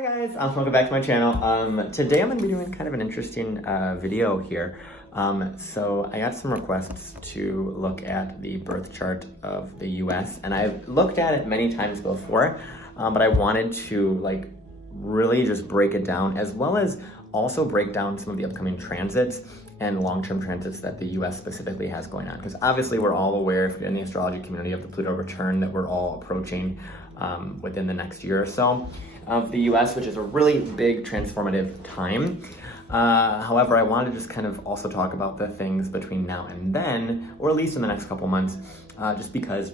Hi guys, welcome back to my channel. Today I'm going to be doing kind of an interesting video here. So I got some requests to look at the birth chart of the US, and I've looked at it many times before, but I wanted to really just break it down, as well as also break down some of the upcoming transits and long-term transits that the US specifically has going on. Because obviously we're all aware, if you're in the astrology community, of the Pluto Return that we're all approaching within the next year or so of the US, which is a really big transformative time. However, I want to just kind of also talk about the things between now and then, or at least in the next couple months, just because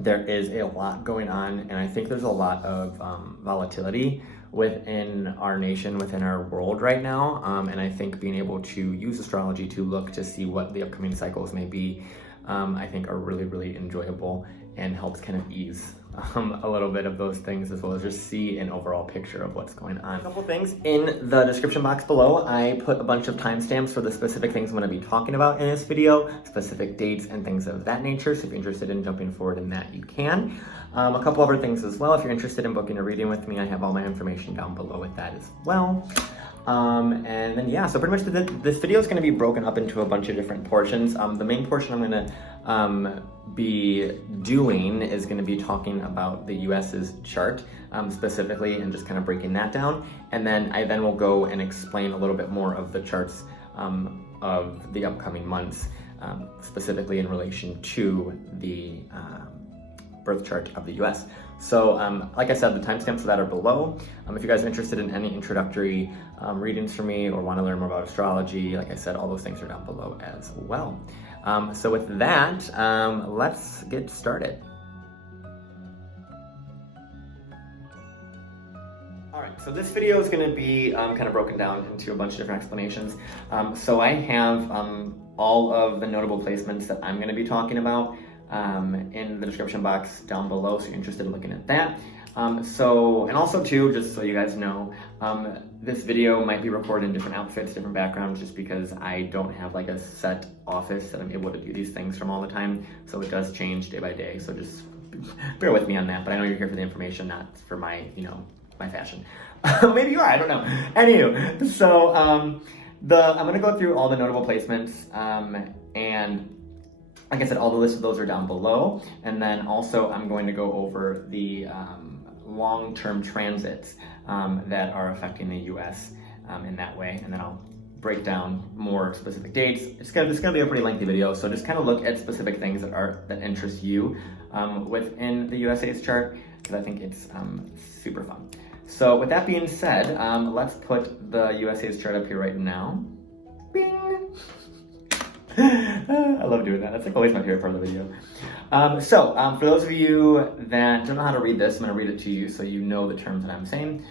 there is a lot going on, and I think there's a lot of volatility within our nation, within our world right now, and I think being able to use astrology to look to see what the upcoming cycles may be, I think are really, really enjoyable and helps kind of ease a little bit of those things, as well as just see an overall picture of what's going on. A couple things in the description box below. I put a bunch of timestamps for the specific things I'm going to be talking about in this video, specific dates and things of that nature. So if you're interested in jumping forward in that, you can. A couple other things as well. If you're interested in booking a reading with me, I have all my information down below with that as well. And then yeah, so pretty much this video is going to be broken up into a bunch of different portions. The main portion I'm going to be doing is going to be talking about the US's chart specifically, and just kind of breaking that down. And then I will go and explain a little bit more of the charts of the upcoming months, specifically in relation to the birth chart of the US. So like I said, the timestamps for that are below. If you guys are interested in any introductory readings from me, or want to learn more about astrology, like I said, all those things are down below as well. So with that, let's get started. All right, so this video is going to be kind of broken down into a bunch of different explanations. So I have all of the notable placements that I'm going to be talking about in the description box down below, so you're interested in looking at that. And also too, just so you guys know, this video might be recorded in different outfits, different backgrounds, just because I don't have like a set office that I'm able to do these things from all the time. So it does change day by day. So just bear with me on that. But I know you're here for the information, not for my, my fashion. Maybe you are, I don't know. Anywho, so I'm gonna go through all the notable placements, and like I said, all the lists of those are down below. And then also I'm going to go over the long-term transits that are affecting the US in that way. And then I'll break down more specific dates. It's gonna be a pretty lengthy video, so just kind of look at specific things that interest you within the USA's chart, because I think it's super fun. So with that being said, let's put the USA's chart up here right now. Bing! I love doing that. That's always my favorite part of the video. For those of you that don't know how to read this, I'm going to read it to you so you know the terms that I'm saying.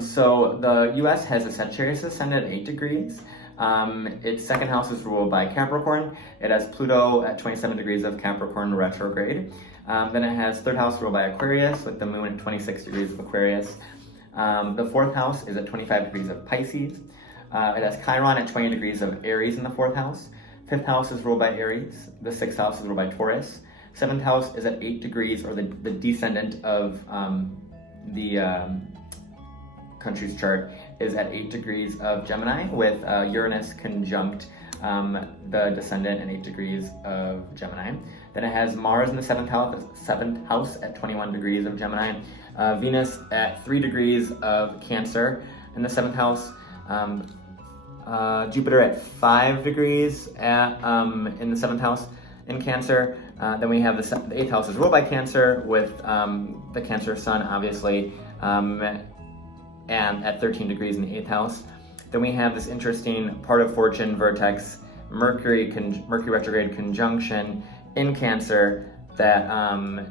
So the US has a Sagittarius Ascendant at 8 degrees. Its second house is ruled by Capricorn. It has Pluto at 27 degrees of Capricorn retrograde. Then it has third house ruled by Aquarius, with the moon at 26 degrees of Aquarius. The fourth house is at 25 degrees of Pisces. It has Chiron at 20 degrees of Aries in the fourth house. Fifth house is ruled by Aries. The sixth house is ruled by Taurus. Seventh house is at 8 degrees, or the descendant of the country's chart is at 8 degrees of Gemini, with Uranus conjunct the descendant at 8 degrees of Gemini. Then it has Mars in the seventh house at 21 degrees of Gemini. Venus at 3 degrees of Cancer in the seventh house. Jupiter at 5 degrees in the seventh house in Cancer. Then we have the eighth house is ruled by Cancer, with the Cancer sun, obviously, and at 13 degrees in the eighth house. Then we have this interesting part of fortune vertex, Mercury retrograde conjunction in Cancer, that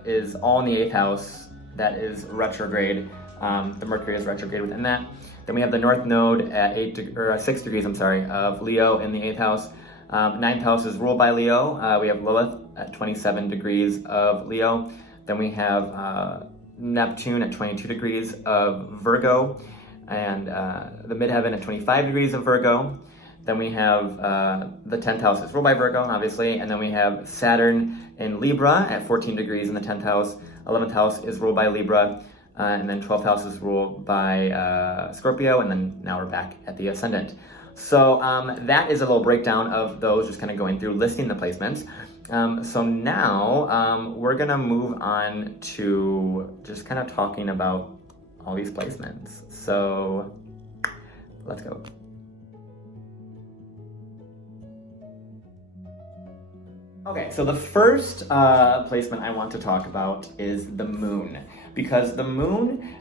is all in the eighth house. That is retrograde. The Mercury is retrograde within that. Then we have the North Node at 6 degrees, of Leo in the 8th house. 9th house is ruled by Leo. We have Lilith at 27 degrees of Leo. Then we have Neptune at 22 degrees of Virgo, and the midheaven at 25 degrees of Virgo. Then we have the 10th house is ruled by Virgo, obviously. And then we have Saturn in Libra at 14 degrees in the 10th house. 11th house is ruled by Libra. and then 12th house is ruled by Scorpio, and then now we're back at the Ascendant. So that is a little breakdown of those, just kind of going through, listing the placements. So now we're gonna move on to just kind of talking about all these placements. So let's go. Okay, so the first placement I want to talk about is the moon, because the moon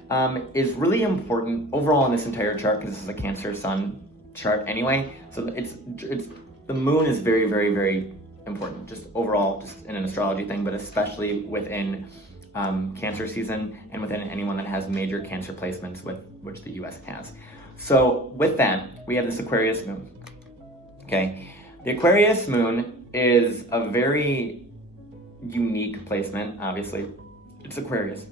is really important overall in this entire chart, because this is a Cancer Sun chart anyway. So it's the moon is very, very, very important, just overall, just in an astrology thing, but especially within Cancer season and within anyone that has major Cancer placements, with which the US has. So with that, we have this Aquarius moon. Okay, the Aquarius moon is a very unique placement. Obviously, it's Aquarius.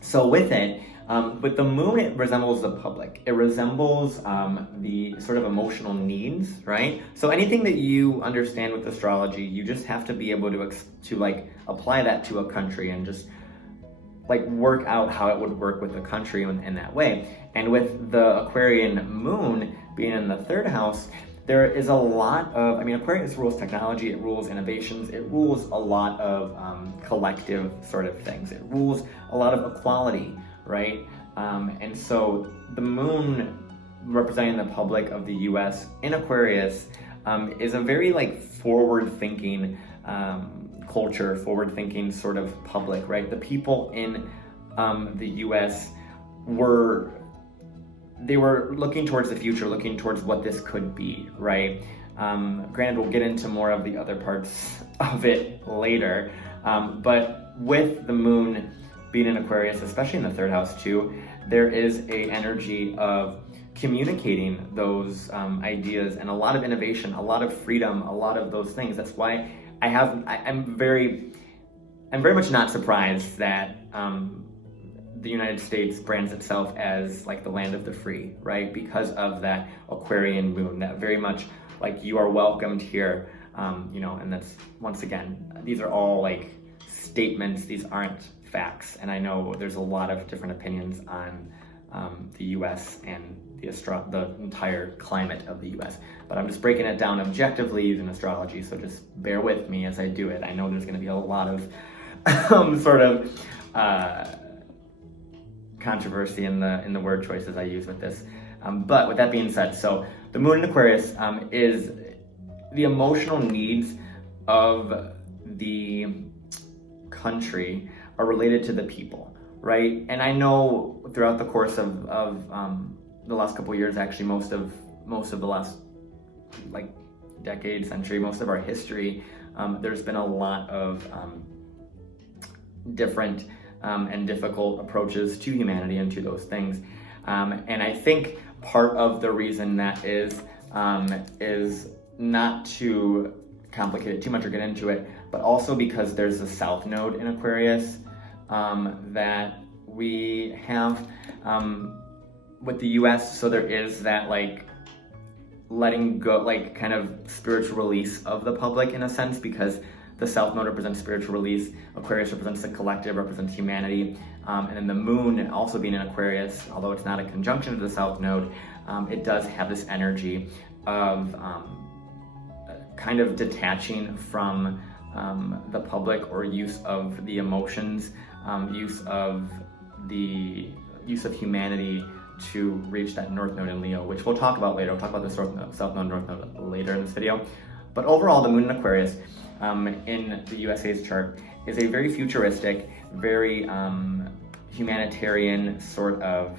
So with it, but the moon, it resembles the public. It resembles the sort of emotional needs, right? So anything that you understand with astrology, you just have to be able to like apply that to a country and just like work out how it would work with the country in that way. And with the Aquarian moon being in the third house, there is a lot of, I mean, Aquarius rules technology, it rules innovations, it rules a lot of collective sort of things. It rules a lot of equality, right? And so the moon representing the public of the US in Aquarius is a very like forward-thinking culture, forward-thinking sort of public, right? The people in the US were looking towards the future, looking towards what this could be, right? Granted, we'll get into more of the other parts of it later, but with the moon being in Aquarius, especially in the third house too, there is a energy of communicating those ideas and a lot of innovation, a lot of freedom, a lot of those things. That's why I'm very much not surprised that the United States brands itself as like the land of the free, right? Because of that Aquarian moon, that very much like you are welcomed here, you know, and that's, once again, these are all like statements, these aren't facts. And I know there's a lot of different opinions on the US and the entire climate of the US, but I'm just breaking it down objectively using astrology, so just bear with me as I do it. I know there's gonna be a lot of sort of controversy in the word choices I use with this. But with that being said, so the moon in Aquarius is the emotional needs of the country are related to the people, right? And I know throughout the course of the last couple of years, actually most of the last like decade, century, most of our history, there's been a lot of different and difficult approaches to humanity and to those things. And I think part of the reason that is not to complicate it too much or get into it, but also because there's a South Node in Aquarius that we have with the US. So there is that like letting go, like kind of spiritual release of the public in a sense, because the South Node represents spiritual release, Aquarius represents the collective, represents humanity, and then the moon also being in Aquarius, although it's not a conjunction to the South Node, it does have this energy of kind of detaching from the public, or use of the emotions, use of humanity to reach that North Node in Leo, which we'll talk about later. We'll talk about the South Node, North Node later in this video. But overall, the moon in Aquarius in the USA's chart is a very futuristic, very humanitarian sort of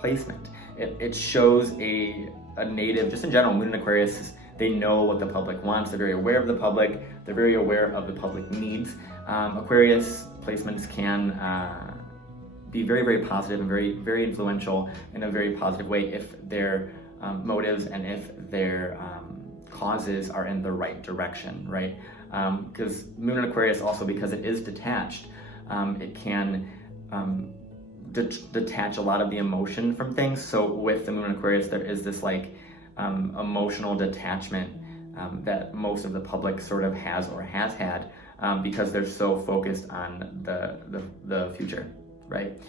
placement. It shows a native, just in general, moon in Aquarius, they know what the public wants, they're very aware of the public, they're very aware of the public needs. Aquarius placements can be very, very positive and very, very influential in a very positive way if their motives and if their causes are in the right direction, right? Because moon in Aquarius also, because it is detached, it can detach a lot of the emotion from things. So with the moon in Aquarius, there is this like emotional detachment that most of the public sort of has or has had because they're so focused on the future, right?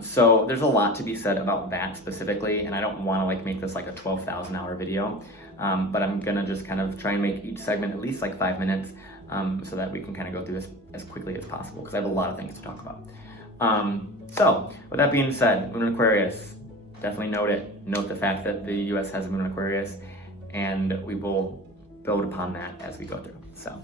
So there's a lot to be said about that specifically, and I don't want to like make this like a 12,000 hour video, but I'm gonna just kind of try and make each segment at least like 5 minutes, so that we can kind of go through this as quickly as possible, because I have a lot of things to talk about. So with that being said, Moon in Aquarius, definitely note the fact that the US has a Moon in Aquarius, and we will build upon that as we go through. So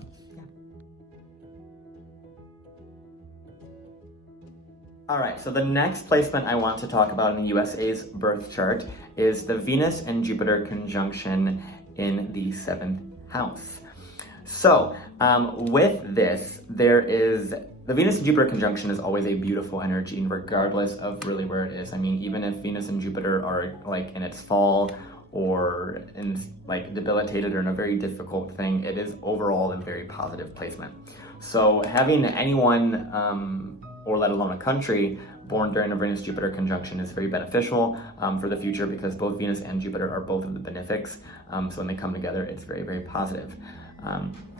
all right, so the next placement I want to talk about in the USA's birth chart is the Venus and Jupiter conjunction in the 7th house. So with this, the Venus and Jupiter conjunction is always a beautiful energy, regardless of really where it is. I mean, even if Venus and Jupiter are like in its fall or in like debilitated or in a very difficult thing, it is overall a very positive placement. So having anyone, or let alone a country, born during a Venus-Jupiter conjunction is very beneficial for the future, because both Venus and Jupiter are both of the benefics. So when they come together, it's very, very positive.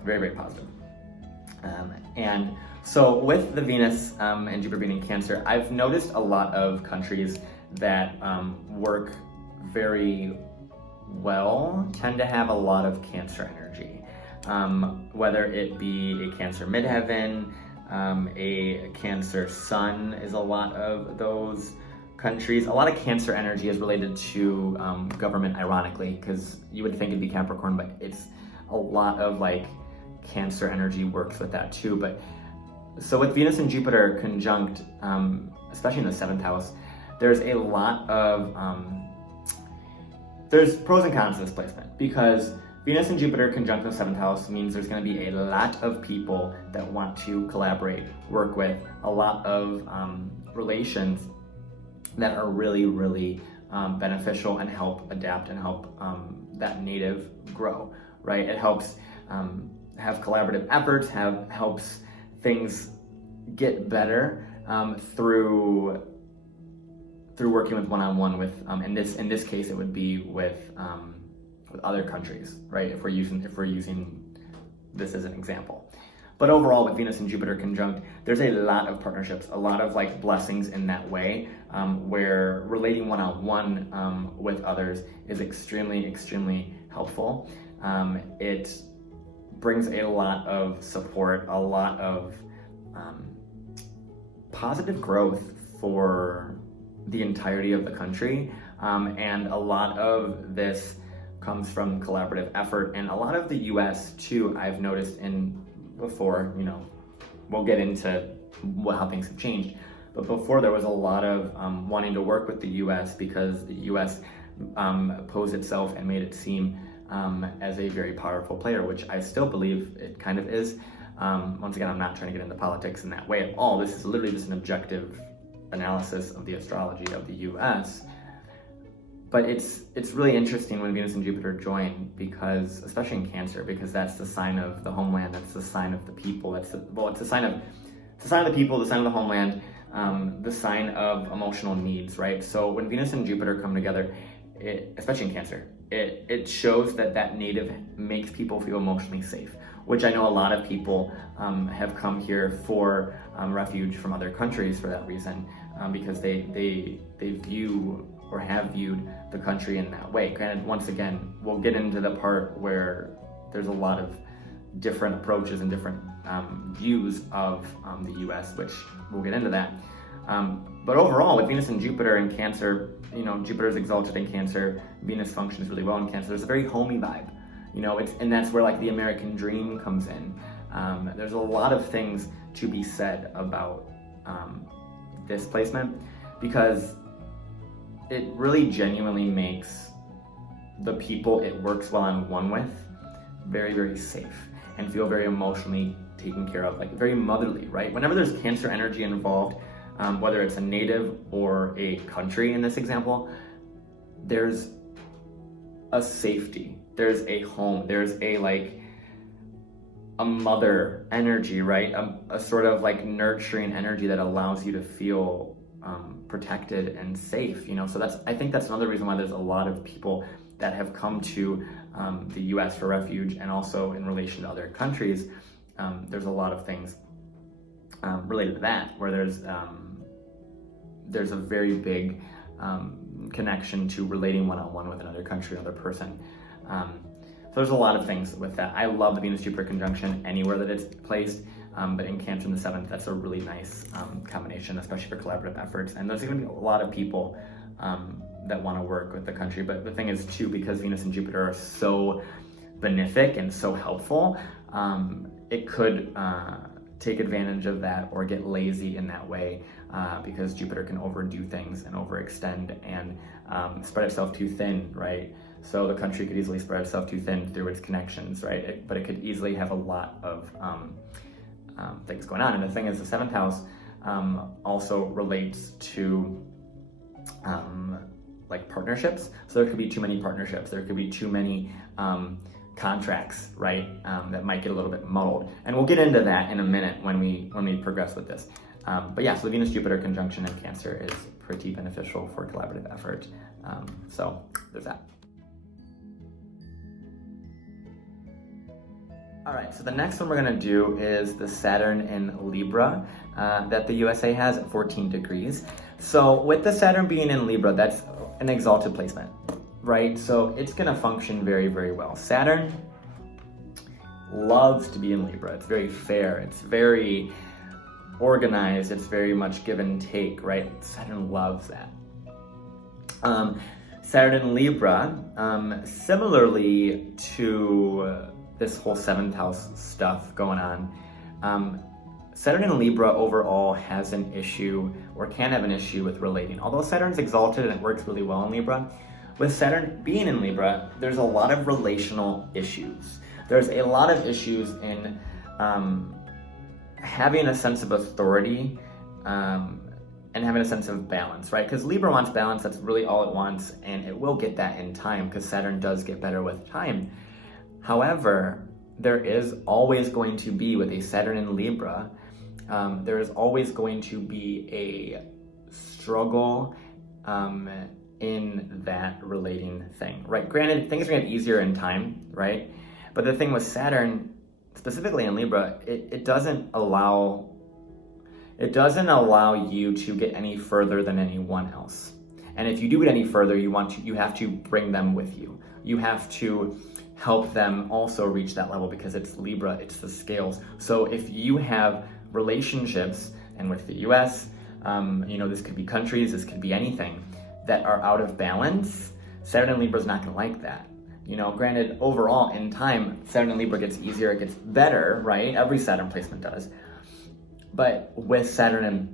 Very, very positive. And so with the Venus and Jupiter being in Cancer, I've noticed a lot of countries that work very well tend to have a lot of Cancer energy. Whether it be a Cancer midheaven, a Cancer sun is a lot of those countries. A lot of Cancer energy is related to government, ironically, because you would think it'd be Capricorn, but it's a lot of like Cancer energy works with that too. But so with Venus and Jupiter conjunct, especially in the 7th house, there's a lot of there's pros and cons to this placement, because Venus and Jupiter conjunct in the 7th house means there's going to be a lot of people that want to collaborate, work with, a lot of relations that are really, really beneficial and help adapt and help that native grow, right? It helps have collaborative efforts, helps things get better through working with one-on-one with in this case it would be with other countries, right? If we're using this as an example. But overall, with Venus and Jupiter conjunct, there's a lot of partnerships, a lot of like blessings in that way, where relating one-on-one with others is extremely, extremely helpful. It brings a lot of support, a lot of positive growth for the entirety of the country, and a lot of this comes from collaborative effort. And a lot of the US too, I've noticed before, we'll get into how things have changed, but before there was a lot of wanting to work with the US because the US posed itself and made it seem as a very powerful player, which I still believe it kind of is. Once again, I'm not trying to get into politics in that way at all. This is literally just an objective analysis of the astrology of the US. But it's really interesting when Venus and Jupiter join, because, especially in Cancer, because that's the sign of the homeland, that's the sign of the people, it's the sign of the people, the sign of the homeland, the sign of emotional needs, right? So when Venus and Jupiter come together, especially in Cancer, it shows that native makes people feel emotionally safe, which I know a lot of people have come here for refuge from other countries for that reason, because they view or have viewed the country in that way. Granted, once again, we'll get into the part where there's a lot of different approaches and different views of the US, which we'll get into that. But overall, with Venus and Jupiter in Cancer, Jupiter is exalted in Cancer, Venus functions really well in Cancer. There's a very homey vibe, and that's where like the American dream comes in. There's a lot of things to be said about this placement, because it really genuinely makes the people it works well on one with very, very safe and feel very emotionally taken care of, like very motherly, right? Whenever there's Cancer energy involved, whether it's a native or a country in this example, there's a safety, there's a home, there's a mother energy, right? A sort of like nurturing energy that allows you to feel protected and safe, So I think that's another reason why there's a lot of people that have come to the US for refuge, and also in relation to other countries, there's a lot of things related to that, where there's a very big connection to relating one-on-one with another country, another person. So there's a lot of things with that. I love the Venus-Jupiter conjunction anywhere that it's placed, but in Cancer in the 7th, that's a really nice combination, especially for collaborative efforts. And there's going to be a lot of people that want to work with the country. But the thing is, too, because Venus and Jupiter are so benefic and so helpful, it could take advantage of that or get lazy in that way, because Jupiter can overdo things and overextend and spread itself too thin, right? So the country could easily spread itself too thin through its connections, right? But it could easily have a lot of things going on. And the thing is, the 7th house also relates to like partnerships. So there could be too many partnerships. There could be too many contracts, right? That might get a little bit muddled. And we'll get into that in a minute when we progress with this. But yeah, so the Venus-Jupiter conjunction in Cancer is pretty beneficial for collaborative effort. So there's that. All right, so the next one we're gonna do is the Saturn in Libra that the USA has at 14 degrees. So with the Saturn being in Libra, that's an exalted placement, right? So it's gonna function very, very well. Saturn loves to be in Libra. It's very fair, it's very organized, it's very much give and take, right? Saturn loves that. Saturn in Libra, similarly to this whole 7th house stuff going on, Saturn in Libra overall has an issue, or can have an issue, with relating. Although Saturn's exalted and it works really well in Libra, with Saturn being in Libra, there's a lot of relational issues. There's a lot of issues in having a sense of authority and having a sense of balance, right? Because Libra wants balance, that's really all it wants, and it will get that in time, because Saturn does get better with time. However, there is always going to be, with a Saturn in Libra, there is always going to be a struggle in that relating thing, right? Granted, things are going to get easier in time, right? But the thing with Saturn, specifically in Libra, it doesn't allow you to get any further than anyone else. And if you do get any further, you have to bring them with you. You have to help them also reach that level, because it's Libra, it's the scales. So if you have relationships, and with the US, this could be countries, this could be anything, that are out of balance, Saturn in Libra is not gonna like that. Granted, overall in time, Saturn in Libra gets easier, it gets better, right? Every Saturn placement does. But with Saturn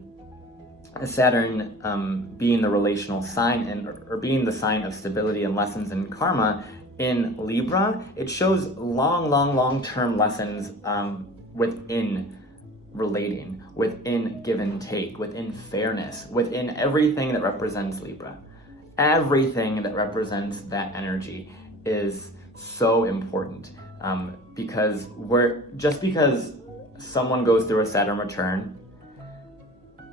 being the relational sign, or being the sign of stability and lessons and karma, in Libra, it shows long-term lessons within relating, within give and take, within fairness, within everything that represents Libra. Everything that represents that energy is so important, because because someone goes through a Saturn return,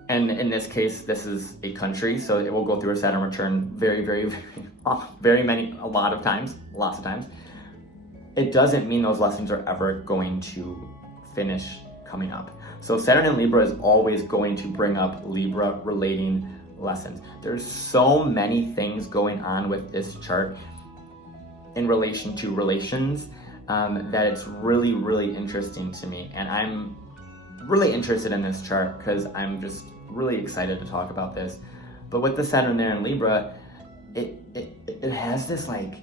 and in this case, this is a country, so it will go through a Saturn return lots of times. It doesn't mean those lessons are ever going to finish coming up. So Saturn in Libra is always going to bring up Libra relating lessons. There's so many things going on with this chart in relation to relations that it's really, really interesting to me. And I'm really interested in this chart because I'm just really excited to talk about this. But with the Saturn there in Libra, it has this like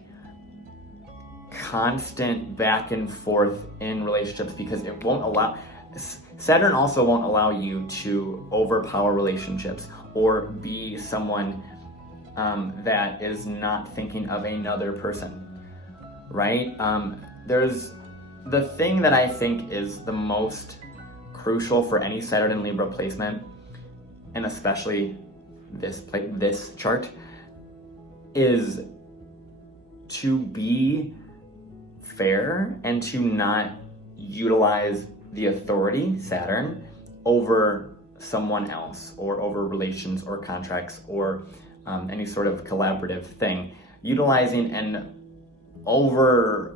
constant back and forth in relationships, because it won't allow, Saturn also won't allow you to overpower relationships or be someone that is not thinking of another person, right? There's the thing that I think is the most crucial for any Saturn in Libra placement, and especially this chart, is to be fair and to not utilize the authority, Saturn, over someone else, or over relations or contracts or any sort of collaborative thing. Utilizing and overpowering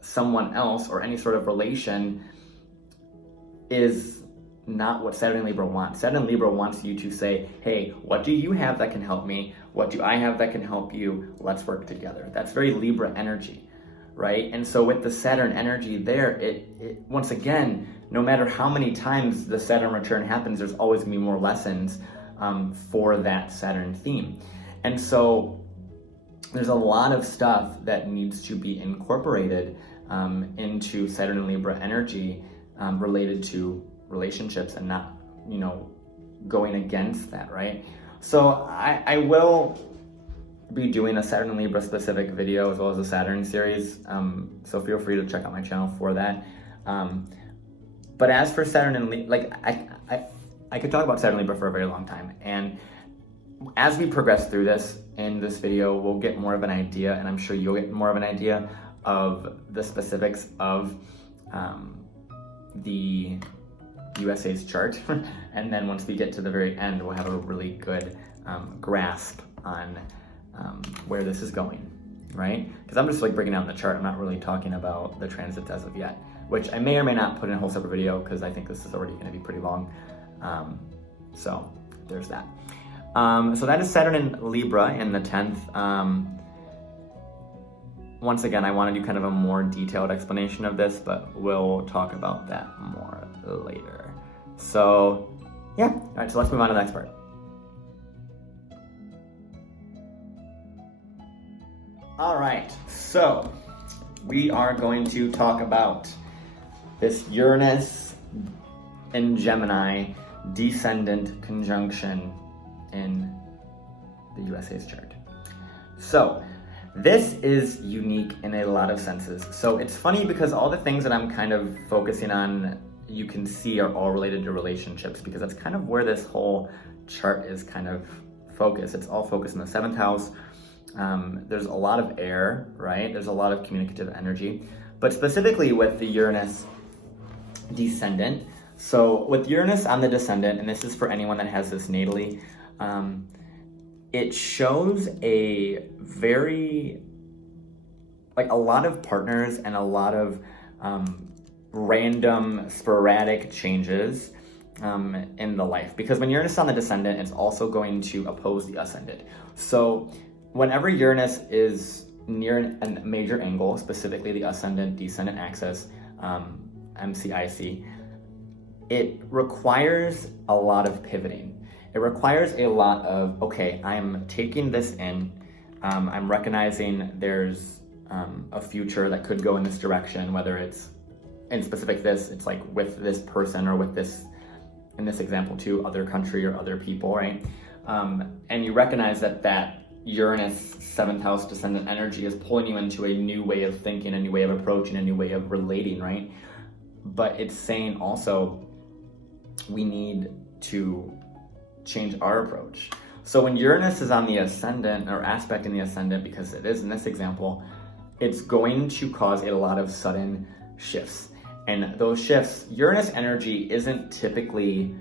someone else or any sort of relation is not what Saturn and Libra wants. Saturn and Libra wants you to say, hey, what do you have that can help me? What do I have that can help you? Let's work together. That's very Libra energy, right? And so with the Saturn energy there, it once again, no matter how many times the Saturn return happens, there's always gonna be more lessons for that Saturn theme. And so there's a lot of stuff that needs to be incorporated into Saturn and Libra energy related to relationships and not, going against that, right? So I will be doing a Saturn and Libra specific video as well as a Saturn series. So feel free to check out my channel for that. But as for Saturn and Libra, I could talk about Saturn and Libra for a very long time. And as we progress through this in this video, we'll get more of an idea, and I'm sure you'll get more of an idea of the specifics of the USA's chart. And then once we get to the very end, we'll have a really good grasp on where this is going, right? Because I'm just like breaking down the chart. I'm not really talking about the transits as of yet, which I may or may not put in a whole separate video because I think this is already going to be pretty long. So there's that. So that is Saturn and Libra in the 10th. Once again, I want to do kind of a more detailed explanation of this, but we'll talk about that more later. So yeah, all right, so let's move on to the next part. All right, so we are going to talk about this Uranus in Gemini Descendant conjunction in the USA's chart. So this is unique in a lot of senses. So it's funny because all the things that I'm kind of focusing on, you can see are all related to relationships, because that's kind of where this whole chart is kind of focused. It's all focused in the 7th house. There's a lot of air, right? There's a lot of communicative energy, but specifically with the Uranus Descendant. So with Uranus on the Descendant, and this is for anyone that has this natally, it shows a very, like, a lot of partners and a lot of random sporadic changes in the life, because when Uranus is on the Descendant, it's also going to oppose the Ascendant. So whenever Uranus is near a major angle, specifically the Ascendant-Descendant axis, MCIC, it requires a lot of pivoting. It requires a lot of, okay, I'm taking this in, I'm recognizing there's a future that could go in this direction, whether it's, in specific this, it's like with this person, or with this, in this example too, other country or other people, right? And you recognize that Uranus 7th house Descendant energy is pulling you into a new way of thinking, a new way of approaching, a new way of relating, right? But it's saying also, we need to change our approach. So when Uranus is on the Ascendant, or aspect in the Ascendant, because it is in this example, it's going to cause a lot of sudden shifts. And those shifts, Uranus energy isn't typically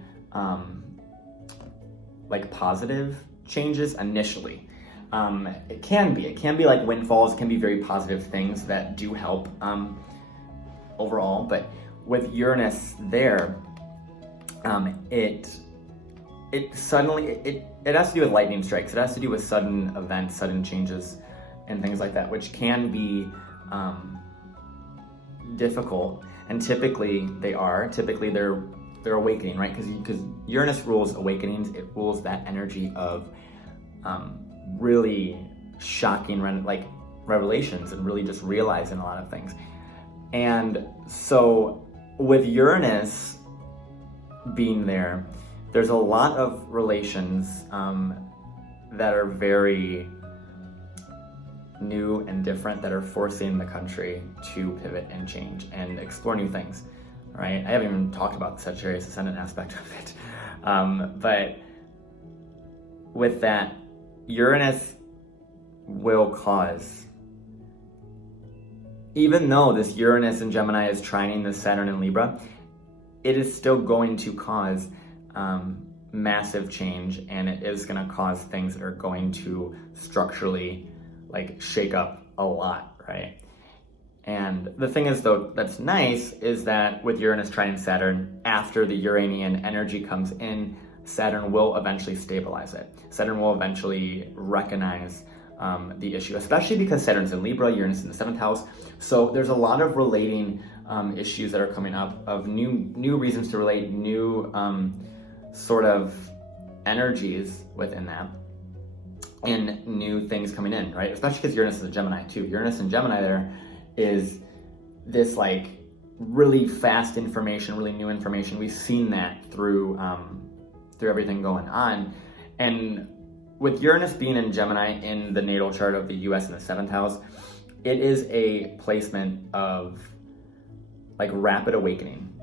like positive changes initially. It can be like windfalls, it can be very positive things that do help overall, but with Uranus there, it suddenly, it has to do with lightning strikes. It has to do with sudden events, sudden changes, and things like that, which can be difficult. And typically they're awakening, right? Because Uranus rules awakenings. It rules that energy of really shocking, like, revelations, and really just realizing a lot of things. And so with Uranus being there, there's a lot of relations that are very new and different, that are forcing the country to pivot and change and explore new things, right? I haven't even talked about the Sagittarius Ascendant aspect of it. But with that, Uranus will cause, even though this Uranus in Gemini is trining this Saturn in Libra, it is still going to cause massive change, and it is going to cause things that are going to structurally, like, shake up a lot, right? And the thing is, though, that's nice is that with Uranus trining Saturn, after the Uranian energy comes in, Saturn will eventually stabilize it. Saturn will eventually recognize the issue, especially because Saturn's in Libra, Uranus in the 7th house. So there's a lot of relating issues that are coming up of new reasons to relate, new sort of energies within that, and new things coming in, right? Especially because Uranus is a Gemini too. Uranus and Gemini there is this like really fast information, really new information. We've seen that through everything going on. And with Uranus being in Gemini in the natal chart of the US in the 7th house, it is a placement of like rapid awakening.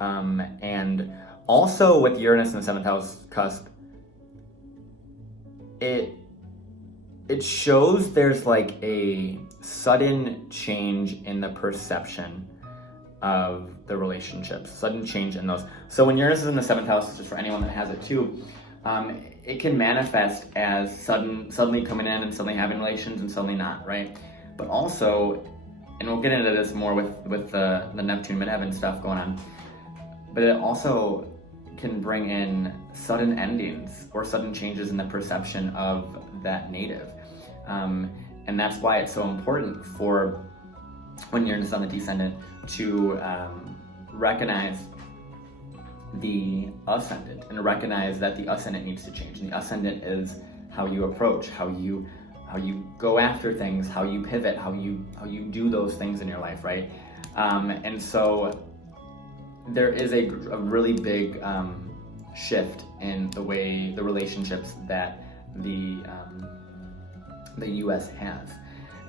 And also with Uranus in the 7th house cusp, it shows there's like a sudden change in the perception of the relationships, sudden change in those. So when Uranus is in the 7th house, just for anyone that has it too, it can manifest as suddenly coming in and suddenly having relations and suddenly not, right? But also, and we'll get into this more with the Neptune midheaven stuff going on, but it also can bring in sudden endings or sudden changes in the perception of that native. And that's why it's so important for when you're in the Sun, the Descendant, to recognize the Ascendant and recognize that the Ascendant needs to change. And the Ascendant is how you approach, how you go after things, how you pivot, how you do those things in your life, right? And so there is a really big shift in the way the relationships that the US has.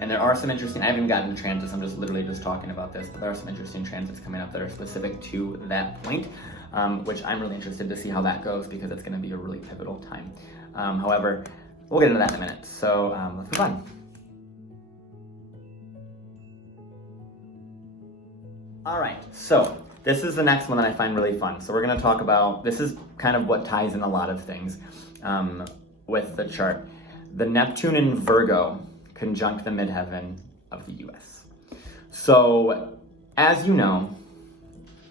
And there are some interesting, I haven't gotten to transits, I'm just literally just talking about this, but there are some interesting transits coming up that are specific to that point, which I'm really interested to see how that goes because it's going to be a really pivotal time. However, we'll get into that in a minute. So let's move on. All right, so this is the next one that I find really fun. So we're going to talk about, this is kind of what ties in a lot of things with the chart. The Neptune in Virgo conjunct the midheaven of the US. So, as you know,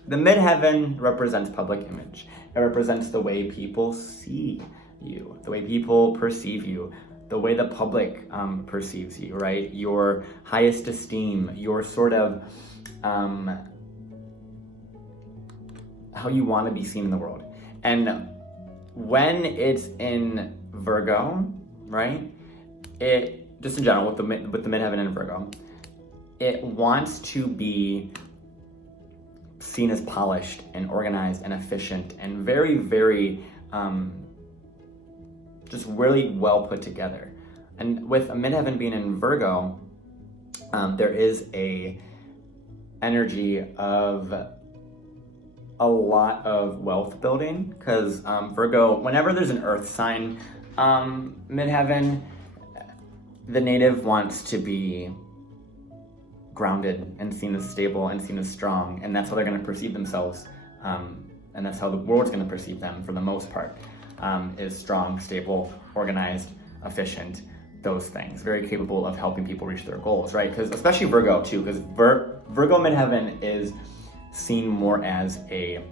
the midheaven represents public image. It represents the way people see you, the way people perceive you, the way the public perceives you, right? Your highest esteem, your sort of how you want to be seen in the world. And when it's in Virgo, right? It just in general with the midheaven in Virgo, it wants to be seen as polished and organized and efficient and very, very just really well put together. And with a midheaven being in Virgo, there is a energy of a lot of wealth building because Virgo, whenever there's an earth sign midheaven, the native wants to be grounded and seen as stable and seen as strong, and that's how they're going to perceive themselves, and that's how the world's going to perceive them for the most part, is strong, stable, organized, efficient, those things, very capable of helping people reach their goals, right? Because especially Virgo too, because Virgo midheaven is seen more as a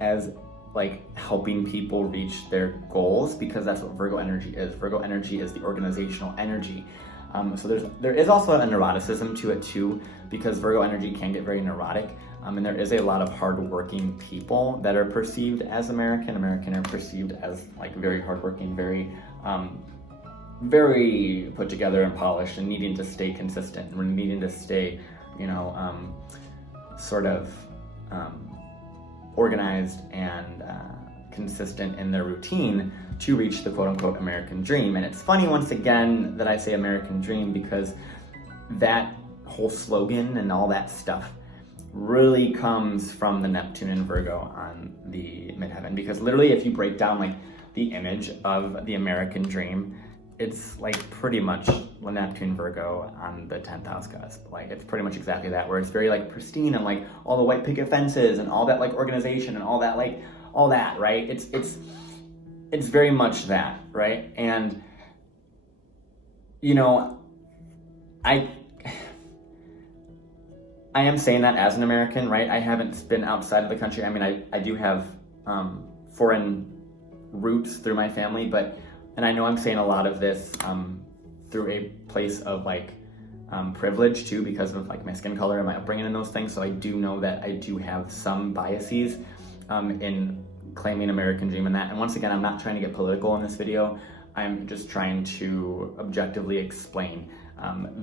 as like helping people reach their goals, because that's what Virgo energy is. Virgo energy is the organizational energy. So there is also a neuroticism to it too, because Virgo energy can get very neurotic. And there is a lot of hardworking people that are perceived as American. American are perceived as like very hardworking, very very put together and polished, and needing to stay consistent, and needing to stay, sort of organized and consistent in their routine to reach the quote-unquote American dream. And it's funny, once again, that I say American dream, because that whole slogan and all that stuff really comes from the Neptune in Virgo on the midheaven. Because literally, if you break down like the image of the American dream, it's like pretty much Neptune Virgo on the 10th house cusp. Like it's pretty much exactly that, where it's very like pristine and like all the white picket fences and all that like organization and all that, right? It's very much that, right? And I am saying that as an American, right? I haven't been outside of the country. I mean, I do have foreign roots through my family, and I know I'm saying a lot of this through a place of like privilege too, because of like my skin color and my upbringing and those things. So I do know that I do have some biases in claiming American dream and that. And once again, I'm not trying to get political in this video. I'm just trying to objectively explain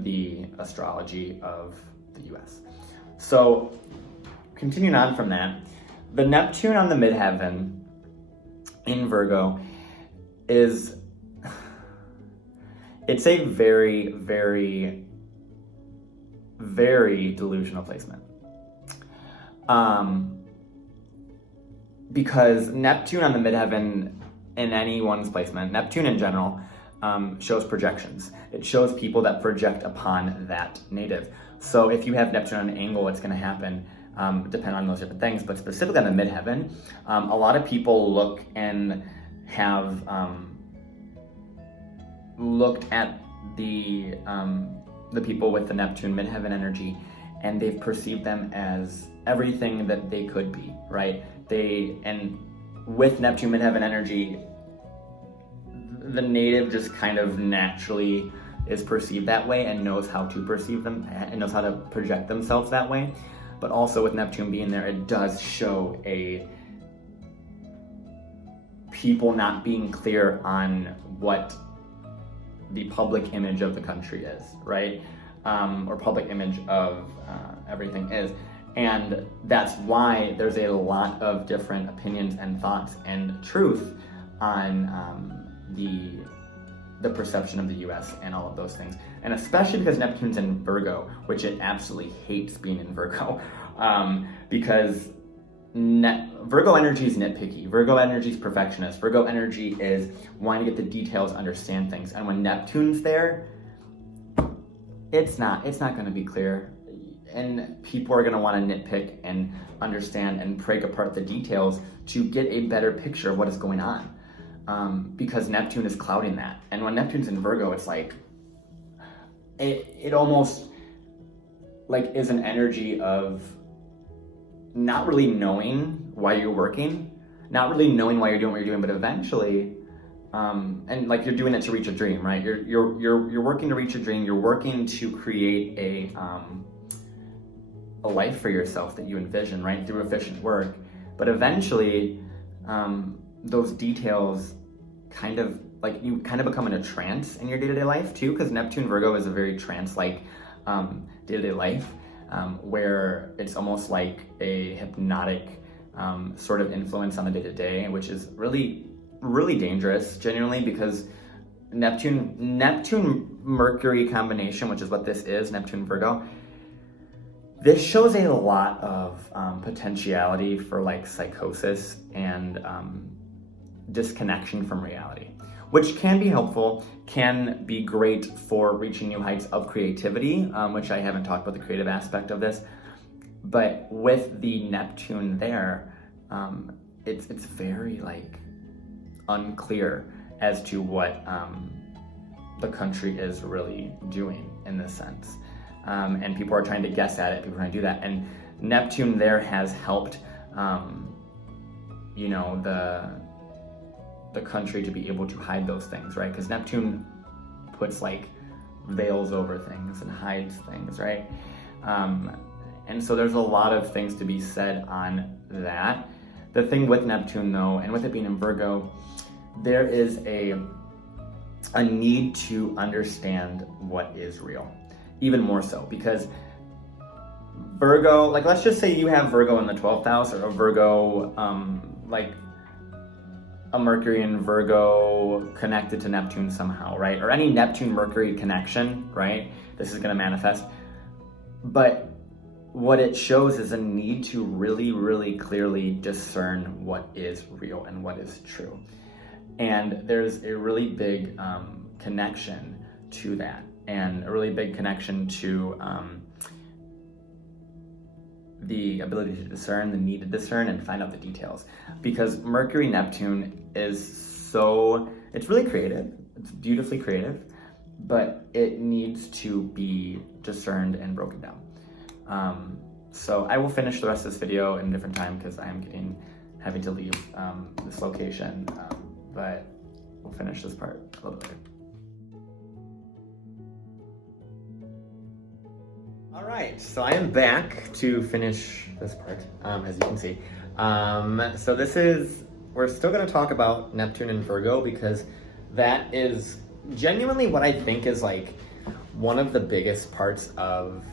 the astrology of the US. So continuing on from that, the Neptune on the midheaven in Virgo it's a very, very, very delusional placement. Because Neptune on the midheaven in anyone's placement, Neptune in general, shows projections. It shows people that project upon that native. So if you have Neptune on an angle, what's going to happen, depend on those different things, but specifically on the midheaven, a lot of people look and have looked at the people with the Neptune midheaven energy, and they've perceived them as everything that they could be, right? And with Neptune midheaven energy, the native just kind of naturally is perceived that way and knows how to perceive them and knows how to project themselves that way. But also with Neptune being there, it does show people not being clear on what the public image of the country is, right? Or public image of everything is. And that's why there's a lot of different opinions and thoughts and truth on the perception of the US and all of those things. And especially because Neptune's in Virgo, which it absolutely hates being in Virgo, because Virgo energy is nitpicky. Virgo energy is perfectionist. Virgo energy is wanting to get the details, understand things. And when Neptune's there, it's not going to be clear. And people are going to want to nitpick and understand and break apart the details to get a better picture of what is going on. Because Neptune is clouding that. And when Neptune's in Virgo, it's like, it almost like is an energy of not really knowing why you're working, not really knowing why you're doing what you're doing, but eventually, and like you're doing it to reach a dream, right? You're working to reach a dream. You're working to create a life for yourself that you envision, right, through efficient work. But eventually, those details kind of like you kind of become in a trance in your day-to-day life too, because Neptune Virgo is a very trance-like day-to-day life, where it's almost like a hypnotic sort of influence on the day-to-day, which is really, really dangerous, genuinely, because Neptune Mercury combination, which is what this is, Neptune Virgo, this shows a lot of potentiality for like psychosis and disconnection from reality, which can be helpful, can be great for reaching new heights of creativity, which I haven't talked about the creative aspect of this. But with the Neptune there, it's very like unclear as to what the country is really doing in this sense. And people are trying to guess at it, people are trying to do that. And Neptune there has helped, the country to be able to hide those things, right? Because Neptune puts like veils over things and hides things, right? And so there's a lot of things to be said on that. The thing with Neptune though, and with it being in Virgo, there is a need to understand what is real. Even more so, because Virgo, like let's just say you have Virgo in the 12th house, or a Virgo, like a Mercury in Virgo connected to Neptune somehow, right? Or any Neptune-Mercury connection, right? This is going to manifest. But what it shows is a need to really, really clearly discern what is real and what is true. And there's a really big connection to that, and a really big connection to the ability to discern, the need to discern and find out the details. Because Mercury Neptune is it's really creative, it's beautifully creative, but it needs to be discerned and broken down. So I will finish the rest of this video in a different time because I am having to leave this location, but we'll finish this part a little bit later. All right, so I am back to finish this part, as you can see. So we're still going to talk about Neptune and Virgo because that is genuinely what I think is like one of the biggest parts of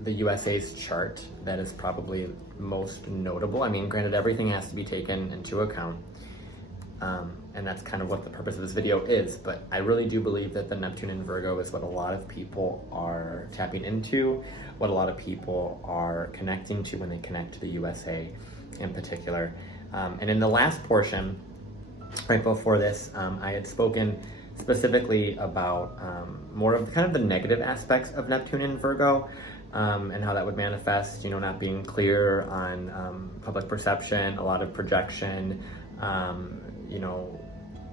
the USA's chart that is probably most notable. I mean, granted, everything has to be taken into account, and that's kind of what the purpose of this video is, but I really do believe that the Neptune in Virgo is what a lot of people are tapping into, what a lot of people are connecting to when they connect to the USA in particular. And in the last portion, right before this, I had spoken specifically about more of kind of the negative aspects of Neptune in Virgo, and how that would manifest, not being clear on public perception, a lot of projection,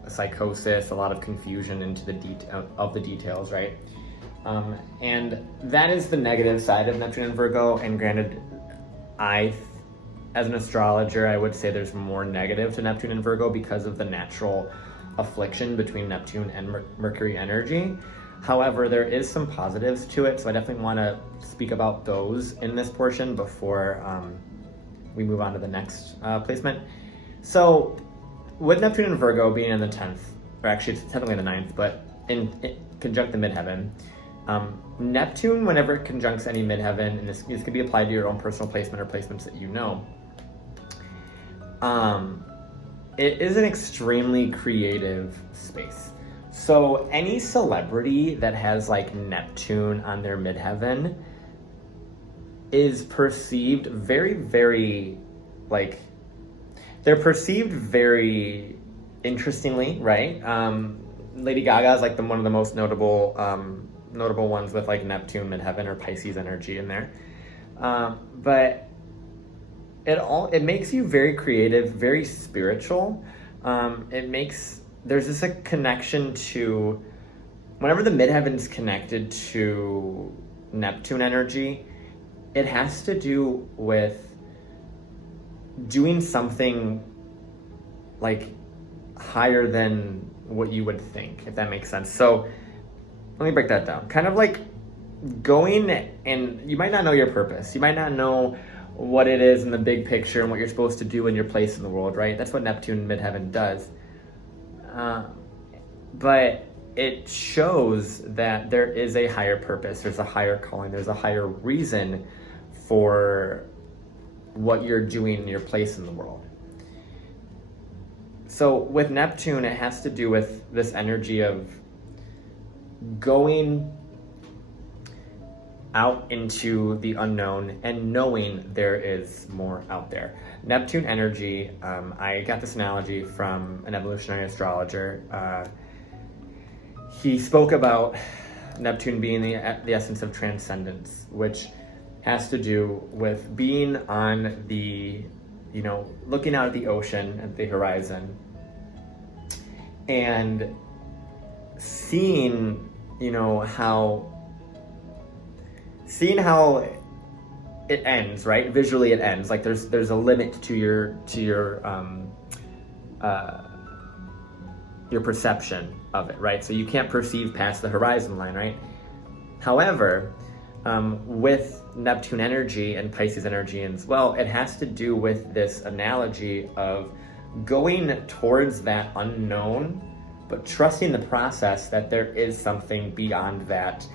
psychosis, a lot of confusion into the details, right? And that is the negative side of Neptune and Virgo. And granted, as an astrologer, I would say there's more negative to Neptune and Virgo because of the natural affliction between Neptune and Mercury energy. However, there is some positives to it, so I definitely want to speak about those in this portion before we move on to the next placement. So, with Neptune and Virgo being in the 10th, or actually it's technically the 9th, but in conjunct the midheaven, Neptune, whenever it conjuncts any midheaven, and this could be applied to your own personal placement or placements that you know, it is an extremely creative space. So any celebrity that has like Neptune on their midheaven is perceived very, very, they're perceived very interestingly, right? Lady Gaga is like one of the most notable ones with like Neptune midheaven or Pisces energy in there. But it makes you very creative, very spiritual. There's just a connection to, whenever the midheaven's connected to Neptune energy, it has to do with doing something like higher than what you would think, if that makes sense. So let me break that down. Kind of like going, and you might not know your purpose. You might not know what it is in the big picture and what you're supposed to do in your place in the world, right? That's what Neptune midheaven does. But it shows that there is a higher purpose, there's a higher calling, there's a higher reason for what you're doing in your place in the world. So with Neptune, it has to do with this energy of going out into the unknown and knowing there is more out there. Neptune energy, I got this analogy from an evolutionary astrologer. He spoke about Neptune being the essence of transcendence, which has to do with being on the, looking out at the ocean, at the horizon, and seeing, how it ends, right? Visually it ends. Like there's a limit to your perception of it, right? So you can't perceive past the horizon line, right? However, with Neptune energy and Pisces energy as well, it has to do with this analogy of going towards that unknown, but trusting the process that there is something beyond that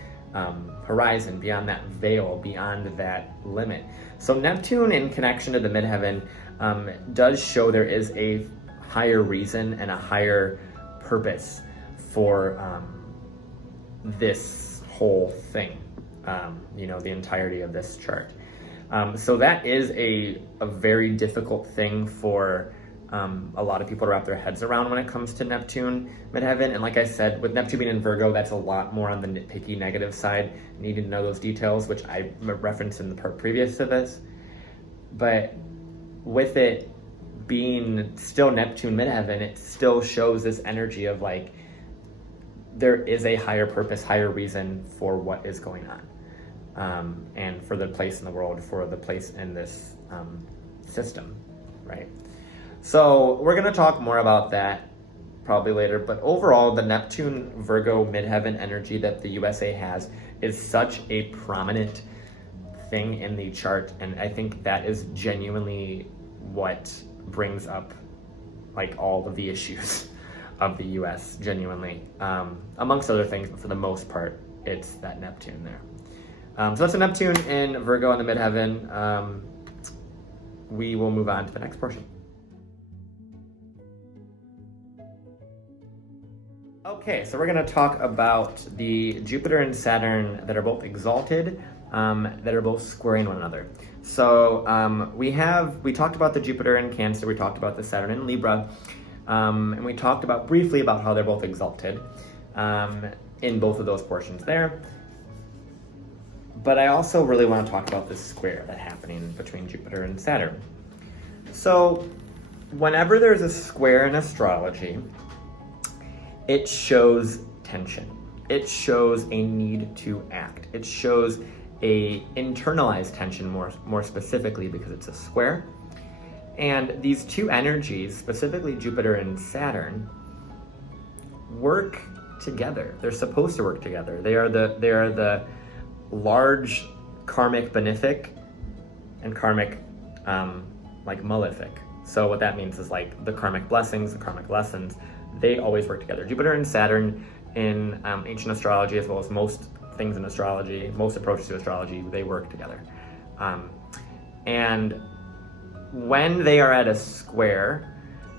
horizon, beyond that veil, beyond that limit. So Neptune in connection to the midheaven does show there is a higher reason and a higher purpose for this whole thing, the entirety of this chart. So that is a very difficult thing for a lot of people to wrap their heads around when it comes to Neptune midheaven. And like I said, with Neptune being in Virgo, that's a lot more on the nitpicky negative side. You need to know those details, which I referenced in the part previous to this. But with it being still Neptune midheaven, it still shows this energy of like there is a higher purpose, higher reason for what is going on, and for the place in the world, for the place in this system, right? So we're going to talk more about that probably later, but overall, the Neptune Virgo midheaven energy that the USA has is such a prominent thing in the chart, and I think that is genuinely what brings up like all of the issues of the US, genuinely, amongst other things, but for the most part, it's that Neptune there. So that's a Neptune in Virgo in the midheaven. We will move on to the next portion. Okay, so we're going to talk about the Jupiter and Saturn that are both exalted, that are both squaring one another. So we talked about the Jupiter in Cancer, we talked about the Saturn in Libra, and we talked briefly about how they're both exalted in both of those portions there. But I also really want to talk about this square that's happening between Jupiter and Saturn. So whenever there's a square in astrology, it shows tension. It shows a need to act. It shows a internalized tension more specifically because it's a square. And these two energies, specifically Jupiter and Saturn, work together. They're supposed to work together. They are the large karmic benefic and karmic like malefic. So what that means is like the karmic blessings, the karmic lessons, they always work together. Jupiter and Saturn in ancient astrology, as well as most things in astrology, most approaches to astrology, they work together. And when they are at a square,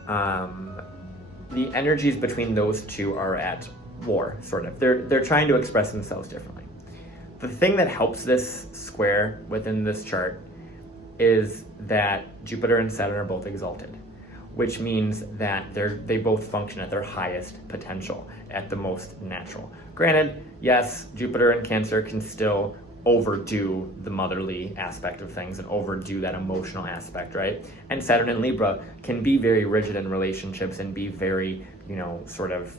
the energies between those two are at war, sort of. They're trying to express themselves differently. The thing that helps this square within this chart is that Jupiter and Saturn are both exalted, which means that they both function at their highest potential, at the most natural. Granted, yes, Jupiter and Cancer can still overdo the motherly aspect of things and overdo that emotional aspect, right? And Saturn and Libra can be very rigid in relationships and be very, sort of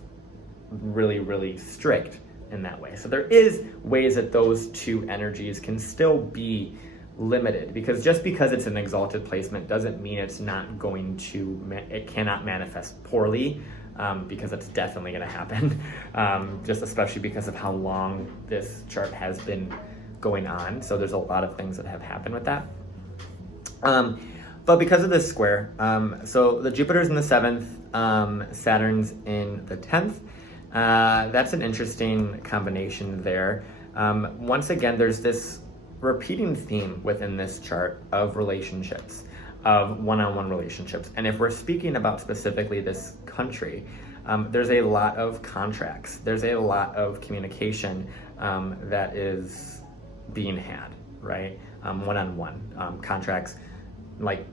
really, really strict in that way. So there is ways that those two energies can still be limited, because just because it's an exalted placement doesn't mean it's not going to, it cannot manifest poorly, because that's definitely going to happen, just especially because of how long this chart has been going on. So there's a lot of things that have happened with that. But because of this square, so the Jupiter's in the 7th, Saturn's in the 10th. That's an interesting combination there. Once again, there's this repeating theme within this chart of relationships, of one-on-one relationships. And if we're speaking about specifically this country, there's a lot of contracts. There's a lot of communication that is being had, right? One-on-one contracts, like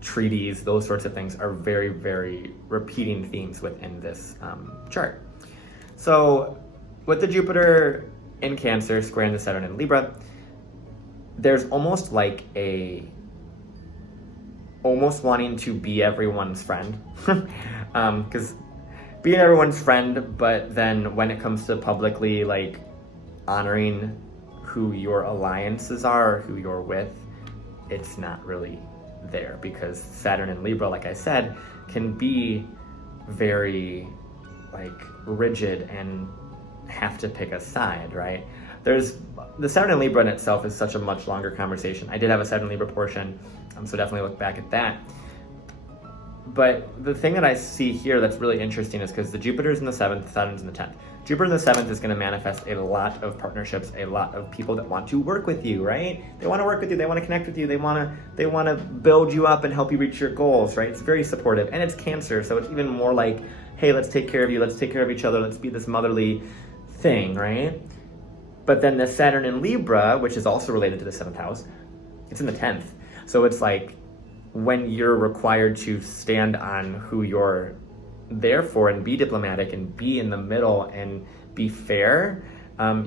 treaties, those sorts of things are very, very repeating themes within this chart. So with the Jupiter in Cancer squaring the Saturn in Libra, there's almost like almost wanting to be everyone's friend, because being everyone's friend, but then when it comes to publicly like honoring who your alliances are, or who you're with, it's not really there, because Saturn and Libra, like I said, can be very like rigid and have to pick a side, right? There's the Saturn and Libra in itself is such a much longer conversation. I did have a Saturn Libra portion, so definitely look back at that. But the thing that I see here that's really interesting is because the Jupiter's in the 7th, Saturn's in the 10th. Jupiter in the 7th is going to manifest a lot of partnerships, a lot of people that want to work with you, right? They want to work with you, they want to connect with you, they want to build you up and help you reach your goals, right? It's very supportive, and it's Cancer, so it's even more like, hey, let's take care of you, let's take care of each other, let's be this motherly thing, right? But then the Saturn in Libra, which is also related to the 7th house, it's in the 10th. So it's like when you're required to stand on who you're there for and be diplomatic and be in the middle and be fair,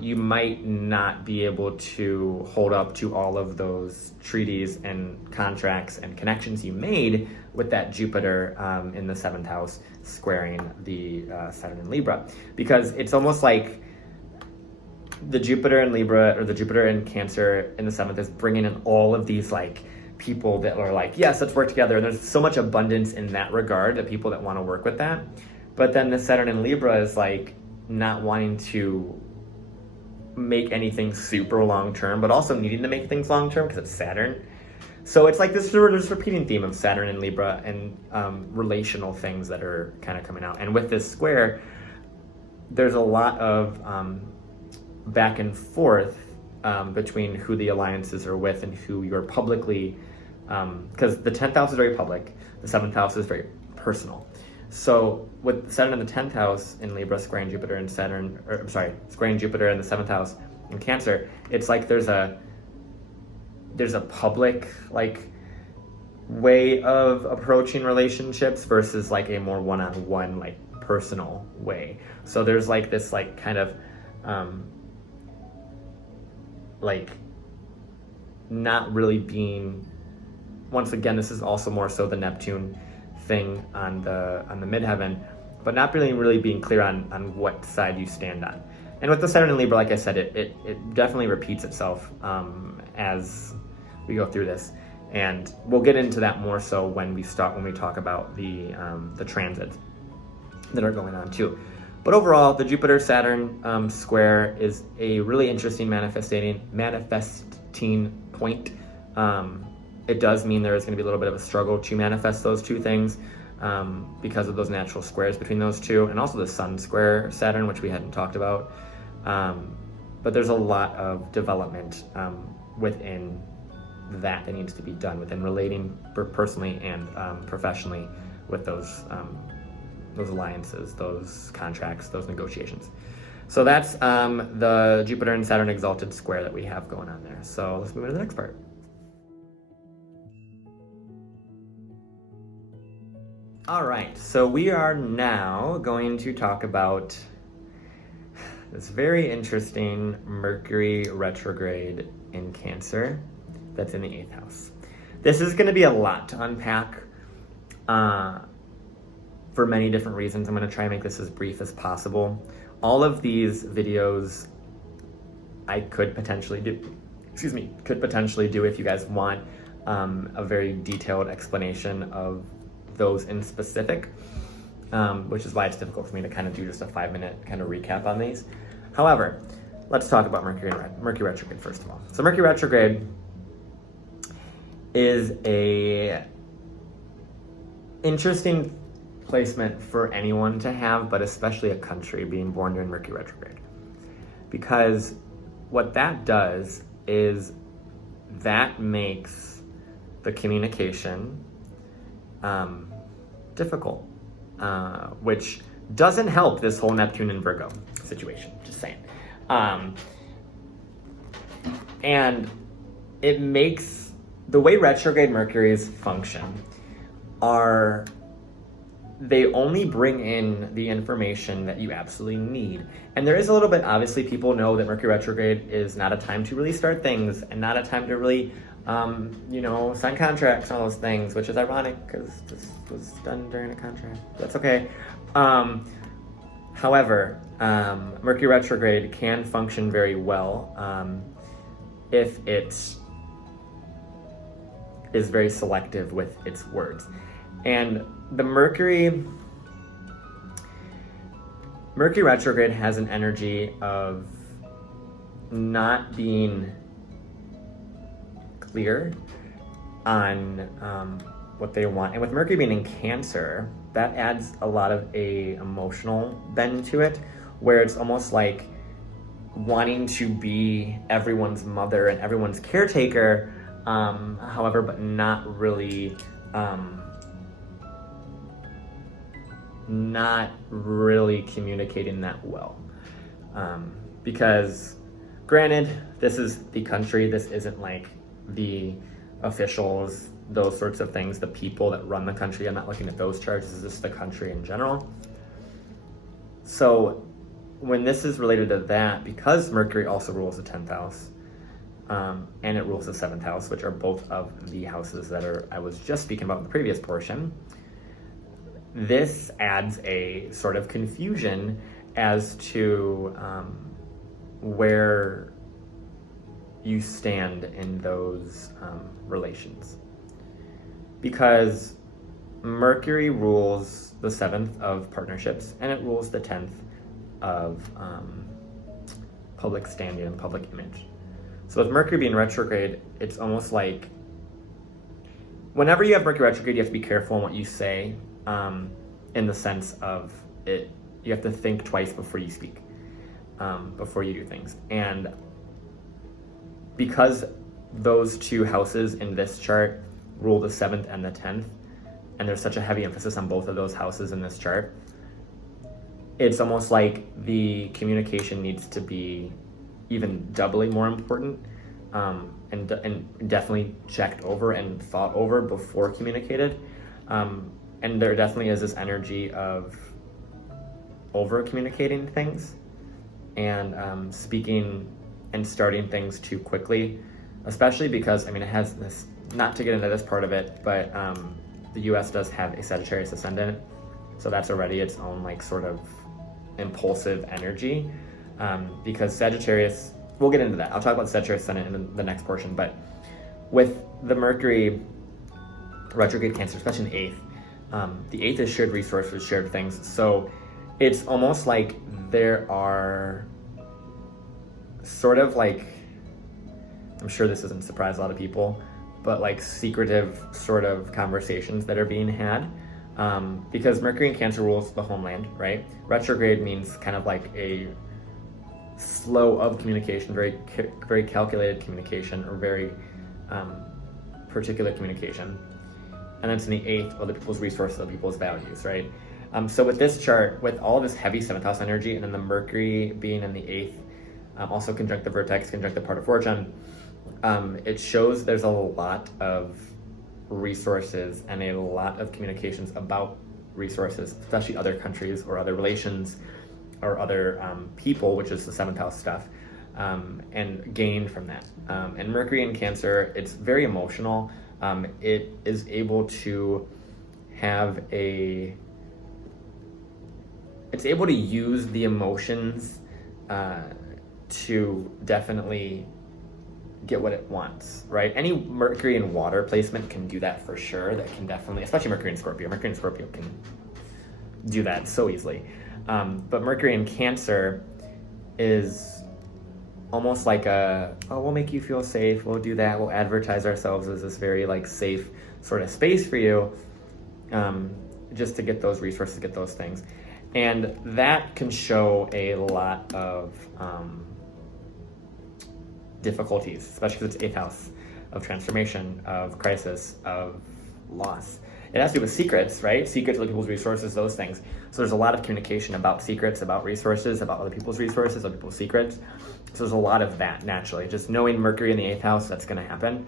you might not be able to hold up to all of those treaties and contracts and connections you made with that Jupiter in the 7th house squaring the Saturn in Libra, because it's almost like the Jupiter in Libra, or the Jupiter in Cancer in the 7th, is bringing in all of these like people that are like, yes, let's work together. And there's so much abundance in that regard, the people that want to work with that. But then the Saturn in Libra is like not wanting to make anything super long-term, but also needing to make things long-term because it's Saturn. So it's like this repeating theme of Saturn and Libra and relational things that are kind of coming out. And with this square, there's a lot of back and forth between who the alliances are with and who you're publicly, because the 10th house is very public, the 7th house is very personal. So with Saturn in the 10th house in Libra squaring Jupiter and Saturn, or I'm sorry, squaring Jupiter in the 7th house in Cancer, it's like there's a public like way of approaching relationships versus like a more one-on-one like personal way. So there's like this like kind of like not really being, once again, this is also more so the Neptune thing on the midheaven, but not really being clear on what side you stand on. And with the Saturn in Libra, like I said, it definitely repeats itself as we go through this, and we'll get into that more so when we talk about the transits that are going on too. But overall, the Jupiter-Saturn square is a really interesting manifesting point. It does mean there is going to be a little bit of a struggle to manifest those two things because of those natural squares between those two, and also the Sun square Saturn, which we hadn't talked about. But there's a lot of development within that needs to be done within relating personally and professionally with those alliances, those contracts, those negotiations. So that's the Jupiter and Saturn exalted square that we have going on there. So let's move into the next part. All right, so we are now going to talk about this very interesting Mercury retrograde in Cancer that's in the 8th house. This is going to be a lot to unpack for many different reasons. I'm going to try and make this as brief as possible. All of these videos I could potentially do if you guys want a very detailed explanation of those in specific, which is why it's difficult for me to kind of do just a 5-minute kind of recap on these. However, let's talk about Mercury retrograde first of all. So Mercury retrograde is a interesting placement for anyone to have, but especially a country being born during Mercury retrograde. Because what that does is that makes the communication difficult, which doesn't help this whole Neptune and Virgo situation, just saying. And it makes the way retrograde Mercuries function are they only bring in the information that you absolutely need. And there is a little bit, obviously people know that Mercury retrograde is not a time to really start things and not a time to really sign contracts and all those things, which is ironic because this was done during a contract. That's okay. However, Mercury retrograde can function very well if it is very selective with its words. And the Mercury retrograde has an energy of not being clear on what they want. And with Mercury being in Cancer, that adds a lot of a emotional bend to it, where it's almost like wanting to be everyone's mother and everyone's caretaker, however, but not really communicating that well. Because granted, this is the country, this isn't like the officials, those sorts of things, the people that run the country. I'm not looking at those charts, this is just the country in general. So when this is related to that, because Mercury also rules the 10th house, and it rules the 7th house, which are both of the houses that I was just speaking about in the previous portion, this adds a sort of confusion as to where you stand in those relations. Because Mercury rules the 7th of partnerships, and it rules the 10th of public standing and public image. So with Mercury being retrograde, it's almost like whenever you have Mercury retrograde, you have to be careful in what you say, in the sense of it. You have to think twice before you speak, before you do things. And because those two houses in this chart rule the 7th and the 10th, and there's such a heavy emphasis on both of those houses in this chart, it's almost like the communication needs to be even doubly more important, and definitely checked over and thought over before communicated. And there definitely is this energy of over communicating things and speaking and starting things too quickly, especially because, I mean, it has this, not to get into this part of it, but the US does have a Sagittarius Ascendant, so that's already its own like sort of impulsive energy, because Sagittarius, we'll get into that. I'll talk about Sagittarius Ascendant in the next portion, but with the Mercury retrograde Cancer, especially in the 8th is shared resources, shared things, so it's almost like there are sort of like, I'm sure this doesn't surprise a lot of people, but like secretive sort of conversations that are being had, because Mercury in Cancer rules the homeland, right? Retrograde means kind of like a flow of communication, very calculated communication, or very particular communication. And then it's in the 8th, other people's resources, other people's values, right? So with this chart, with all this heavy 7th house energy, and then the Mercury being in the 8th, also conjunct the vertex, conjunct the part of fortune, it shows there's a lot of resources and a lot of communications about resources, especially other countries or other relations or other people, which is the 7th house stuff, and gain from that. And Mercury in Cancer, it's very emotional. It is able to have it's able to use the emotions to definitely get what it wants, right? Any Mercury in water placement can do that for sure. That can definitely, especially Mercury in Scorpio. Mercury in Scorpio can do that so easily. But Mercury in Cancer is almost like we'll make you feel safe, we'll do that, we'll advertise ourselves as this very like safe sort of space for you, just to get those resources, get those things. And that can show a lot of difficulties, especially because it's 8th house of transformation, of crisis, of loss. It has to do with secrets, right? Secrets, other people's resources, those things. So there's a lot of communication about secrets, about resources, about other people's resources, other people's secrets. So there's a lot of that naturally. Just knowing Mercury in the 8th house, that's going to happen.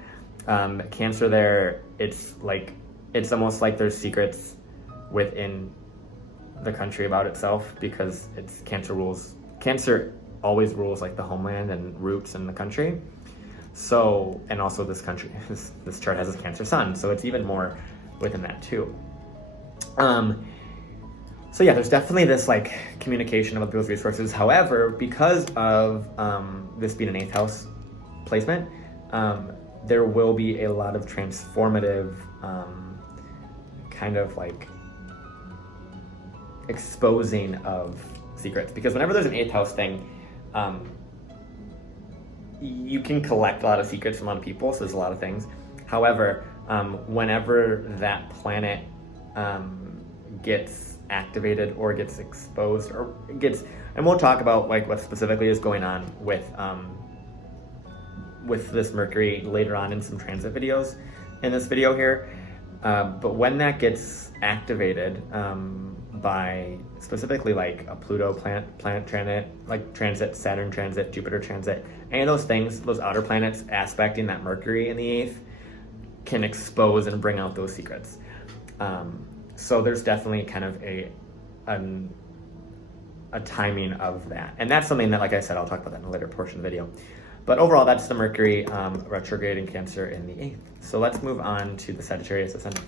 Cancer there, it's almost like there's secrets within the country about itself, because it's Cancer always rules like the homeland and roots in the country. So, and also this country, this chart has a Cancer sun, so it's even more within that too. So yeah, there's definitely this like communication about those resources. However, because of this being an 8th house placement, there will be a lot of transformative kind of like exposing of secrets, because whenever there's an 8th house thing, you can collect a lot of secrets from a lot of people, so there's a lot of things. However, whenever that planet gets activated or gets exposed or gets, and we'll talk about like what specifically is going on with this Mercury later on in some transit videos in this video here, but when that gets activated by specifically like a Pluto planet transit, like transit, Saturn transit, Jupiter transit, any of those things, those outer planets aspecting that Mercury in the 8th can expose and bring out those secrets. So there's definitely kind of a timing of that. And that's something that, like I said, I'll talk about that in a later portion of the video. But overall, that's the Mercury retrograde in Cancer in the 8th. So let's move on to the Sagittarius Ascendant.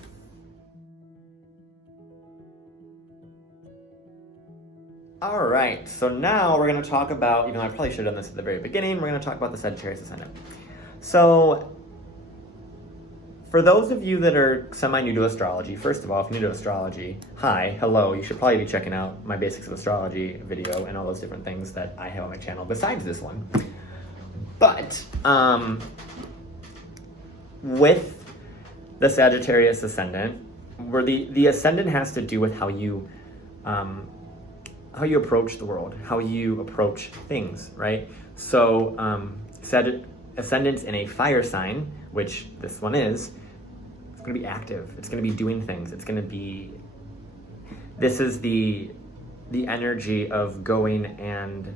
All right, so now we're going to talk about, I probably should have done this at the very beginning. We're going to talk about the Sagittarius Ascendant. So for those of you that are semi-new to astrology, first of all, if you're new to astrology, hi, hello, you should probably be checking out my Basics of Astrology video and all those different things that I have on my channel besides this one. But with the Sagittarius Ascendant, where the Ascendant has to do with how you approach the world, how you approach things, right? So Ascendant's in a fire sign, which this one is, it's going to be active. It's going to be doing things. It's going to be, this is the energy of going and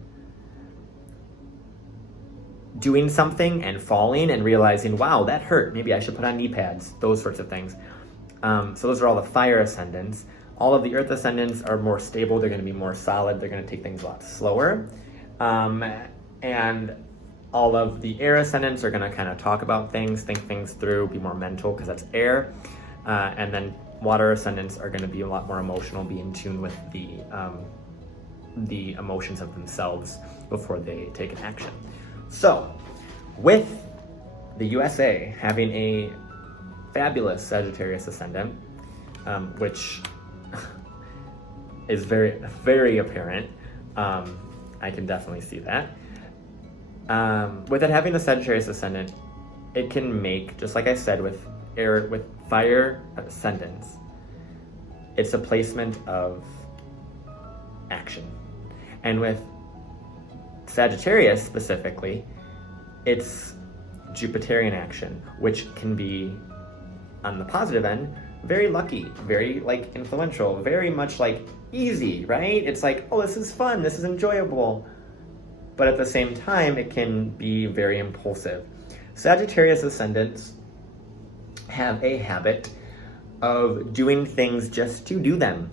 doing something and falling and realizing, wow, that hurt. Maybe I should put on knee pads, those sorts of things. So those are all the fire ascendants. All of the earth ascendants are more stable. They're going to be more solid. They're going to take things a lot slower. And all of the air ascendants are going to kind of talk about things, think things through, be more mental because that's air. And then water ascendants are going to be a lot more emotional, be in tune with the emotions of themselves before they take an action. So with the USA having a fabulous Sagittarius Ascendant, which is very, very apparent. I can definitely see that. With it having the Sagittarius Ascendant, it can make, just like I said, with fire ascendants, it's a placement of action. And with Sagittarius specifically, it's Jupiterian action, which can be, on the positive end, very lucky, very influential, very much easy, right? It's oh, this is fun, this is enjoyable. But at the same time, it can be very impulsive. Sagittarius ascendants have a habit of doing things just to do them.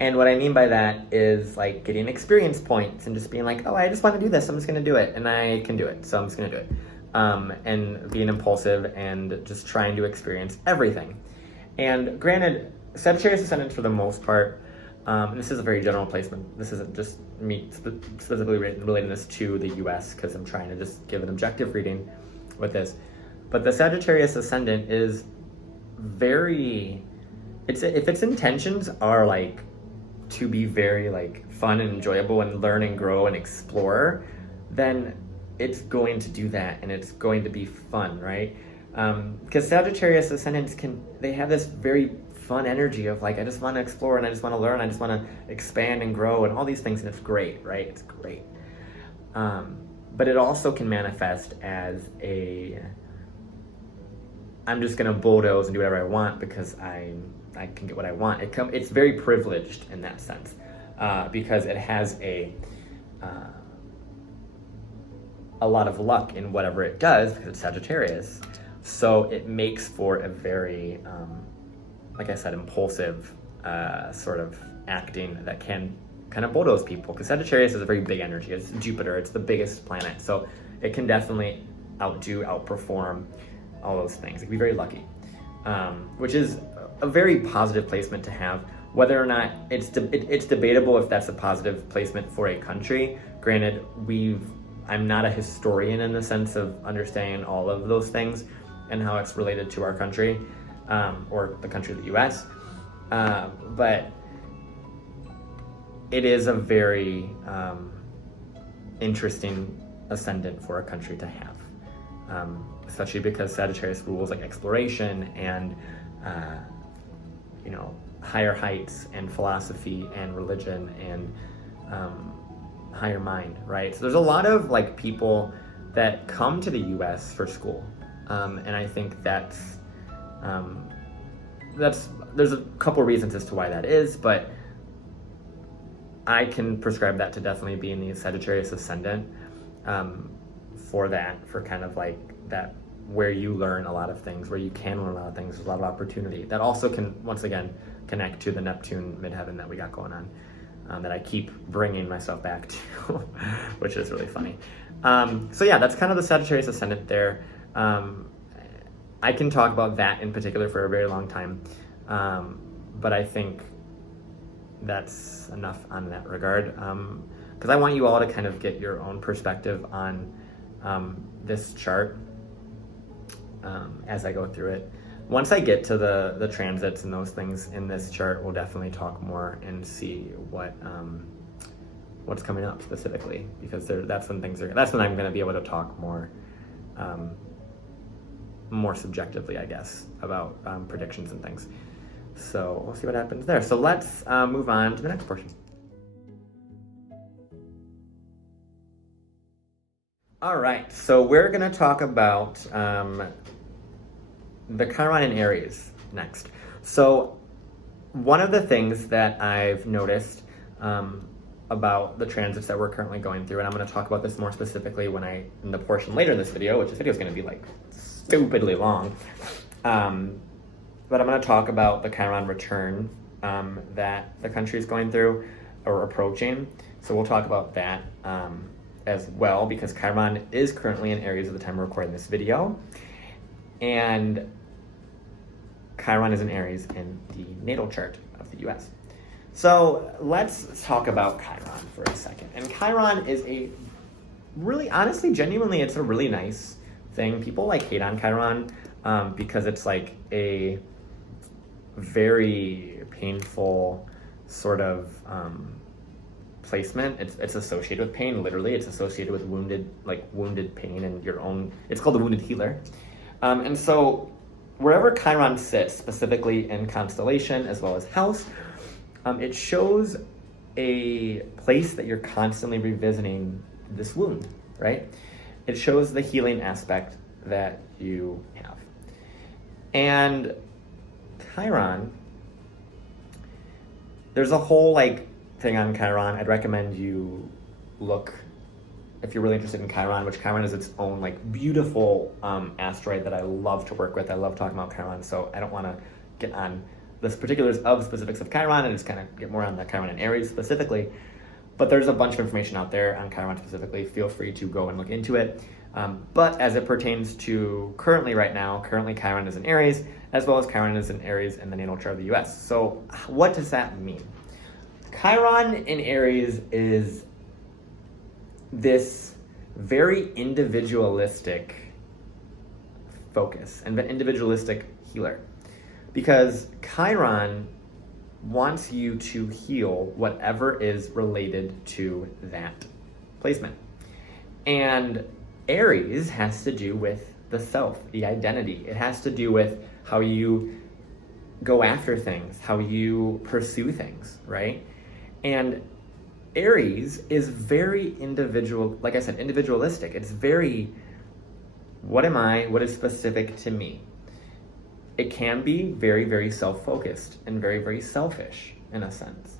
And what I mean by that is getting experience points and just being oh, I just want to do this, I'm just going to do it. And I can do it, so I'm just going to do it. And being impulsive and just trying to experience everything. And granted, Sagittarius Ascendant for the most part, this is a very general placement. This isn't just me specifically relating this to the US because I'm trying to just give an objective reading with this. But the Sagittarius Ascendant is very, if its intentions are to be very fun and enjoyable and learn and grow and explore, then it's going to do that and it's going to be fun, right? Because Sagittarius Ascendants they have this very fun energy of I just want to explore and I just want to learn, I just want to expand and grow and all these things, and it's great, right? It's great. But it also can manifest as I'm just going to bulldoze and do whatever I want because I can get what I want. It's very privileged in that sense because it has a lot of luck in whatever it does because it's Sagittarius. So it makes for a very, like I said, impulsive sort of acting that can kind of bulldoze people. Because Sagittarius is a very big energy. It's Jupiter. It's the biggest planet. So it can definitely outperform all those things. It can be very lucky, which is a very positive placement to have. Whether or not it's debatable if that's a positive placement for a country. Granted, I'm not a historian in the sense of understanding all of those things and how it's related to our country, or the country of the US. But it is a very interesting ascendant for a country to have, especially because Sagittarius rules exploration and, higher heights and philosophy and religion and higher mind, right? So there's a lot of people that come to the US for school. And I think there's a couple reasons as to why that is, but I can prescribe that to definitely being the Sagittarius Ascendant, for kind of that, where you learn a lot of things, where you can learn a lot of things, there's a lot of opportunity. That also can, once again, connect to the Neptune midheaven that we got going on. that I keep bringing myself back to, which is really funny. So yeah, that's kind of the Sagittarius Ascendant there. I can talk about that in particular for a very long time, but I think that's enough on that regard, because I want you all to kind of get your own perspective on this chart as I go through it. Once I get to the transits and those things in this chart, we'll definitely talk more and see what's coming up specifically, because that's when I'm going to be able to talk more subjectively, I guess, about predictions and things. So we'll see what happens there. So let's move on to the next portion. All right, so we're going to talk about the Chiron in Aries next. So one of the things that I've noticed about the transits that we're currently going through, and I'm going to talk about this more specifically in the portion later in this video, which this video is going to be like stupidly long, but I'm going to talk about the Chiron return that the country is going through or approaching. So we'll talk about that as well, because Chiron is currently in Aries at the time we're recording this video, and Chiron is in Aries in the natal chart of the US. So let's talk about Chiron for a second. And Chiron is a really, honestly, genuinely, it's a really nice thing. People like hate on Chiron because it's like a very painful sort of placement. It's associated with pain, literally. It's associated with wounded pain and your own, it's called the wounded healer. And so wherever Chiron sits, specifically in constellation as well as house, it shows a place that you're constantly revisiting this wound, right? It shows the healing aspect that you have. And Chiron, there's a whole thing on Chiron. I'd recommend you look, if you're really interested in Chiron, which Chiron is its own beautiful asteroid that I love to work with. I love talking about Chiron, so I don't want to get on the particulars of specifics of Chiron and just kind of get more on the Chiron and Aries specifically. But there's a bunch of information out there on Chiron specifically. Feel free to go and look into it. But as it pertains to currently Chiron is in Aries, as well as Chiron is in Aries in the natal chart of the US. So what does that mean? Chiron in Aries is this very individualistic focus and an individualistic healer, because Chiron wants you to heal whatever is related to that placement. And Aries has to do with the self, the identity. It has to do with how you go after things, how you pursue things, right? And Aries is very individual, like I said, individualistic. It's very, what am I? What is specific to me? It can be very, very self-focused and very, very selfish in a sense.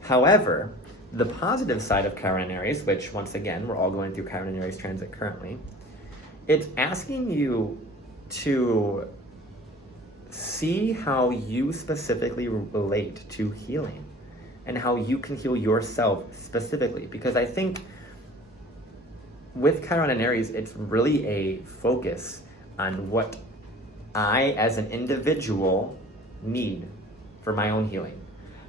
However, the positive side of Chiron and Aries, which once again, we're all going through Chiron and Aries transit currently, it's asking you to see how you specifically relate to healing and how you can heal yourself specifically. Because I think with Chiron and Aries, it's really a focus on what I, as an individual, need for my own healing.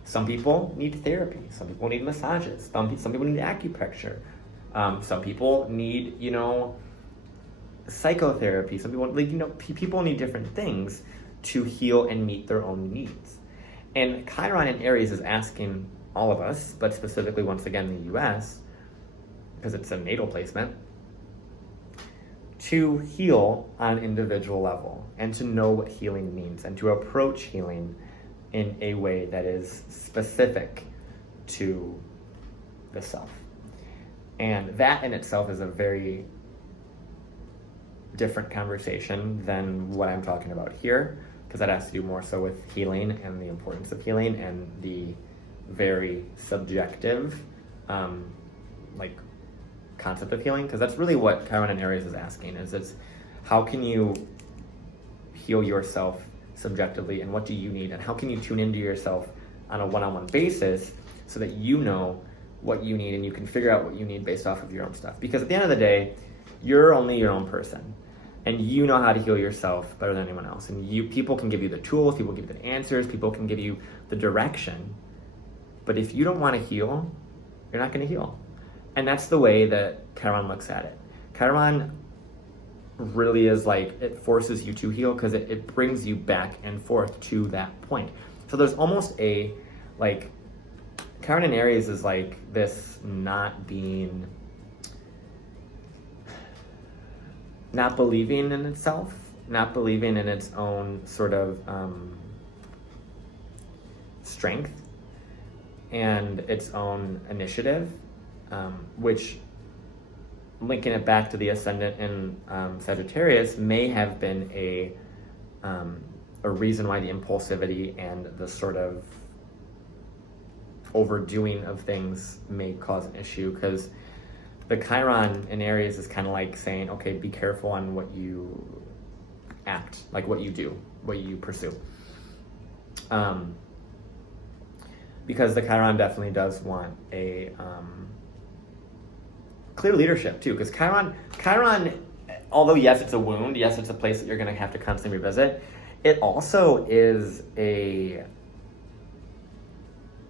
Some people need therapy. Some people need massages. Some people need acupuncture. Some people need, psychotherapy. Some people, people need different things to heal and meet their own needs. And Chiron in Aries is asking all of us, but specifically, once again, the US, because it's a natal placement, to heal on an individual level and to know what healing means and to approach healing in a way that is specific to the self. And that in itself is a very different conversation than what I'm talking about here, because that has to do more so with healing and the importance of healing and the very subjective concept of healing, because that's really what Chiron and Aries is asking, is it's how can you heal yourself subjectively, and what do you need, and how can you tune into yourself on a one-on-one basis so that you know what you need and you can figure out what you need based off of your own stuff. Because at the end of the day, you're only your own person, and you know how to heal yourself better than anyone else. And people can give you the tools, people give you the answers, people can give you the direction. But if you don't want to heal, you're not going to heal. And that's the way that Chiron looks at it. Chiron really is like, it forces you to heal because it brings you back and forth to that point. So there's almost a, like, Chiron in Aries is like this not believing in itself, not believing in its own sort of strength and its own initiative, which, linking it back to the ascendant in Sagittarius, may have been a reason why the impulsivity and the sort of overdoing of things may cause an issue, because the Chiron in Aries is kind of like saying, okay, be careful on what you act, like what you do, what you pursue. Because the Chiron definitely does want a clear leadership too, because Chiron, although yes, it's a wound, yes, it's a place that you're going to have to constantly revisit, it also is a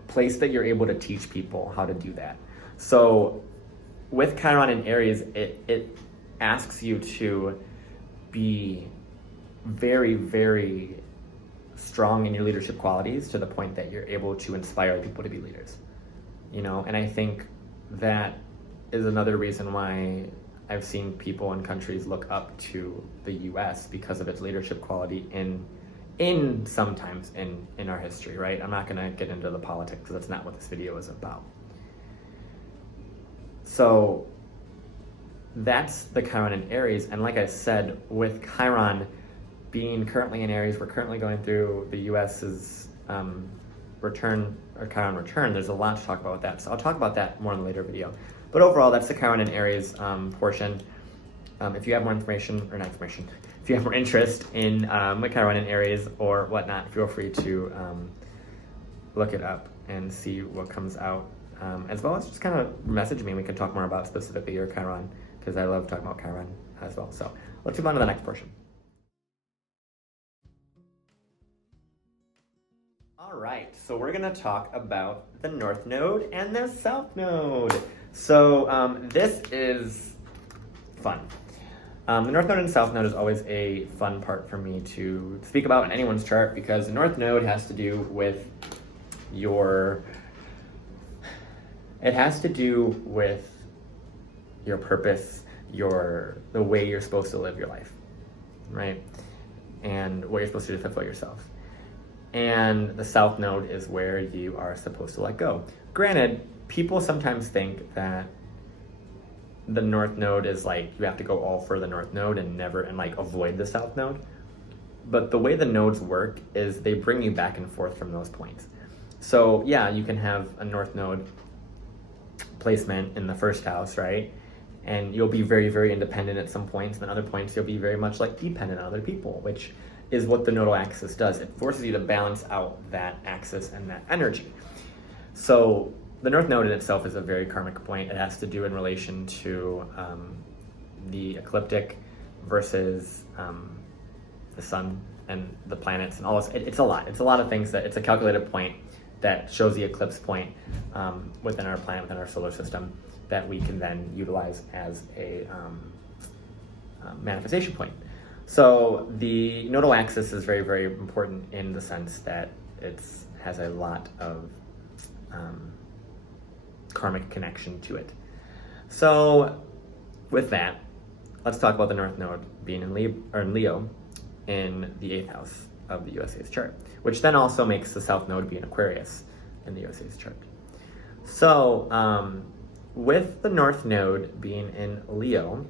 place that you're able to teach people how to do that. So with Chiron in Aries, it asks you to be very, very strong in your leadership qualities to the point that you're able to inspire people to be leaders, you know. And I think that is another reason why I've seen people in countries look up to the US, because of its leadership quality in sometimes in our history, right? I'm not gonna get into the politics because that's not what this video is about. So that's the Chiron in Aries. And like I said, with Chiron being currently in Aries, we're currently going through the US's return, or Chiron return. There's a lot to talk about with that. So I'll talk about that more in a later video. But overall, that's the Chiron in Aries portion. If you have more information, or not information, if you have more interest in Chiron in Aries or whatnot, feel free to look it up and see what comes out. As well as just kind of message me. We can talk more about specifically your Chiron, because I love talking about Chiron as well. So let's move on to the next portion. All right, so we're gonna talk about the North Node and the South Node. So this is fun. The North Node and South Node is always a fun part for me to speak about in anyone's chart, because the North Node has to do with your purpose, the way you're supposed to live your life, right? And what you're supposed to do to fulfill yourself. And the South Node is where you are supposed to let go. Granted, people sometimes think that the North Node is like, you have to go all for the North Node and like avoid the South Node. But the way the nodes work is they bring you back and forth from those points. So yeah, you can have a North Node placement in the first house, right? And you'll be very, very independent at some points, and then other points you'll be very much like dependent on other people, which is what the nodal axis does. It forces you to balance out that axis and that energy. So the North Node in itself is a very karmic point. It has to do in relation to the ecliptic versus the sun and the planets and all this. It's a lot. It's a lot of things. That it's a calculated point that shows the eclipse point within our planet, within our solar system, that we can then utilize as a manifestation point. So the nodal axis is very, very important in the sense that it has a lot of karmic connection to it. So with that, let's talk about the North Node being in Leo in the 8th house of the USA's chart, which then also makes the South Node be in Aquarius in the USA's chart. So with the North Node being in Leo,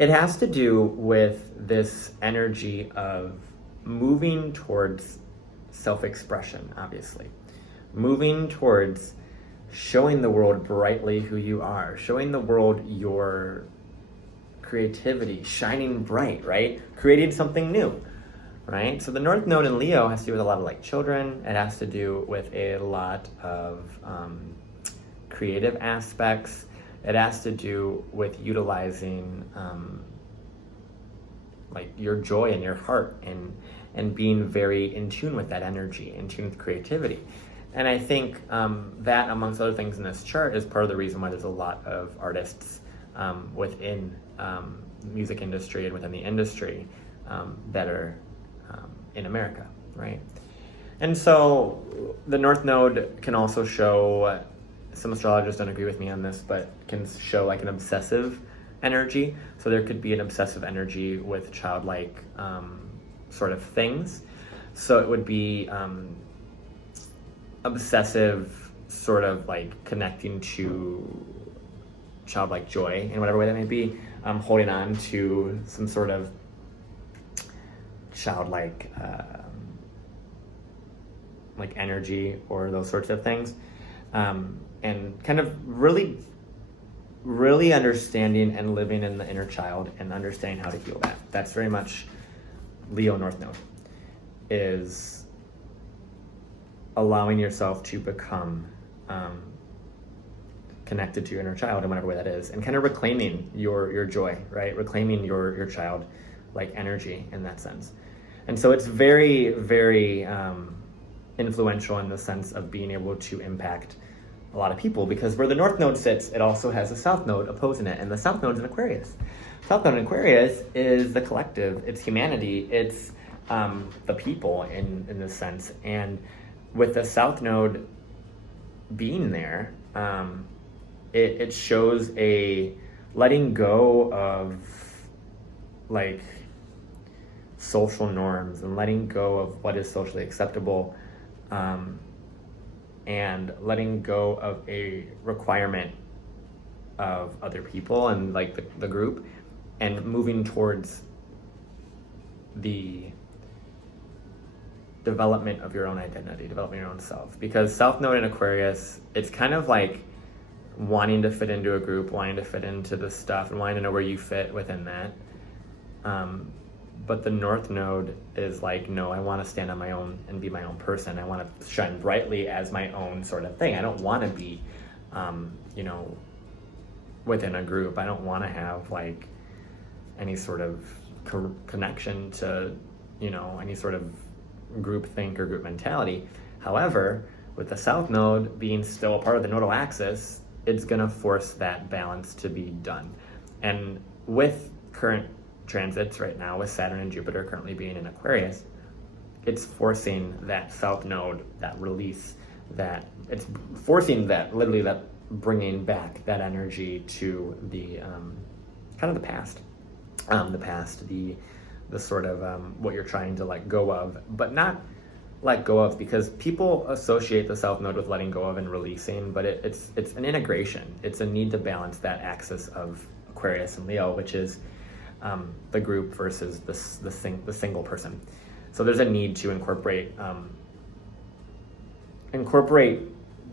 it has to do with this energy of moving towards self-expression, obviously. Moving towards showing the world brightly who you are, showing the world your creativity, shining bright, right? Creating something new. right? So the North Node in Leo has to do with a lot of like children. It has to do with a lot of creative aspects. It has to do with utilizing like your joy and your heart and being very in tune with that energy, in tune with creativity. And I think that, amongst other things in this chart, is part of the reason why there's a lot of artists within the music industry and within the industry that are in America, right? And so the North Node can also show, some astrologers don't agree with me on this, but can show like an obsessive energy. So there could be an obsessive energy with childlike sort of things. So it would be obsessive, sort of like connecting to childlike joy in whatever way that may be, holding on to some sort of childlike like energy or those sorts of things, and kind of really understanding and living in the inner child and understanding how to heal that. That's very much Leo North Node, is allowing yourself to become connected to your inner child in whatever way that is, and kind of reclaiming your joy, right? Reclaiming your child like energy in that sense. And so it's very, very influential in the sense of being able to impact a lot of people, because where the North Node sits, it also has a South Node opposing it, and the South Node's in Aquarius. South Node in Aquarius is the collective, it's humanity, it's the people in this sense. And with the South Node being there, it shows a letting go of like social norms and letting go of what is socially acceptable, and letting go of a requirement of other people and like the group, and moving towards the development of your own identity, developing your own self. Because South Node in Aquarius, it's kind of like wanting to fit into a group, wanting to fit into the stuff, and wanting to know where you fit within that. But the North Node is like, no, I want to stand on my own and be my own person. I want to shine brightly as my own sort of thing. I don't want to be, within a group. I don't want to have like any sort of connection to, any sort of group think or group mentality. However, with the South Node being still a part of the nodal axis, it's going to force that balance to be done. And with current transits right now, with Saturn and Jupiter currently being in Aquarius, it's forcing that South Node, that release, that it's forcing that, literally that bringing back that energy to the kind of the past, the sort of what you're trying to let go of, but not let go of, because people associate the South Node with letting go of and releasing, but it's an integration. It's a need to balance that axis of Aquarius and Leo, which is the group versus the single person. So there's a need to incorporate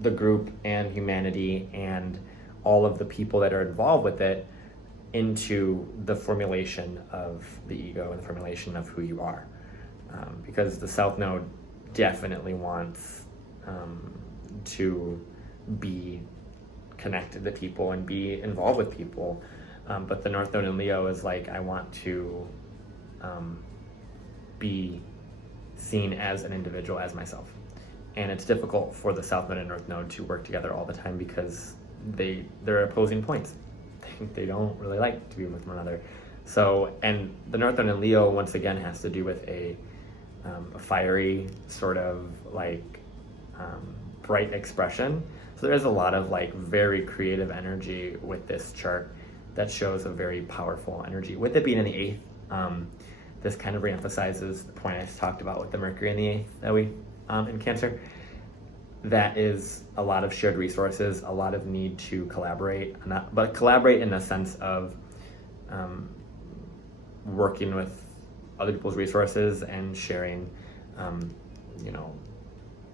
the group and humanity and all of the people that are involved with it into the formulation of the ego and the formulation of who you are. Because the South Node definitely wants to be connected to people and be involved with people. But the North Node in Leo is like, I want to be seen as an individual, as myself. And it's difficult for the South Node and North Node to work together all the time because they're opposing points. They don't really like to be with one another. So, and the North Node in Leo, once again, has to do with a fiery sort of like bright expression. So there's a lot of like very creative energy with this chart that shows a very powerful energy. With it being in the 8th, this kind of reemphasizes the point I talked about with the Mercury in the 8th that we in Cancer. That is a lot of shared resources, a lot of need to collaborate, but collaborate in the sense of working with other people's resources and sharing,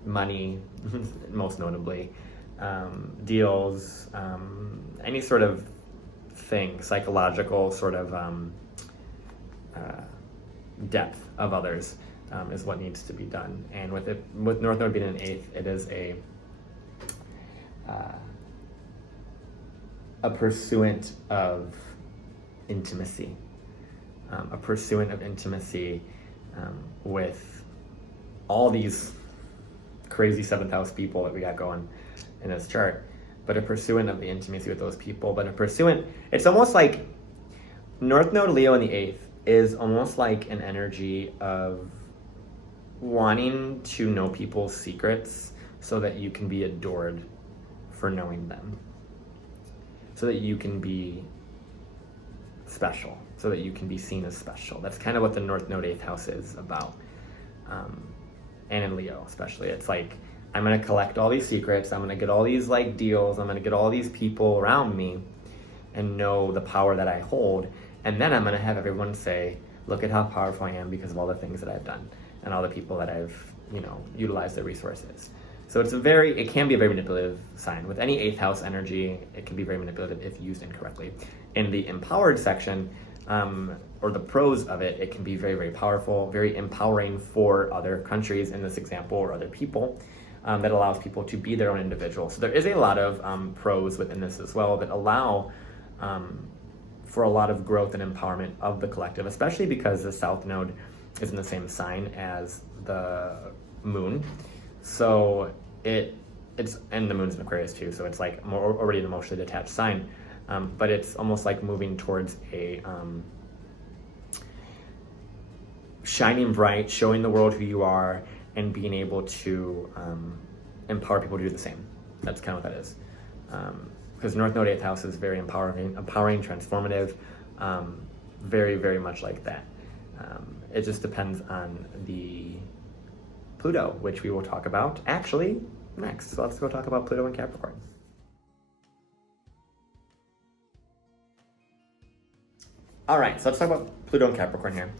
money, most notably, deals, any sort of thing, psychological sort of depth of others. is what needs to be done. And with North Node being an 8th, it is a pursuant of intimacy, with all these crazy 7th house people that we got going in this chart, but a pursuant of the intimacy with those people, but a pursuant, it's almost like North Node Leo in the 8th is almost like an energy of wanting to know people's secrets so that you can be adored for knowing them, so that you can be special, so that you can be seen as special. That's kind of what the North Node 8th house is about. And in Leo especially, it's like, I'm going to collect all these secrets, I'm going to get all these like deals, I'm going to get all these people around me and know the power that I hold, and then I'm going to have everyone say, look at how powerful I am because of all the things that I've done and all the people that I've, utilized their resources. So it can be a very manipulative sign. With any 8th house energy, it can be very manipulative if used incorrectly. In the empowered section, or the pros of it, it can be very, very powerful, very empowering for other countries in this example, or other people, that allows people to be their own individual. So there is a lot of pros within this as well that allow for a lot of growth and empowerment of the collective, especially because the South Node is in the same sign as the Moon. So it's and the Moon's in Aquarius too, so it's like already an emotionally detached sign, but it's almost like moving towards a shining bright, showing the world who you are, and being able to empower people to do the same. That's kind of what that is. Because North Node 8th house is very empowering, transformative, very, very much like that. It just depends on the Pluto, which we will talk about actually next. So let's go talk about Pluto and Capricorn. All right, so let's talk about Pluto and Capricorn here.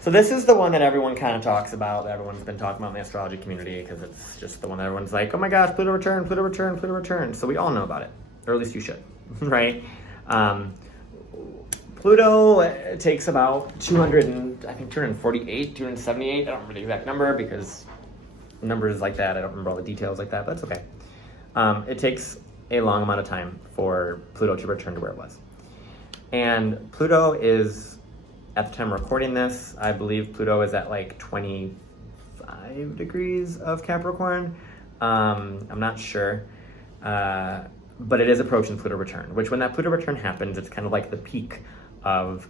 So this is the one that everyone kind of talks about, that everyone's been talking about in the astrology community, because it's just the one that everyone's like, oh my gosh, Pluto return, Pluto return, Pluto return. So we all know about it, or at least you should, right? Pluto takes about 248, 278, I don't remember the exact number because numbers like that, I don't remember all the details like that, but that's okay. It takes a long amount of time for Pluto to return to where it was. And Pluto is, at the time of recording this, I believe Pluto is at like 25 degrees of Capricorn. I'm not sure, but it is approaching Pluto return, which when that Pluto return happens, it's kind of like the peak of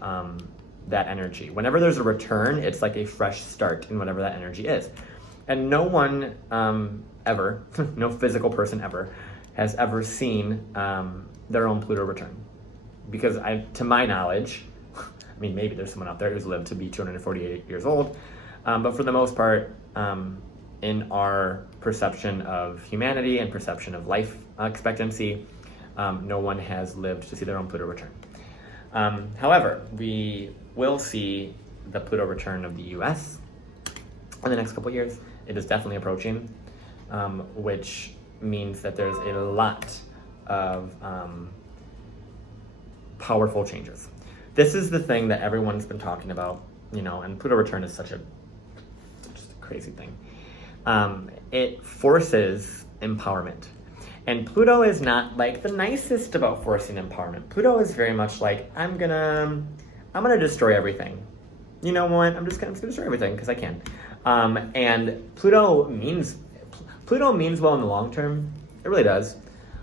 that energy. Whenever there's a return, it's like a fresh start in whatever that energy is. And no one ever, no physical person ever, has ever seen their own Pluto return. Because to my knowledge, I mean, maybe there's someone out there who's lived to be 248 years old, but for the most part, in our perception of humanity and perception of life expectancy, no one has lived to see their own Pluto return. However, we will see the Pluto return of the US in the next couple of years. It is definitely approaching, which means that there's a lot of powerful changes. This is the thing that everyone's been talking about, and Pluto return is such a crazy thing. It forces empowerment. And Pluto is not like the nicest about forcing empowerment. Pluto is very much like, I'm gonna destroy everything. You know what? I'm just gonna destroy everything because I can. And Pluto means well in the long term. It really does.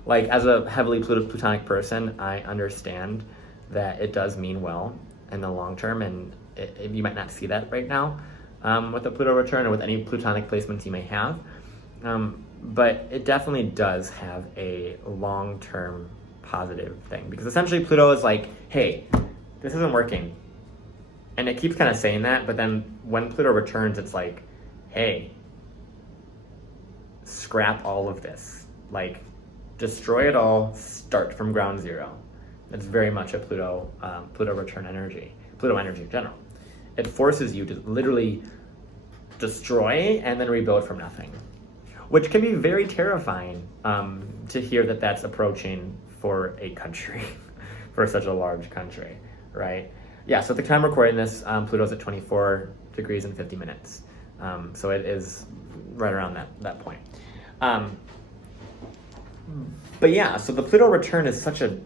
Like, as a heavily Plutonic person, I understand that it does mean well in the long term, and you might not see that right now with the Pluto return or with any Plutonic placements you may have. But it definitely does have a long-term positive thing, because essentially Pluto is like, hey, this isn't working. And it keeps kind of saying that, but then when Pluto returns, it's like, hey, scrap all of this. Like, destroy it all, start from ground zero. It's very much a Pluto return energy, Pluto energy in general. It forces you to literally destroy and then rebuild from nothing, which can be very terrifying to hear that that's approaching for a country, for such a large country, right? Yeah, so at the time recording this, Pluto's at 24 degrees and 50 minutes. So it is right around that point. But yeah, so the Pluto return is such a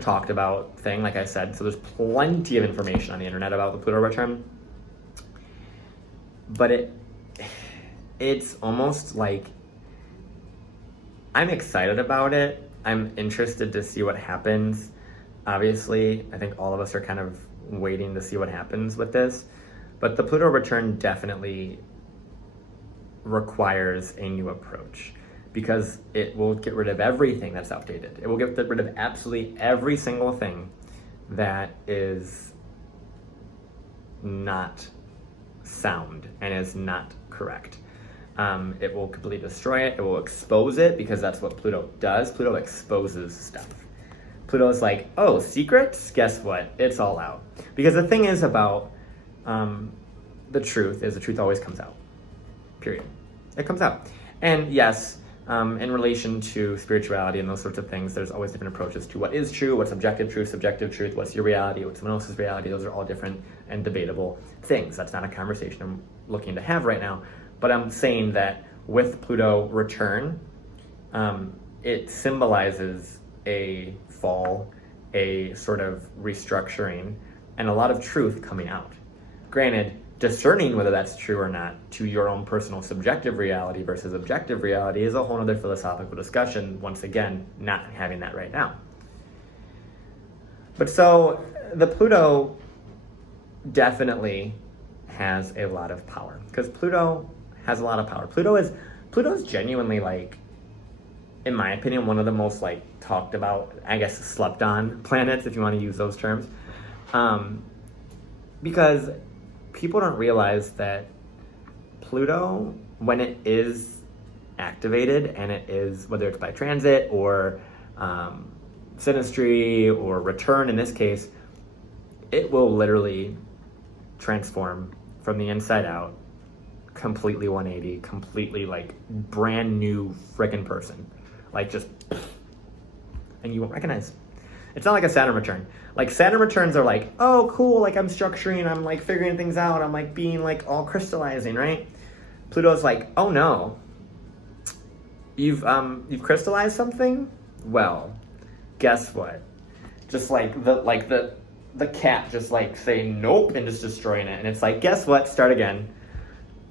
talked about thing, like I said. So there's plenty of information on the internet about the Pluto return. But it's almost like I'm excited about it. I'm interested to see what happens. Obviously, I think all of us are kind of waiting to see what happens with this. But the Pluto return definitely requires a new approach because it will get rid of everything that's outdated. It will get rid of absolutely every single thing that is not sound and is not correct. It will completely destroy it. It will expose it because that's what Pluto does. Pluto exposes stuff. Pluto is like, oh, secrets? Guess what? It's all out. Because the thing is about the truth always comes out. Period. It comes out. And yes, in relation to spirituality and those sorts of things, there's always different approaches to what is true, what's objective truth, subjective truth, what's your reality, what's someone else's reality. Those are all different and debatable things. That's not a conversation I'm looking to have right now. But I'm saying that with Pluto return, it symbolizes a fall, a sort of restructuring, and a lot of truth coming out. Granted, discerning whether that's true or not to your own personal subjective reality versus objective reality is a whole other philosophical discussion. Once again, not having that right now. But so the Pluto definitely has a lot of power because Pluto has a lot of power. Pluto's genuinely, like, in my opinion, one of the most talked about, I guess, slept on planets, if you want to use those terms. Because people don't realize that Pluto, when it is activated, and it is, whether it's by transit or synastry or return in this case, it will literally transform from the inside out, completely 180, completely brand new freaking person. Just, and you won't recognize. It's not like a Saturn return. Saturn returns are oh, cool, I'm structuring, I'm figuring things out, I'm being all crystallizing, right? Pluto's oh no. You've crystallized something? Well, guess what? Just the cat just saying nope and just destroying it. And it's guess what? Start again.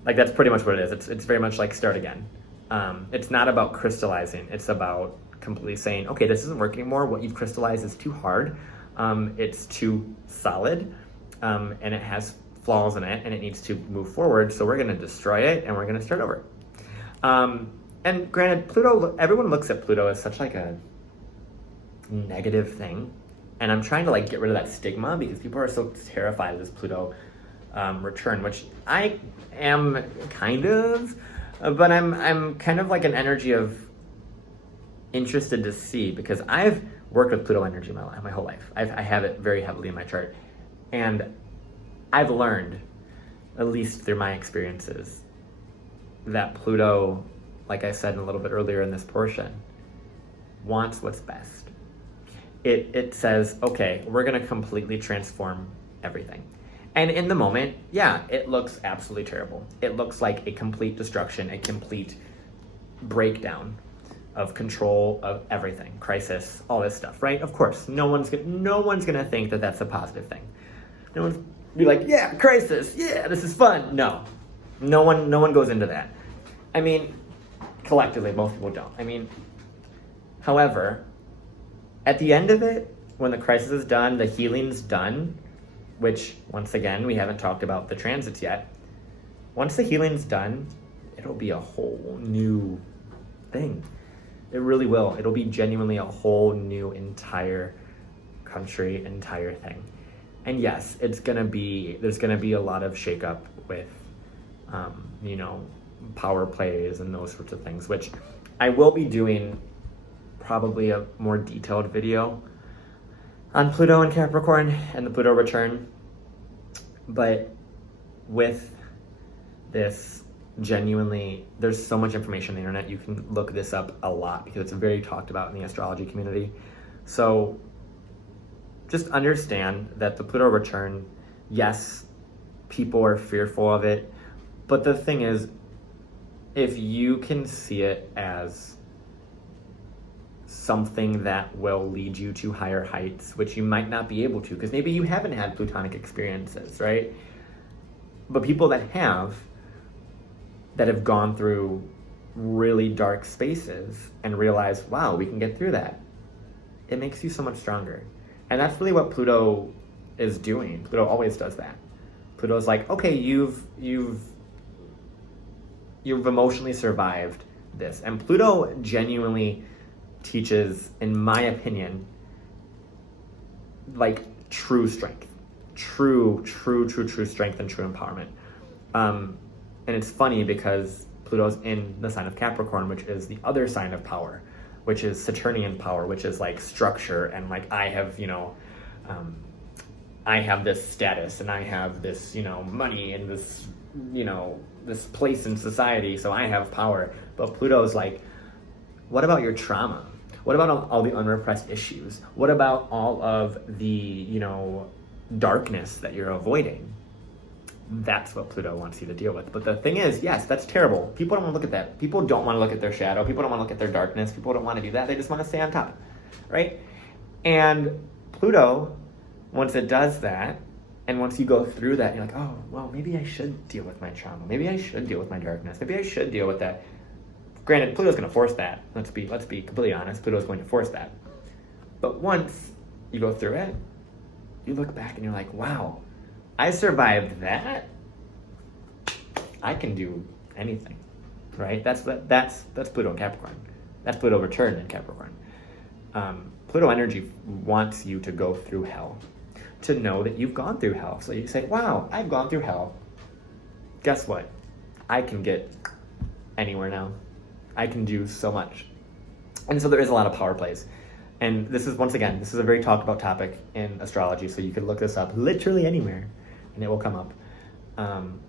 That's pretty much what it is. It's very much start again. It's not about crystallizing. It's about completely saying, okay, this isn't working anymore. What you've crystallized is too hard. It's too solid, and it has flaws in it, and it needs to move forward. So we're going to destroy it, and we're going to start over. And granted, Pluto, everyone looks at Pluto as such a negative thing. And I'm trying to get rid of that stigma because people are so terrified of this Pluto return, which I am kind of, but I'm kind of an energy of interested to see because I've worked with Pluto energy my whole life. I have it very heavily in my chart. And I've learned, at least through my experiences, that Pluto, like I said a little bit earlier in this portion, wants what's best. It says, okay, we're going to completely transform everything. And in the moment, yeah, it looks absolutely terrible. It looks like a complete destruction, a complete breakdown of control of everything, crisis, all this stuff, right? Of course, no one's gonna think that that's a positive thing. No one's be yeah, crisis, yeah, this is fun. No one goes into that. I mean, collectively, most people don't. However, at the end of it, when the crisis is done, the healing's done, which, once again, we haven't talked about the transits yet. Once the healing's done, it'll be a whole new thing. It really will. It'll be genuinely a whole new entire country, entire thing. And yes, there's gonna be a lot of shakeup with, power plays and those sorts of things, which I will be doing probably a more detailed video on Pluto and Capricorn and the Pluto return. But with this, genuinely, there's so much information on the internet. You can look this up a lot because it's very talked about in the astrology community. So just understand that the Pluto return, yes, people are fearful of it. But the thing is, if you can see it as something that will lead you to higher heights, which you might not be able to, because maybe you haven't had plutonic experiences, right? But people that have gone through really dark spaces and realize, wow, we can get through that. It makes you so much stronger. And that's really what Pluto is doing. Pluto always does that. Pluto's like, okay, you've emotionally survived this. And Pluto genuinely teaches, in my opinion, like true strength. True strength and true empowerment. And it's funny because Pluto's in the sign of Capricorn, which is the other sign of power, which is Saturnian power, which is like structure and like I have this status and I have this, money and this, this place in society, so I have power. But Pluto's like, what about your trauma? What about all the unrepressed issues? What about all of the, darkness that you're avoiding? That's what Pluto wants you to deal with. But the thing is, yes, that's terrible. People don't want to look at that. People don't want to look at their shadow. People don't want to look at their darkness. People don't want to do that. They just want to stay on top, right? And Pluto, once it does that, and once you go through that, you're like, oh, well, maybe I should deal with my trauma. Maybe I should deal with my darkness. Maybe I should deal with that. Granted, Pluto's going to force that. Let's be completely honest. Pluto's going to force that. But once you go through it, you look back and you're like, wow, I survived that. I can do anything, right? That's Pluto in Capricorn. That's Pluto Return in Capricorn. Pluto energy wants you to go through hell, to know that you've gone through hell. So you say, wow, I've gone through hell. Guess what? I can get anywhere now. I can do so much. And so there is a lot of power plays. And this is, once again, this is a very talked about topic in astrology, so you could look this up literally anywhere and it will come up. And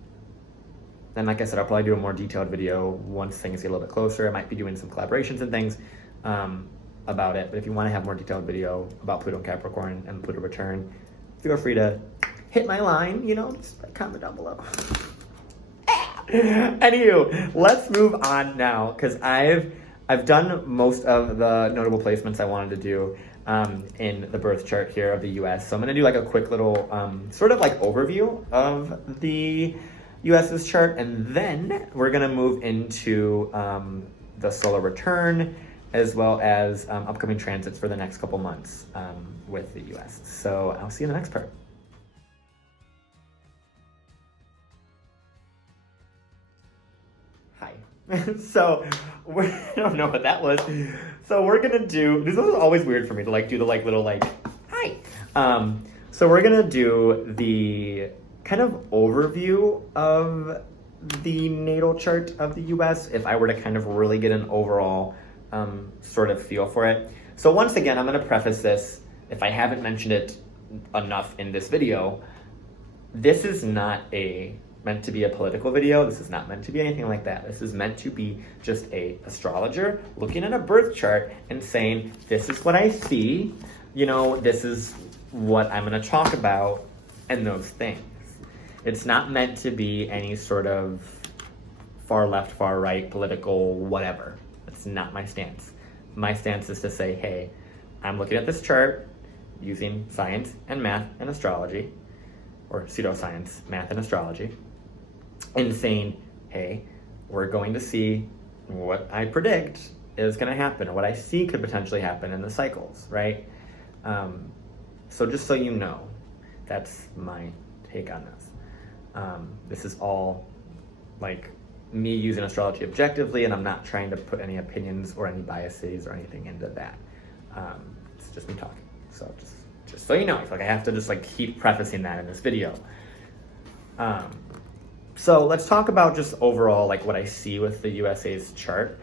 like I said, I'll probably do a more detailed video once things get a little bit closer. I might be doing some collaborations and things about it. But if you want to have more detailed video about Pluto and Capricorn and Pluto Return, feel free to hit my line, just comment down below. Anywho, let's move on now, because I've done most of the notable placements I wanted to do in the birth chart here of the US. So I'm going to do like a quick little sort of like overview of the US's chart, and then we're going to move into the solar return as well as upcoming transits for the next couple months with the US. So I'll see you in the next part. So I don't know what that was. So we're gonna do, this was always weird for me to like do the like little like hi. So we're gonna do the kind of overview of the natal chart of the US if I were to kind of really get an overall sort of feel for it. So once again, I'm gonna preface this, if I haven't mentioned it enough in this video, this is not meant to be a political video. This is not meant to be anything like that. This is meant to be just a astrologer looking at a birth chart and saying, this is what I see, this is what I'm going to talk about, and those things. It's not meant to be any sort of far left, far right, political, whatever. That's not my stance. My stance is to say, hey, I'm looking at this chart using science and math and astrology, or pseudoscience, math and astrology, and saying, hey, we're going to see what I predict is going to happen, or what I see could potentially happen in the cycles, right? So just so you know, that's my take on this. This is all like me using astrology objectively, and I'm not trying to put any opinions or any biases or anything into that. It's just me talking. So just so you know, I feel like I have to just like keep prefacing that in this video. So let's talk about just overall like what I see with the USA's chart.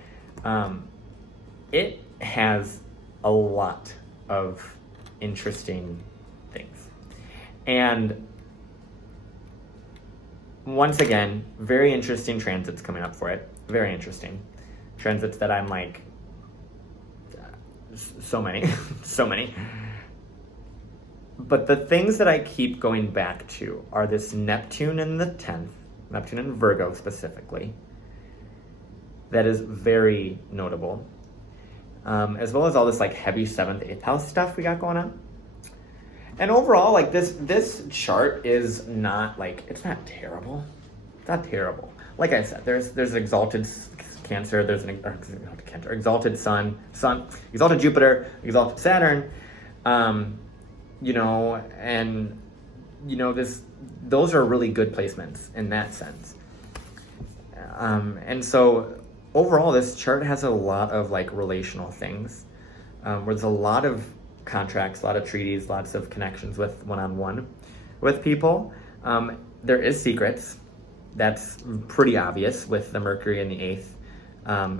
It has a lot of interesting things. And once again, very interesting transits coming up for it. Very interesting. Transits that I'm like, so many, so many. But the things that I keep going back to are this Neptune in the 10th, Neptune in Virgo specifically. That is very notable. As well as all this like heavy 7th, 8th house stuff we got going on. And overall, like this chart is not like, it's not terrible. It's not terrible. Like I said, there's exalted Cancer, there's an exalted Sun, exalted Jupiter, exalted Saturn, those are really good placements in that sense. And so overall, this chart has a lot of like relational things, where there's a lot of contracts, a lot of treaties, lots of connections with one-on-one with people. There is secrets. That's pretty obvious with the Mercury in the 8th,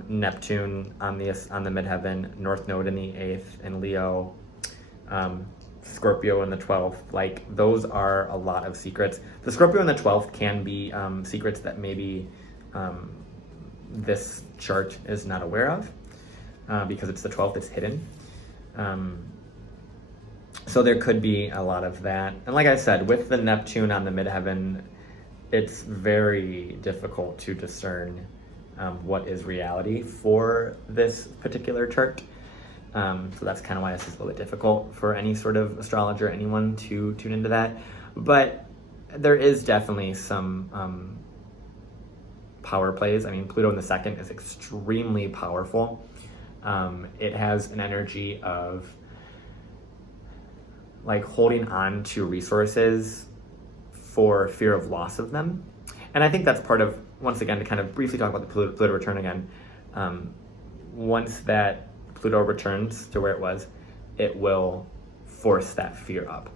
Neptune on the midheaven, North Node in the 8th, and Leo, Scorpio in the 12th. Like, those are a lot of secrets. The Scorpio in the 12th can be secrets that maybe this chart is not aware of, because it's the 12th, it's hidden. So there could be a lot of that. And like I said, with the Neptune on the midheaven, it's very difficult to discern what is reality for this particular chart. So that's kind of why this is a little bit difficult for any sort of astrologer, anyone to tune into that. But there is definitely some power plays. I mean, Pluto in the 2nd is extremely powerful. It has an energy of like holding on to resources for fear of loss of them. And I think that's part of, once again, to kind of briefly talk about the Pluto return again, once that Pluto returns to where it was, it will force that fear up,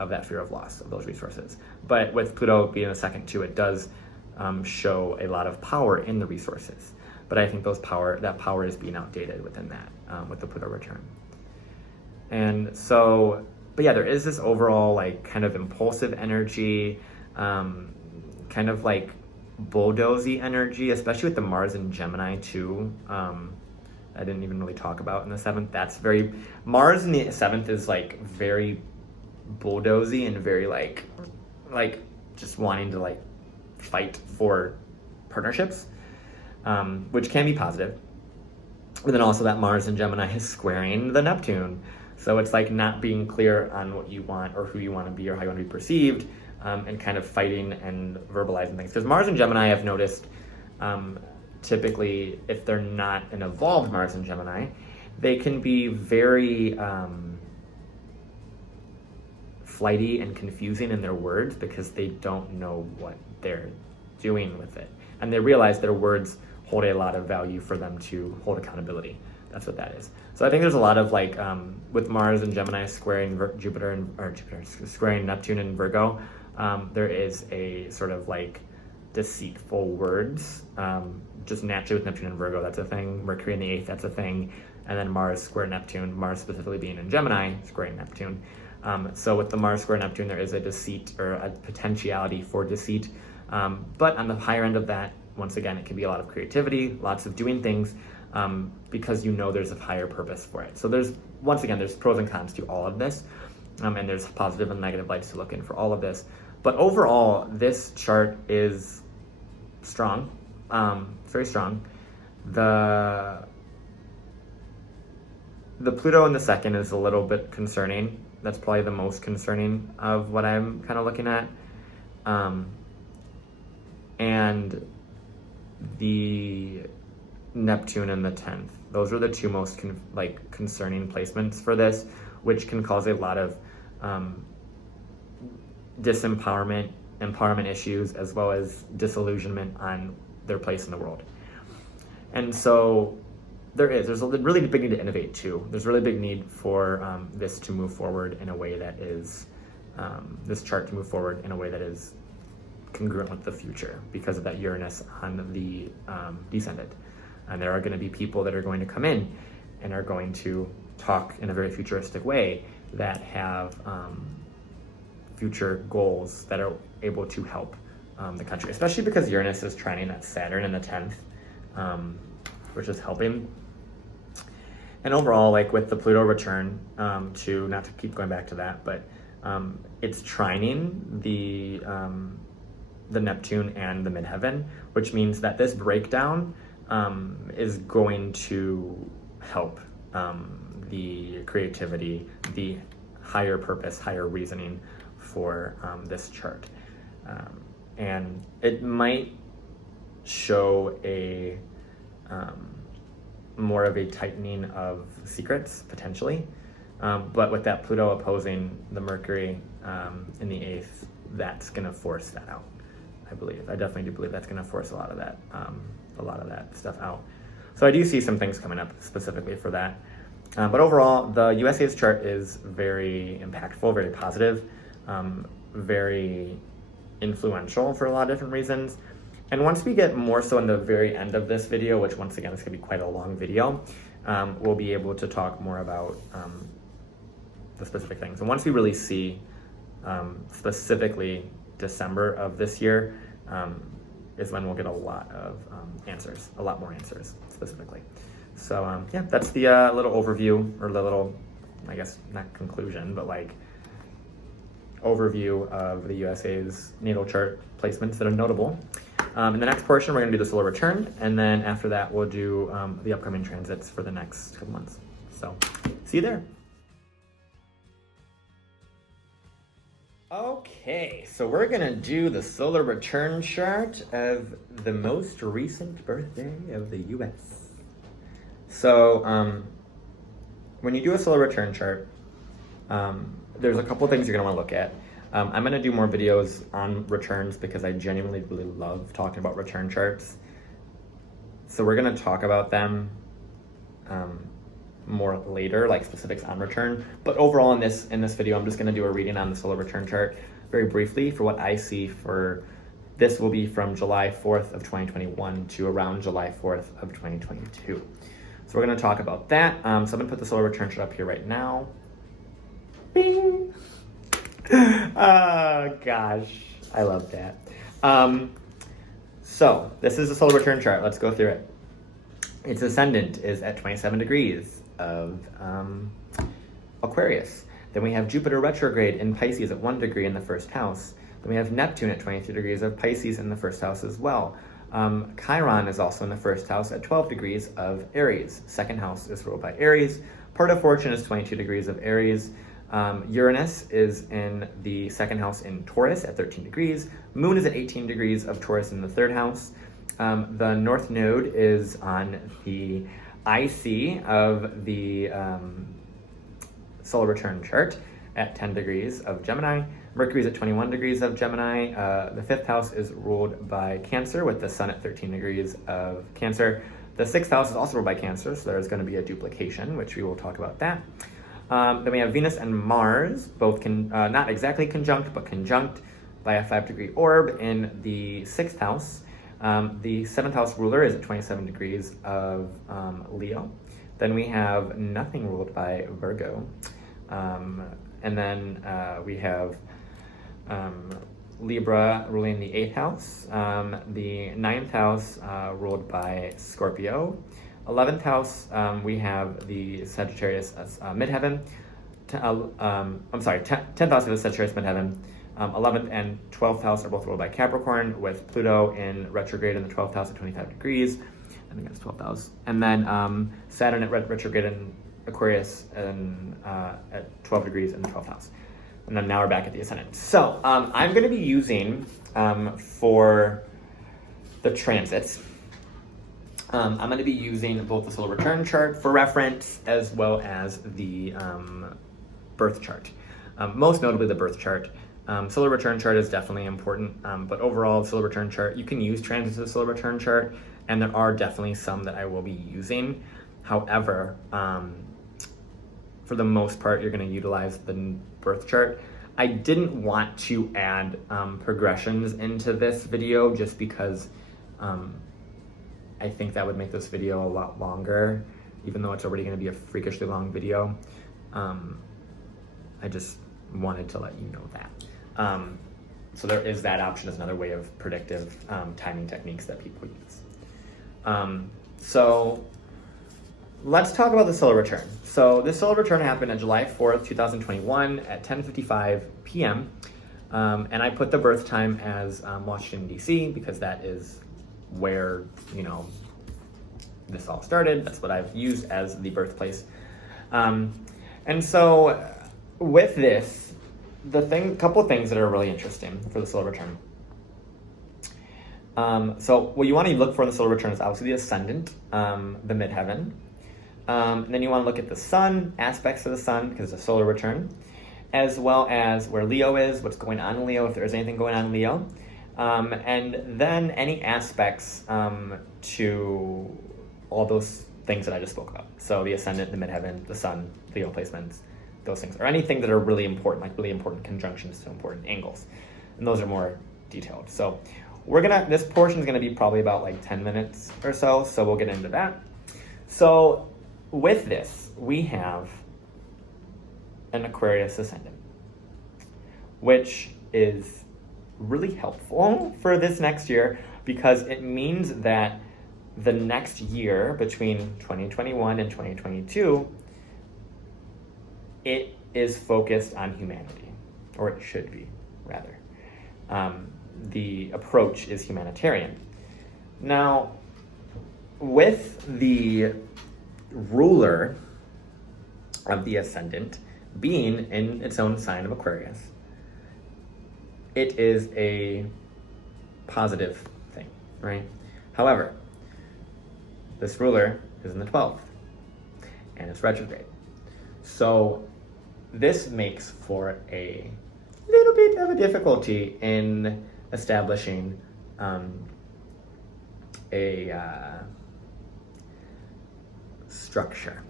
of that fear of loss of those resources. But with Pluto being the 2nd too, it does show a lot of power in the resources. But I think that power is being outdated within that, with the Pluto return. And so, but yeah, there is this overall like kind of impulsive energy, kind of like bulldozy energy, especially with the Mars and Gemini too. I didn't even really talk about in the 7th. That's very, Mars in the 7th is like very bulldozy and very like just wanting to like fight for partnerships, which can be positive. But then also that Mars and Gemini is squaring the Neptune. So it's like not being clear on what you want or who you want to be or how you want to be perceived, and kind of fighting and verbalizing things. Because Mars and Gemini, I've noticed, typically, if they're not an evolved Mars and Gemini, they can be very flighty and confusing in their words because they don't know what they're doing with it. And they realize their words hold a lot of value for them to hold accountability. That's what that is. So I think there's a lot of like, with Mars and Gemini squaring squaring Neptune and Virgo, there is a sort of like deceitful words, just naturally with Neptune and Virgo, that's a thing. Mercury in the 8th, that's a thing. And then Mars square Neptune, Mars specifically being in Gemini, squaring Neptune. So with the Mars square Neptune, there is a deceit or a potentiality for deceit. But on the higher end of that, once again, it can be a lot of creativity, lots of doing things, because you know there's a higher purpose for it. So there's pros and cons to all of this, and there's positive and negative lights to look in for all of this. But overall, this chart is strong, very strong. The Pluto in the 2nd is a little bit concerning. That's probably the most concerning of what I'm kind of looking at. And the Neptune in the 10th. Those are the two most concerning placements for this, which can cause a lot of disempowerment, empowerment issues, as well as disillusionment on their place in the world. And so there's a really big need to innovate too. There's a really big need for this to move forward in a way that is, this chart to move forward in a way that is congruent with the future because of that Uranus on the Descendant. And there are going to be people that are going to come in and are going to talk in a very futuristic way that have future goals that are able to help the country, especially because Uranus is trining at Saturn in the 10th, which is helping. And overall, like with the Pluto return, not to keep going back to that, but it's trining the Neptune and the midheaven, which means that this breakdown is going to help the creativity, the higher purpose, higher reasoning for this chart. And it might show a more of a tightening of secrets, potentially. But with that Pluto opposing the Mercury in the 8th, that's going to force that out, I believe. I definitely do believe that's going to force a lot of that stuff out. So I do see some things coming up specifically for that. But overall, the USA's chart is very impactful, very positive, very influential for a lot of different reasons. And once we get more so in the very end of this video, which once again is going to be quite a long video, we'll be able to talk more about the specific things. And once we really see specifically December of this year is when we'll get a lot of answers, a lot more answers specifically. So yeah, that's the little overview, or the little, I guess, not conclusion, but like overview of the USA's natal chart placements that are notable. In the next portion, we're going to do the solar return, and then after that, we'll do the upcoming transits for the next couple months. So see you there. Okay, so we're going to do the solar return chart of the most recent birthday of the US. So when you do a solar return chart, there's a couple things you're going to want to look at. I'm going to do more videos on returns because I genuinely really love talking about return charts. So we're going to talk about them more later, like specifics on return. But overall in this video, I'm just going to do a reading on the solar return chart very briefly for what I see for this will be from July 4th of 2021 to around July 4th of 2022. So we're going to talk about that. So I'm going to put the solar return chart up here right now. Bing! Oh gosh, I love that. So this is the solar return chart. Let's go through it. Its ascendant is at 27 degrees of Aquarius. Then we have Jupiter retrograde in Pisces at 1 degree in the first house. Then we have Neptune at 23 degrees of Pisces in the first house as well. Chiron is also in the first house at 12 degrees of Aries. Second house is ruled by Aries. Part of fortune is 22 degrees of Aries. Uranus is in the second house in Taurus at 13 degrees. Moon is at 18 degrees of Taurus in the third house. The North Node is on the IC of the solar return chart at 10 degrees of Gemini. Mercury is at 21 degrees of Gemini. The fifth house is ruled by Cancer with the Sun at 13 degrees of Cancer. The sixth house is also ruled by Cancer, so there's going to be a duplication, which we will talk about that. Then we have Venus and Mars, both not exactly conjunct, but conjunct by a 5-degree orb in the sixth house. The seventh house ruler is at 27 degrees of Leo. Then we have nothing ruled by Virgo. And then we have Libra ruling the 8th house. The 9th house ruled by Scorpio. 11th house, we have the Sagittarius midheaven. 10th house is the Sagittarius midheaven. 11th and 12th house are both ruled by Capricorn, with Pluto in retrograde in the 12th house at 25 degrees. I think that's 12th house. And then Saturn at retrograde in Aquarius and, at 12 degrees in the 12th house. And then now we're back at the ascendant. So I'm going to be using for the transits. I'm going to be using both the solar return chart for reference as well as the birth chart. Most notably the birth chart. Solar return chart is definitely important, but overall the solar return chart, you can use transits of the solar return chart, and there are definitely some that I will be using. However, for the most part, you're going to utilize the birth chart. I didn't want to add progressions into this video just because I think that would make this video a lot longer, even though it's already going to be a freakishly long video. I just wanted to let you know that. So there is that option as another way of predictive timing techniques that people use. So let's talk about the solar return. So this solar return happened on July 4th, 2021 at 10:55 p.m. And I put the birth time as Washington, D.C. because that is where, this all started. That's what I've used as the birthplace. And so with this, couple of things that are really interesting for the solar return. So what you want to look for in the solar return is obviously the ascendant, the midheaven. And then you want to look at the sun, aspects of the sun, because it's a solar return, as well as where Leo is, what's going on in Leo, if there's anything going on in Leo. And then any aspects to all those things that I just spoke about. So the ascendant, the midheaven, the sun, Leo placements, those things, or anything that are really important, like really important conjunctions to important angles. And those are more detailed. So this portion is gonna be probably about like 10 minutes or so we'll get into that. So with this, we have an Aquarius Ascendant, which is really helpful for this next year because it means that the next year between 2021 and 2022, it is focused on humanity, or it should be, rather. The approach is humanitarian. Now, with the ruler of the ascendant being in its own sign of Aquarius, it is a positive thing, right? However, this ruler is in the 12th, and it's retrograde. So this makes for a little bit of a difficulty in establishing a structure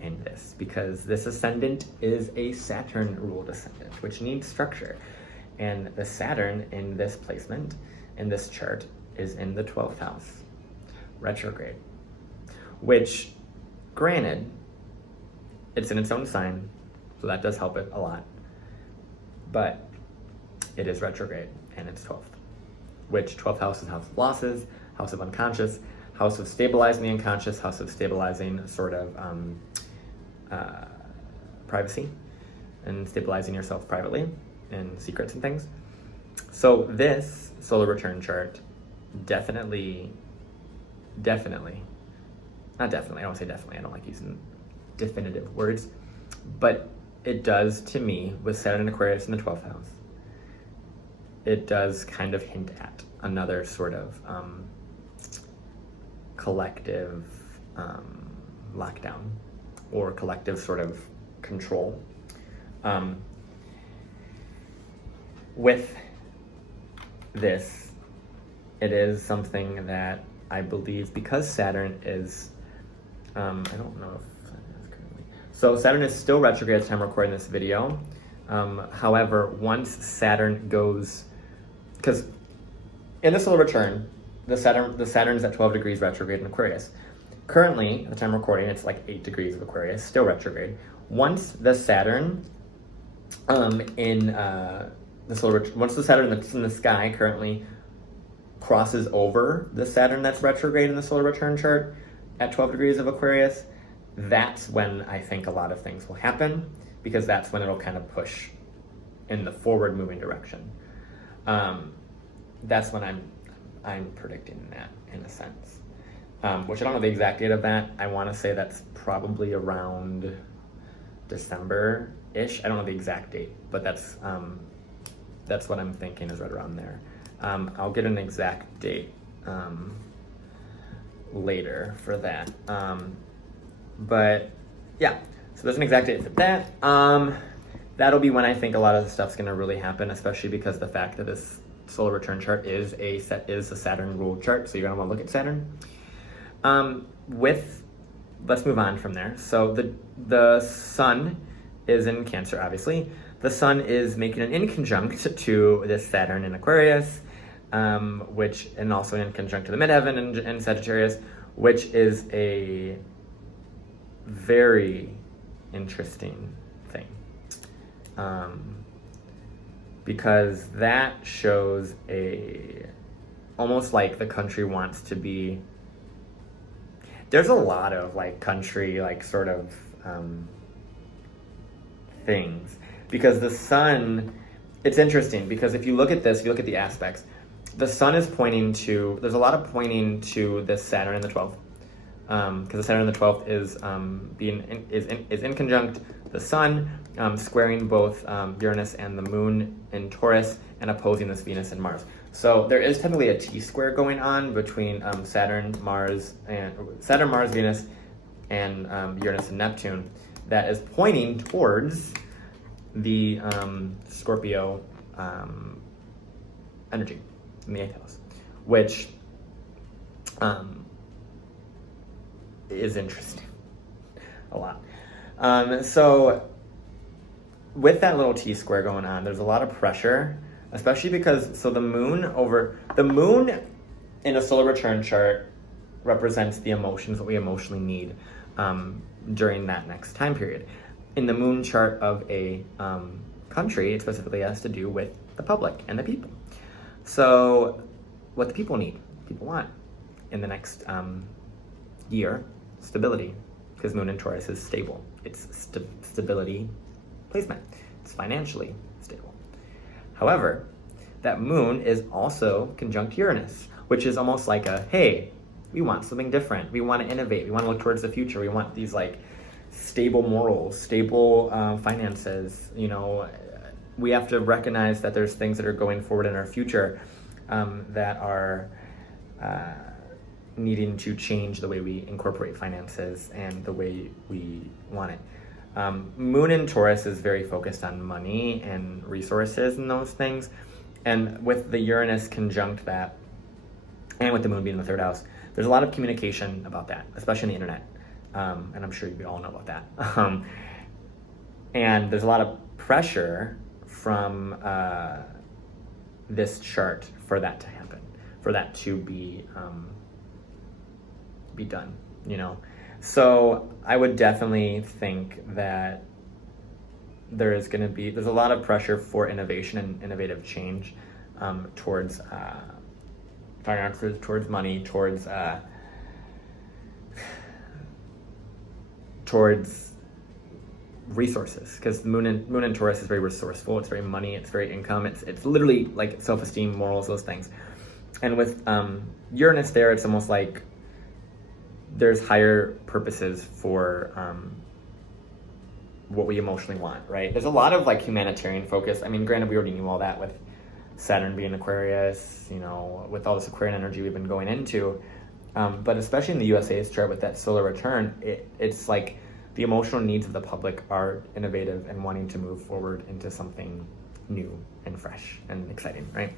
in this, because this ascendant is a Saturn-ruled ascendant, which needs structure. And the Saturn in this placement, in this chart, is in the 12th house, retrograde. Which, granted, it's in its own sign, so that does help it a lot. But it is retrograde, and it's 12th. Which 12th house is house of losses, house of unconscious, house of stabilizing the unconscious, house of stabilizing sort of privacy, and stabilizing yourself privately, and secrets and things. So this solar return chart definitely, not definitely, I don't say definitely, I don't like using definitive words, but it does to me, with Saturn and Aquarius in the 12th house, it does kind of hint at another sort of collective lockdown or collective sort of control. With this, it is something that I believe, because Saturn is, I don't know if Saturn is currently, so Saturn is still retrograde at the time I'm recording this video. However, once Saturn goes, because in the solar return, the Saturn's at 12 degrees retrograde in Aquarius. Currently, at the time I'm recording, it's like 8 degrees of Aquarius, still retrograde. Once the Saturn once the Saturn that's in the sky currently crosses over the Saturn that's retrograde in the solar return chart at 12 degrees of Aquarius, that's when I think a lot of things will happen, because that's when it'll kind of push in the forward moving direction. That's when I'm predicting that, in a sense. Which I don't know the exact date of that. I want to say that's probably around December-ish. I don't know the exact date, but that's what I'm thinking is right around there. I'll get an exact date later for that. But yeah, so there's an exact date for that. That'll be when I think a lot of the stuff's gonna really happen, especially because the fact that this solar return chart is a Saturn ruled chart, so you're gonna want to look at Saturn. Let's move on from there. So the sun is in Cancer, obviously. The sun is making an inconjunct to this Saturn in Aquarius, and also an inconjunct to the midheaven in Sagittarius, which is a very interesting thing. Because that shows almost like the country wants to be, there's a lot of like country, like sort of things, because the sun, it's interesting because if you look at this, if you look at the aspects, the sun is pointing to, there's a lot of pointing to this Saturn in the 12th, because the Saturn in the 12th is in conjunct the sun, squaring both Uranus and the moon in Taurus, and opposing this Venus and Mars. So there is typically a T-square going on between Saturn, Mars, Venus, and Uranus and Neptune that is pointing towards the Scorpio energy in the 8th house, which is interesting a lot. So with that little T-square going on, there's a lot of pressure, especially because, the moon in a solar return chart represents the emotions that we emotionally need during that next time period. In the moon chart of a country, it specifically has to do with the public and the people. So what the people need, people want in the next year, stability, because moon in Taurus is stable. It's stability placement. It's financially stable. However, that moon is also conjunct Uranus, which is almost like a, hey, we want something different. We want to innovate. We want to look towards the future. We want these like stable morals, stable finances. You know, we have to recognize that there's things that are going forward in our future that are needing to change the way we incorporate finances and the way we want it. Moon in Taurus is very focused on money and resources and those things. And with the Uranus conjunct that, and with the moon being in the 3rd house, there's a lot of communication about that, especially on the internet. And I'm sure you all know about that. And there's a lot of pressure from this chart for that to happen, for that to be done, you know? So I would definitely think that there's a lot of pressure for innovation and innovative change towards finances, towards money, towards resources, because the moon in Taurus is very resourceful. It's very money. It's very income. It's literally like self-esteem, morals, those things. And with Uranus there, it's almost like there's higher purposes for what we emotionally want, right? There's a lot of like humanitarian focus. I mean, granted, we already knew all that with Saturn being Aquarius, you know, with all this Aquarian energy we've been going into. But especially in the USA's chart with that solar return, it's like the emotional needs of the public are innovative and wanting to move forward into something new and fresh and exciting, right?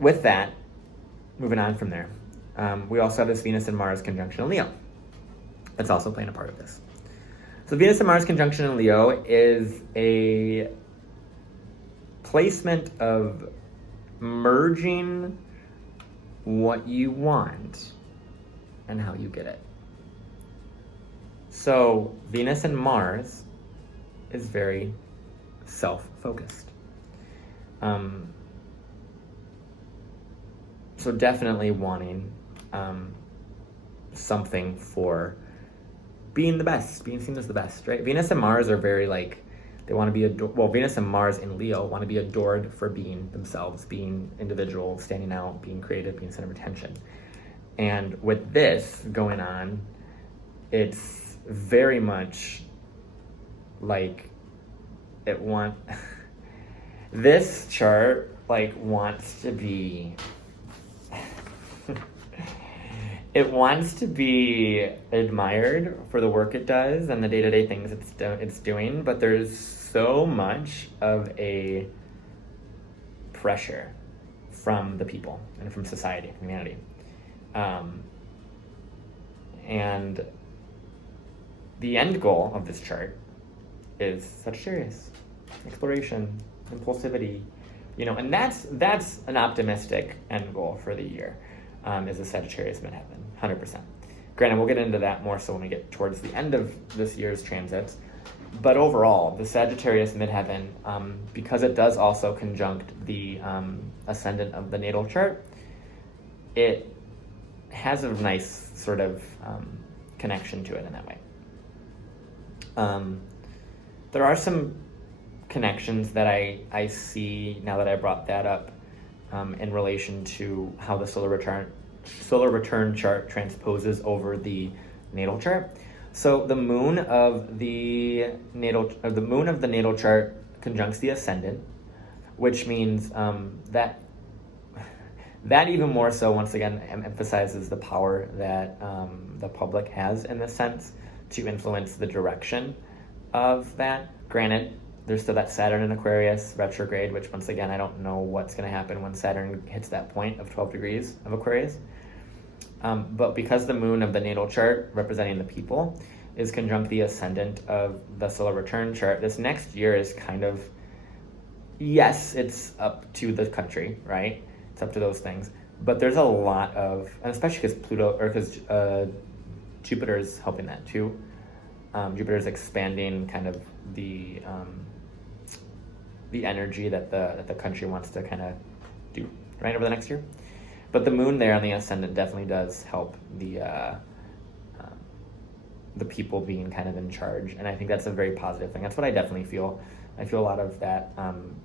With that, moving on from there, we also have this Venus and Mars conjunction in Leo. That's also playing a part of this. So Venus and Mars conjunction in Leo is a placement of merging what you want and how you get it. So Venus and Mars is very self-focused. So definitely wanting something for being the best, being seen as the best, right? Venus and Mars are very like, they want to be Venus and Mars in Leo want to be adored for being themselves, being individual, standing out, being creative, being center of attention. And with this going on, it's very much like this chart like wants to be it wants to be admired for the work it does and the day-to-day things it's doing, but there's so much of a pressure from the people and from society, humanity. And the end goal of this chart is Sagittarius, exploration, impulsivity, you know, and that's an optimistic end goal for the year, is a Sagittarius midheaven, 100%. Granted, we'll get into that more so when we get towards the end of this year's transits. But overall, the Sagittarius midheaven, because it does also conjunct the ascendant of the natal chart, it has a nice sort of connection to it in that way. There are some connections that I see now that I brought that up in relation to how the solar return chart transposes over the natal chart. So the moon of the natal chart conjuncts the ascendant, which means that even more so, once again, emphasizes the power that the public has in this sense to influence the direction of that. Granted, there's still that Saturn in Aquarius retrograde, which once again, I don't know what's going to happen when Saturn hits that point of 12 degrees of Aquarius. But because the moon of the natal chart, representing the people, is conjunct the ascendant of the solar return chart, this next year is kind of, yes, it's up to the country, right? It's up to those things. But there's a lot of, and especially because Jupiter is helping that too. Jupiter is expanding kind of the energy that the country wants to kind of do right over the next year. But the moon there on the ascendant definitely does help the people being kind of in charge, and I think that's a very positive thing. That's what I definitely feel. I feel a lot of that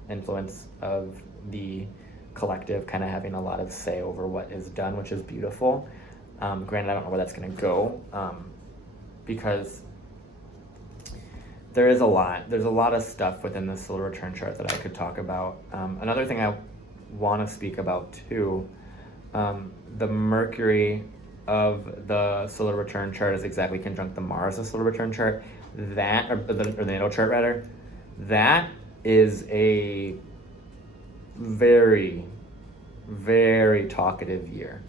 influence of the collective kind of having a lot of say over what is done, which is beautiful. Granted, I don't know where that's going to go because there's a lot of stuff within the solar return chart that I could talk about. Another thing I want to speak about too, the Mercury of the solar return chart is exactly conjunct the Mars of the solar return chart. That, or the natal chart rather, that is a very, very talkative year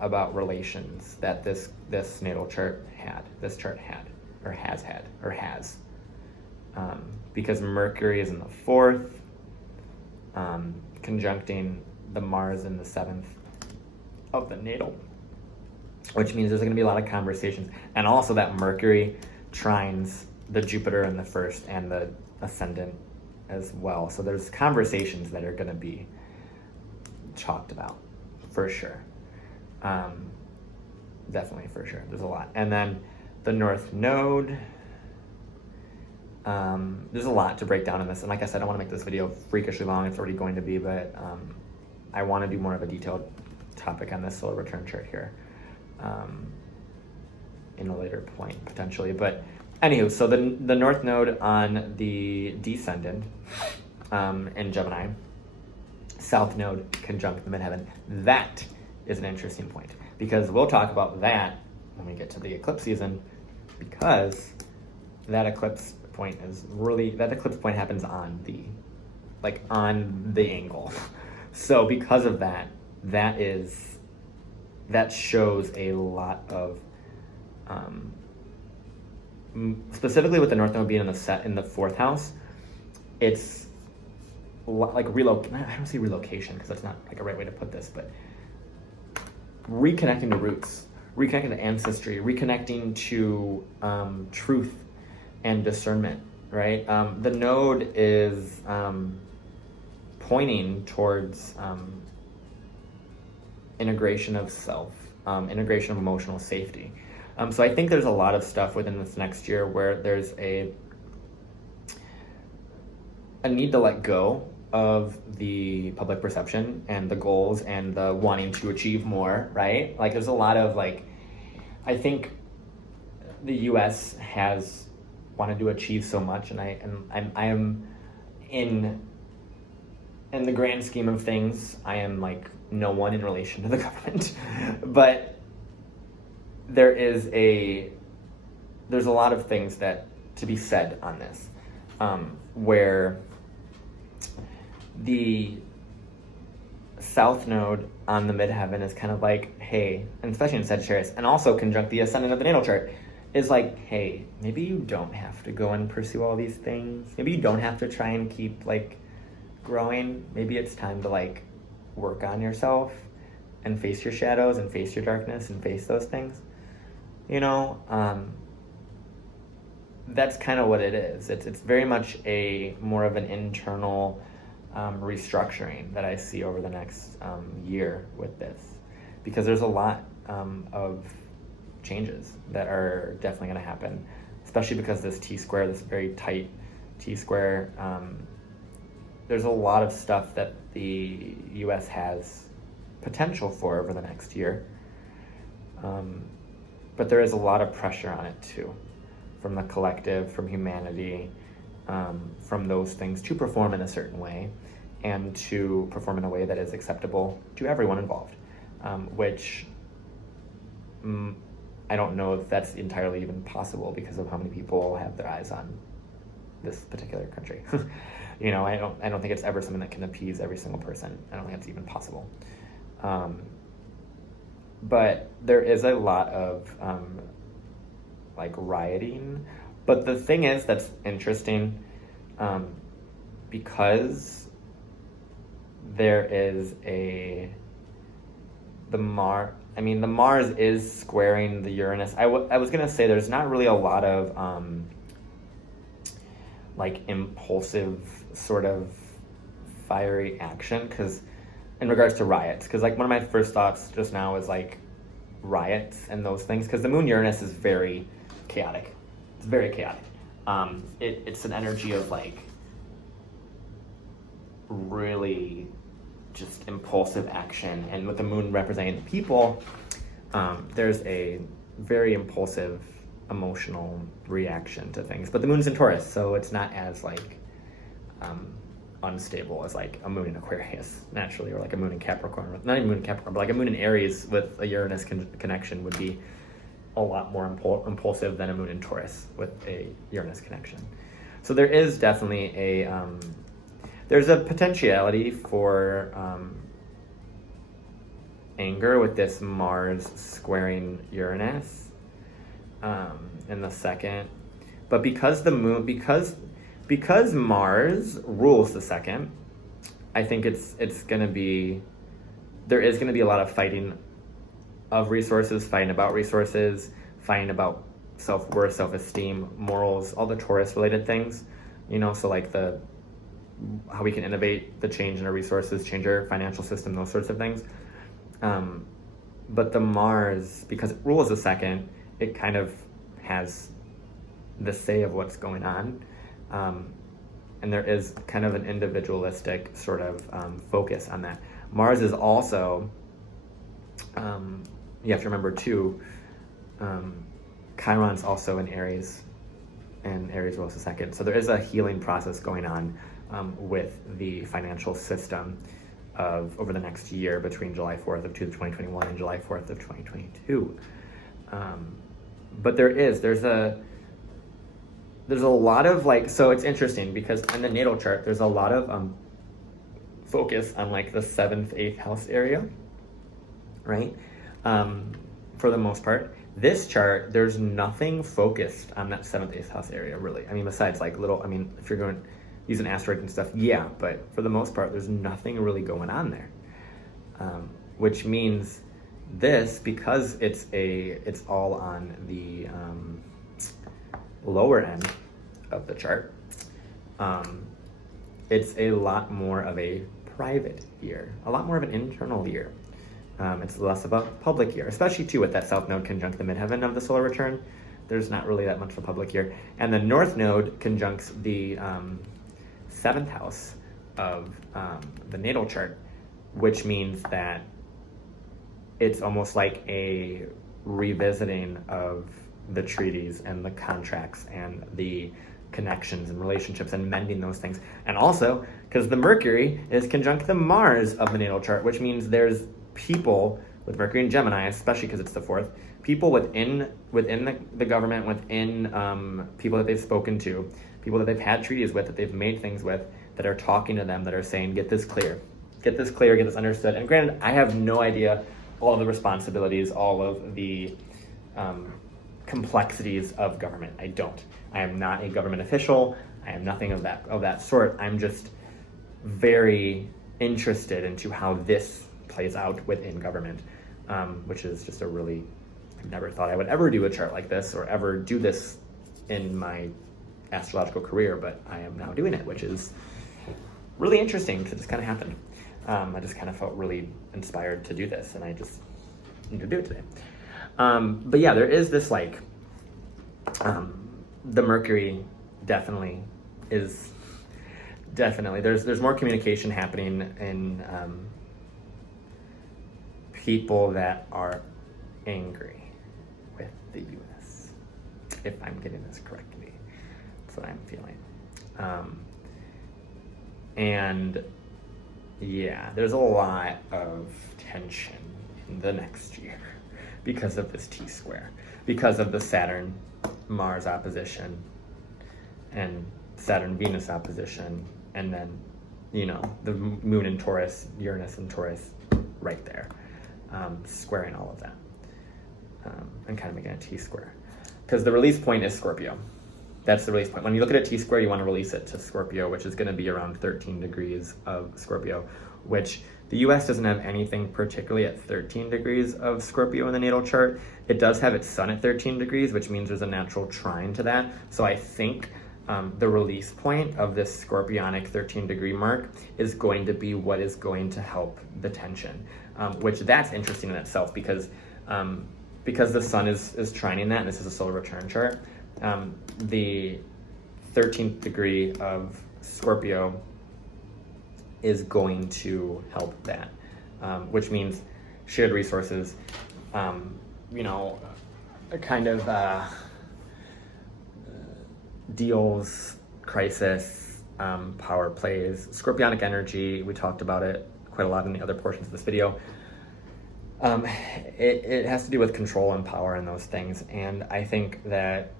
about relations that this natal chart had, has. Because Mercury is in the 4th, conjuncting the Mars in the 7th of the natal, which means there's going to be a lot of conversations. And also that Mercury trines the Jupiter in the 1st and the ascendant as well. So there's conversations that are going to be talked about for sure. Definitely for sure. There's a lot. And then the North Node, there's a lot to break down in this. And like I said, I don't want to make this video freakishly long. It's already going to be, but I want to do more of a detailed topic on this solar return chart here in a later point potentially. But anywho, so the North Node on the Descendant in Gemini, South Node conjunct the midheaven. That is an interesting point because we'll talk about that when we get to the eclipse season, because that eclipse point happens on the angle. So because of that, that shows a lot of specifically with the North Node being in the 4th house, it's like I don't see relocation because that's not like a right way to put this, but reconnecting to roots, reconnecting to ancestry, reconnecting to truth and discernment, right? The node is pointing towards integration of self, integration of emotional safety. So I think there's a lot of stuff within this next year where there's a need to let go of the public perception and the goals and the wanting to achieve more, right? Like there's a lot of I think the US has wanted to achieve so much, and I am in the grand scheme of things, I am like no one in relation to the government, but there's a lot of things that to be said on this, where the South Node on the midheaven is kind of like, hey, and especially in Sagittarius, and also conjunct the ascendant of the natal chart, is like, hey, maybe you don't have to go and pursue all these things. Maybe you don't have to try and keep growing. Maybe it's time to work on yourself and face your shadows and face your darkness and face those things. That's kind of what it is. It's very much a more of an internal restructuring that I see over the next year with this. because there's a lot of changes that are definitely going to happen, especially because this T-square, this very tight T-square, there's a lot of stuff that the US has potential for over the next year. But there is a lot of pressure on it too, from the collective, from humanity, from those things to perform in a certain way and to perform in a way that is acceptable to everyone involved, which I don't know if that's entirely even possible because of how many people have their eyes on this particular country. You know, I don't think it's ever something that can appease every single person. I don't think it's even possible. But there is a lot of like rioting. But the thing is that's interesting, because there is the Mars is squaring the Uranus. I was gonna say there's not really a lot of like impulsive sort of fiery action, because in regards to riots, because like one of my first thoughts just now is like riots and those things, because the moon Uranus is very chaotic. It's very chaotic. It's an energy of like really just impulsive action, and with the moon representing the people, there's a very impulsive emotional reaction to things. But the moon's in Taurus, so it's not as like unstable as like a moon in Aquarius naturally, or like a moon in Capricorn. Not even moon in Capricorn, but like a moon in Aries with a Uranus connection would be a lot more impulsive than a moon in Taurus with a Uranus connection. So there is definitely there's a potentiality for anger with this Mars squaring Uranus in the second. But because the moon, because Mars rules the second, I think it's gonna be, there is gonna be a lot of fighting of resources, fighting about resources, fighting about self-worth, self-esteem, morals, all the Taurus related things, you know, so like how we can innovate, the change in our resources, change our financial system, those sorts of things. But the Mars, because it rules the second, it kind of has the say of what's going on. And there is kind of an individualistic sort of focus on that. Mars is also, you have to remember too, Chiron's also in Aries, and Aries rules the second. So there is a healing process going on with the financial system over the next year between July 4th of 2021 and July 4th of 2022. But there's a lot of like, so it's interesting because in the natal chart, there's a lot of focus on like the 7th, 8th house area, right? For the most part. This chart, there's nothing focused on that 7th, 8th house area, really. I mean, besides like if you're going using asteroids and stuff, yeah, but for the most part, there's nothing really going on there. Which means this, because it's all on the lower end of the chart, it's a lot more of a private year, a lot more of an internal year. It's less of a public year, especially too with that South Node conjunct the midheaven of the solar return. There's not really that much of a public year. And the North Node conjuncts the 7th house of the natal chart, which means that it's almost like a revisiting of the treaties and the contracts and the connections and relationships and mending those things. And also, because the Mercury is conjunct the Mars of the natal chart, which means there's people with Mercury and Gemini, especially because it's the 4th, people within the government, within people that they've spoken to, people that they've had treaties with, that they've made things with, that are talking to them, that are saying, get this clear, get this understood. And granted, I have no idea all of the responsibilities, all of the complexities of government. I don't. I am not a government official. I am nothing of that sort. I'm just very interested into how this plays out within government, which is just I never thought I would ever do a chart like this or ever do this in my astrological career, but I am now doing it, which is really interesting because it just kind of happened. I just kind of felt really inspired to do this, and I just need to do it today. But yeah, there is this like, the Mercury definitely is, there's more communication happening in people that are angry with the US, if I'm getting this correctly. That's what I'm feeling. And yeah, there's a lot of tension in the next year because of this T-square, because of the Saturn-Mars opposition and Saturn-Venus opposition, and then, you know, the Moon in Taurus, Uranus in Taurus right there, squaring all of that, and kind of making a T-square. Because the release point is Scorpio. That's the release point. When you look at a T-square, you want to release it to Scorpio, which is going to be around 13 degrees of Scorpio, which the US doesn't have anything particularly at 13 degrees of Scorpio in the natal chart. It does have its sun at 13 degrees, which means there's a natural trine to that. So I think the release point of this scorpionic 13 degree mark is going to be what is going to help the tension, which that's interesting in itself because the sun is trining that, and this is a solar return chart. The 13th degree of Scorpio is going to help that, which means shared resources, you know, kind of deals, crisis, power plays, scorpionic energy. We talked about it quite a lot in the other portions of this video. It has to do with control and power and those things, and I think that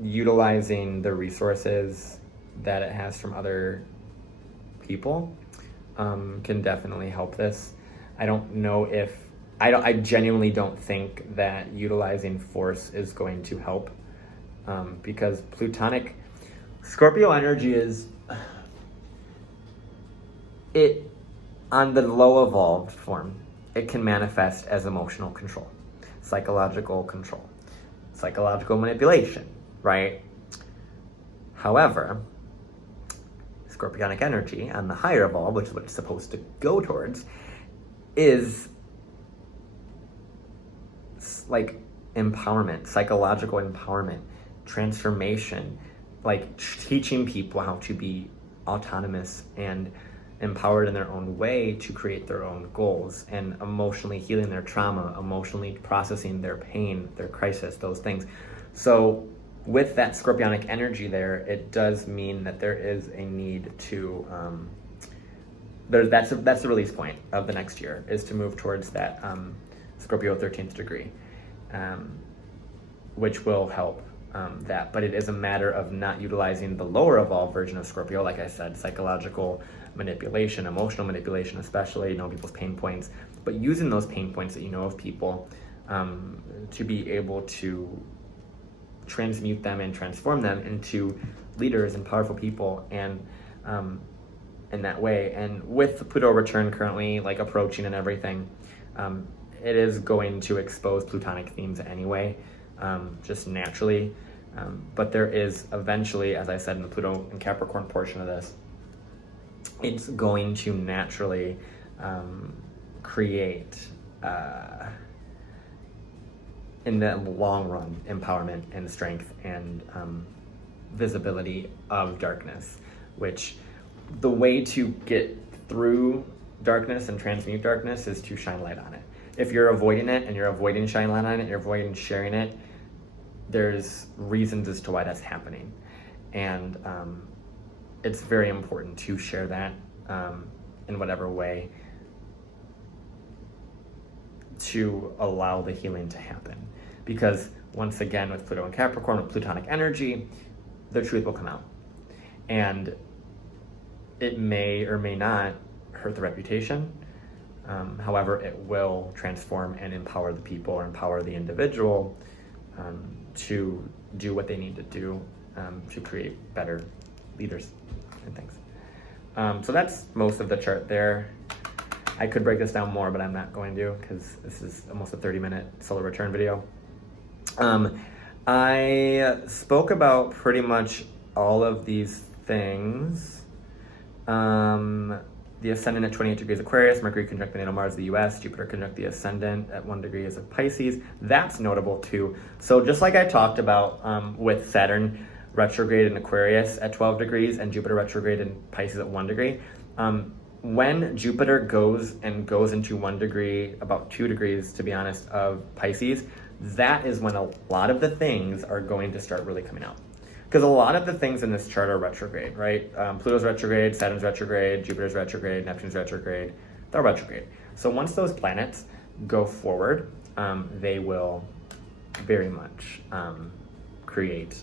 utilizing the resources that it has from other people can definitely help this. I don't know if I genuinely don't think that utilizing force is going to help, because Plutonic Scorpio energy is it on the low evolved form. It can manifest as emotional control, psychological control, psychological manipulation, right? However, Scorpionic energy on the higher evolve, which is what it's supposed to go towards, is like empowerment, psychological empowerment, transformation, like teaching people how to be autonomous and empowered in their own way to create their own goals, and emotionally healing their trauma, emotionally processing their pain, their crisis, those things. So with that scorpionic energy there, it does mean that there is a need to, that's the release point of the next year, is to move towards that Scorpio 13th degree, which will help that. But it is a matter of not utilizing the lower evolved version of Scorpio, like I said, psychological manipulation, emotional manipulation, especially, you know, people's pain points, but using those pain points that you know of people to be able to transmute them and transform them into leaders and powerful people, and in that way. And with the Pluto return currently like approaching and everything, it is going to expose Plutonic themes anyway, just naturally. But there is eventually, as I said in the Pluto and Capricorn portion of this, it's going to naturally create, in the long run, empowerment and strength and visibility of darkness, which the way to get through darkness and transmute darkness is to shine light on it. If you're avoiding it and you're avoiding shining light on it, you're avoiding sharing it, there's reasons as to why that's happening. And it's very important to share that in whatever way to allow the healing to happen. Because once again, with Pluto and Capricorn, with Plutonic energy, the truth will come out. And it may or may not hurt the reputation. However, it will transform and empower the people, or empower the individual to do what they need to do to create better leaders and things. So that's most of the chart there. I could break this down more, but I'm not going to, because this is almost a 30-minute solar return video. I spoke about pretty much all of these things the Ascendant at 28 degrees Aquarius, Mercury conjunct the natal Mars of the US, Jupiter conjunct the Ascendant at 1 degree is of Pisces. That's notable too. So just like I talked about with Saturn retrograde in Aquarius at 12 degrees and Jupiter retrograde in Pisces at 1 degree, when Jupiter goes into 1 degree, about 2 degrees to be honest, of Pisces, that is when a lot of the things are going to start really coming out. Because a lot of the things in this chart are retrograde, right? Pluto's retrograde, Saturn's retrograde, Jupiter's retrograde, Neptune's retrograde, they're retrograde. So once those planets go forward, they will very much create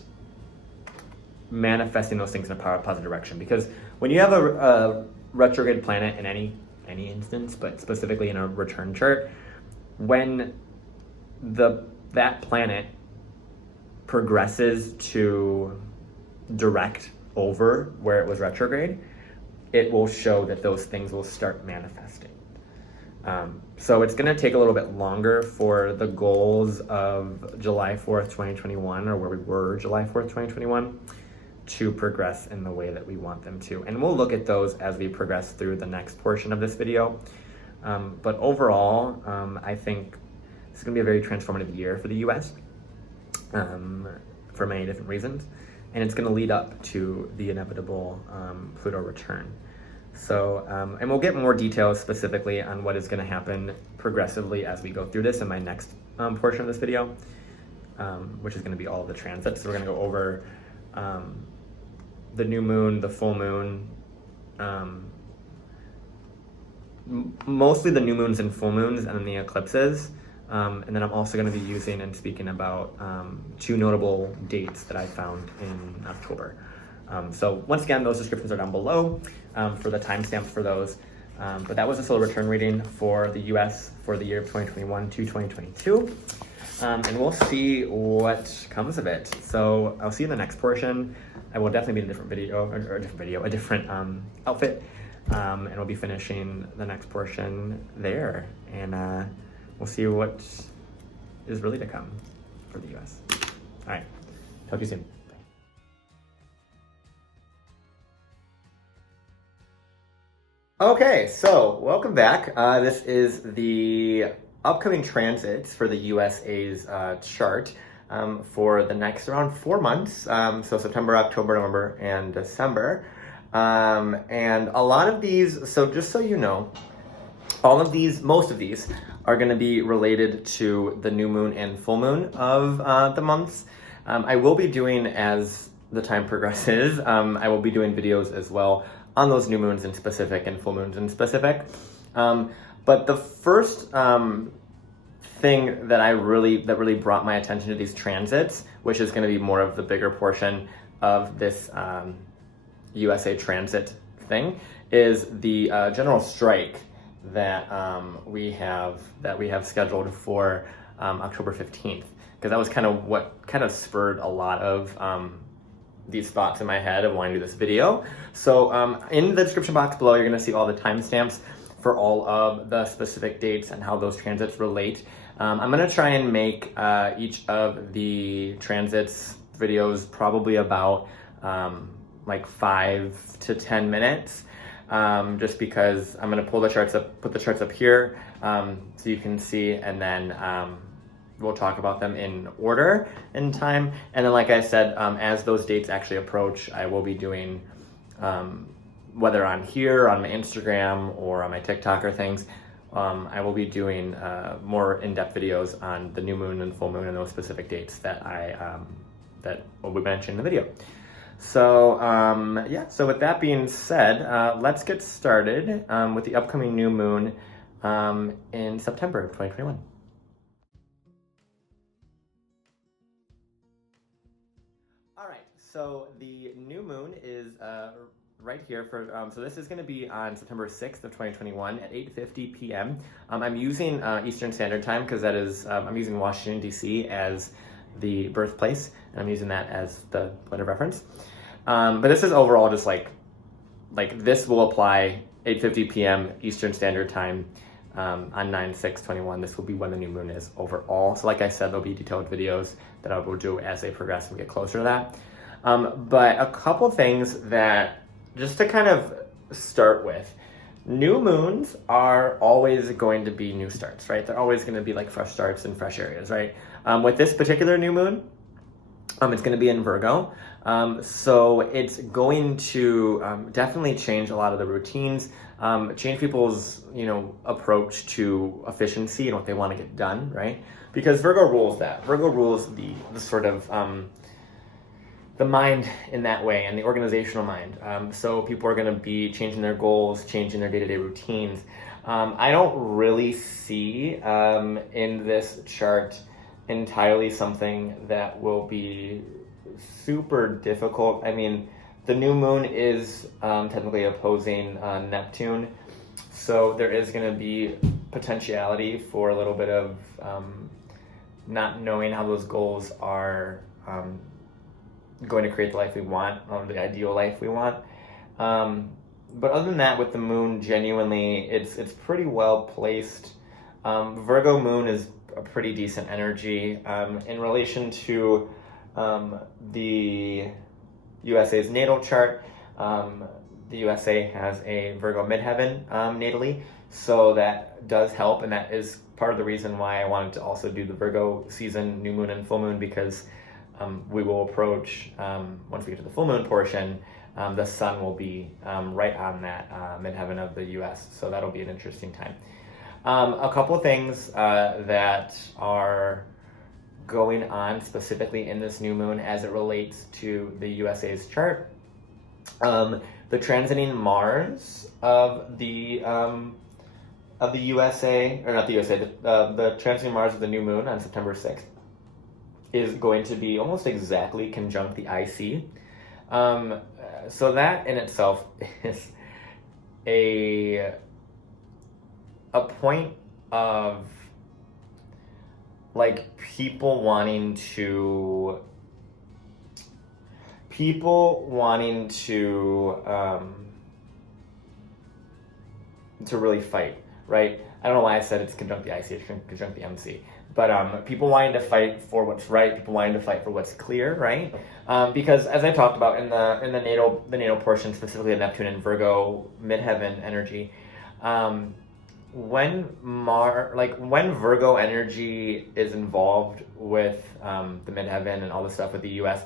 manifesting those things in a positive direction. Because when you have a retrograde planet in any instance, but specifically in a return chart, when that planet progresses to direct over where it was retrograde, it will show that those things will start manifesting. So it's going to take a little bit longer for the goals of July 4th, 2021, or where we were July 4th, 2021, to progress in the way that we want them to. And we'll look at those as we progress through the next portion of this video. But overall, I think it's going to be a very transformative year for the US. For many different reasons, and it's going to lead up to the inevitable Pluto return. So, and we'll get more details specifically on what is going to happen progressively as we go through this in my next portion of this video, which is going to be all of the transits. So we're going to go over the new moon, the full moon, mostly the new moons and full moons, and then the eclipses. And then I'm also going to be using and speaking about 2 notable dates that I found in October. So once again, those descriptions are down below for the timestamps for those. But that was a solar return reading for the US for the year of 2021 to 2022. And we'll see what comes of it. So I'll see you in the next portion. I will definitely be in a different video, a different outfit. And we'll be finishing the next portion there. And we'll see what is really to come for the US. All right, talk to you soon. Bye. Okay, so welcome back. This is the upcoming transits for the USA's chart for the next around 4 months. So September, October, November, and December. And a lot of these, so just so you know, most of these are going to be related to the new moon and full moon of the months. I will be doing, as the time progresses, I will be doing videos as well on those new moons in specific and full moons in specific. But the first thing that really brought my attention to these transits, which is going to be more of the bigger portion of this USA transit thing, is the general strike that we have scheduled for October 15th, because that was kind of what spurred a lot of these thoughts in my head of wanting to do this video. So in the description box below, you're going to see all the timestamps for all of the specific dates and how those transits relate. I'm going to try and make each of the transits videos probably about like 5 to 10 minutes. Just because I'm going to pull the charts up, put the charts up here so you can see, and then we'll talk about them in order in time. And then, like I said, as those dates actually approach, I will be doing, whether on here, on my Instagram, or on my TikTok or things, I will be doing more in-depth videos on the new moon and full moon and those specific dates that that will be mentioned in the video. So yeah, so with that being said, let's get started with the upcoming new moon in September of 2021. All right, so the new moon is right here for, so this is going to be on September 6th of 2021 at 8:50 p.m. I'm using Eastern Standard Time because that is, I'm using Washington, D.C. as the birthplace, and I'm using that as the point of reference. But this is overall just like this will apply 8:50 p.m. Eastern Standard Time on 9/6/21. This will be when the new moon is overall. So like I said, there'll be detailed videos that I will do as they progress and we get closer to that. But a couple things that, just to kind of start with, New moons are always going to be new starts, right? They're always going to be like fresh starts in fresh areas, right? With this particular new moon, it's going to be in Virgo. So it's going to definitely change a lot of the routines, change people's, approach to efficiency and what they want to get done, right? Because Virgo rules that. Virgo rules the sort of the mind in that way, and the organizational mind. So people are going to be changing their goals, changing their day-to-day routines. I don't really see in this chart entirely something that will be super difficult. I mean, the new moon is technically opposing Neptune, so there is going to be potentiality for a little bit of not knowing how those goals are going to create the life we want, the ideal life we want. But other than that, with the moon, genuinely, it's pretty well placed. Virgo moon is a pretty decent energy in relation to the USA's natal chart. The USA has a Virgo midheaven natally, so that does help, and that is part of the reason why I wanted to also do the Virgo season, new moon and full moon, because we will approach, once we get to the full moon portion, the sun will be right on that midheaven of the US, so that'll be an interesting time. A couple of things that are going on specifically in this new moon as it relates to the USA's chart. The transiting Mars of the USA, or not the USA, the transiting Mars of the new moon on September 6th is going to be almost exactly conjunct the IC. So that in itself is a point of like people wanting to really fight, right? I don't know why I said it's conjunct the IC, it's conjunct the MC. But people wanting to fight for what's right, people wanting to fight for what's clear, right? Because as I talked about in the natal portion, specifically of Neptune and Virgo midheaven energy, when Virgo energy is involved with the midheaven and all the stuff with the US,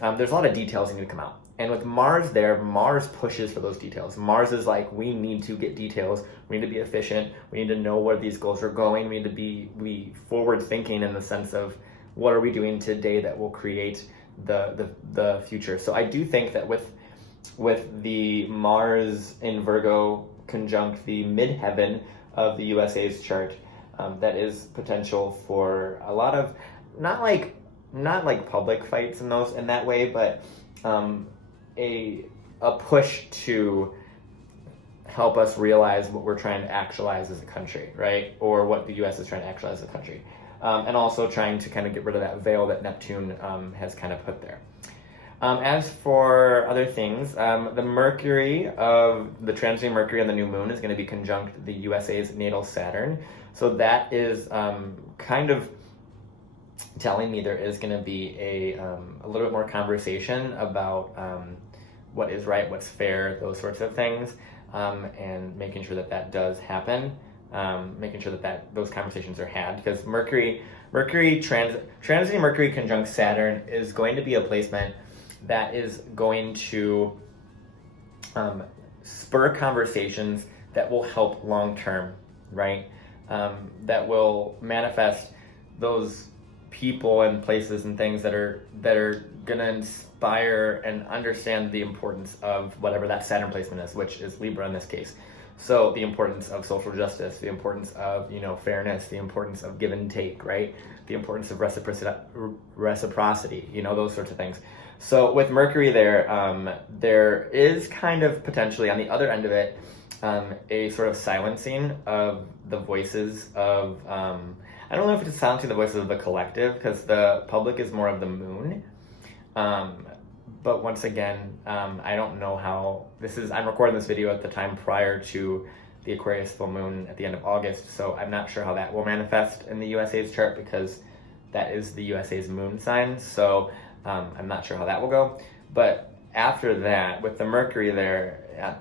there's a lot of details that need to come out. And with Mars there, Mars pushes for those details. Mars is like, we need to get details. We need to be efficient. We need to know where these goals are going. We need to be forward thinking in the sense of what are we doing today that will create the future. So I do think that with the Mars in Virgo conjunct the midheaven of the USA's chart, that is potential for a lot of not like public fights in that way, but a push to help us realize what we're trying to actualize as a country, right? Or what the US is trying to actualize as a country. And also trying to kind of get rid of that veil that Neptune has kind of put there. As for other things, the Mercury of the transiting Mercury on the new moon is going to be conjunct the USA's natal Saturn. So that is kind of telling me there is going to be a little bit more conversation about what is right, what's fair, those sorts of things, and making sure that does happen, making sure that those conversations are had, because transiting Mercury conjunct Saturn is going to be a placement that is going to spur conversations that will help long term, right? That will manifest those people and places and things that are gonna inspire and understand the importance of whatever that Saturn placement is, which is Libra in this case. So the importance of social justice, the importance of fairness, the importance of give and take, right? The importance of reciprocity, those sorts of things. So with Mercury there is kind of potentially on the other end of it a sort of silencing of the voices of I don't know if it's silencing the voices of the collective, because the public is more of the moon. But once again, I don't know how I'm recording this video at the time prior to the Aquarius full moon at the end of August, so I'm not sure how that will manifest in the USA's chart, because that is the USA's moon sign, so I'm not sure how that will go. But after that, with the Mercury there,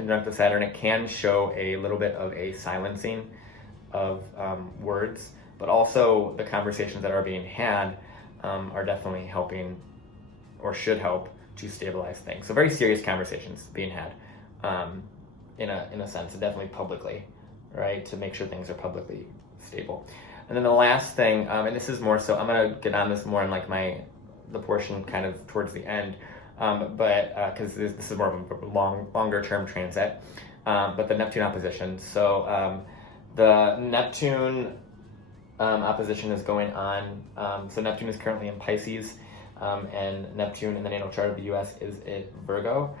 conjunct with Saturn, it can show a little bit of a silencing of words, but also the conversations that are being had are definitely helping, or should help, to stabilize things. So very serious conversations being had, in a sense, and definitely publicly, right, to make sure things are publicly stable. And then the last thing, and this is more so, I'm gonna get on this more in like the portion kind of towards the end, but because this is more of a longer term transit, but the Neptune opposition. So the Neptune opposition is going on. So Neptune is currently in Pisces, and Neptune in the natal chart of the US is in Virgo.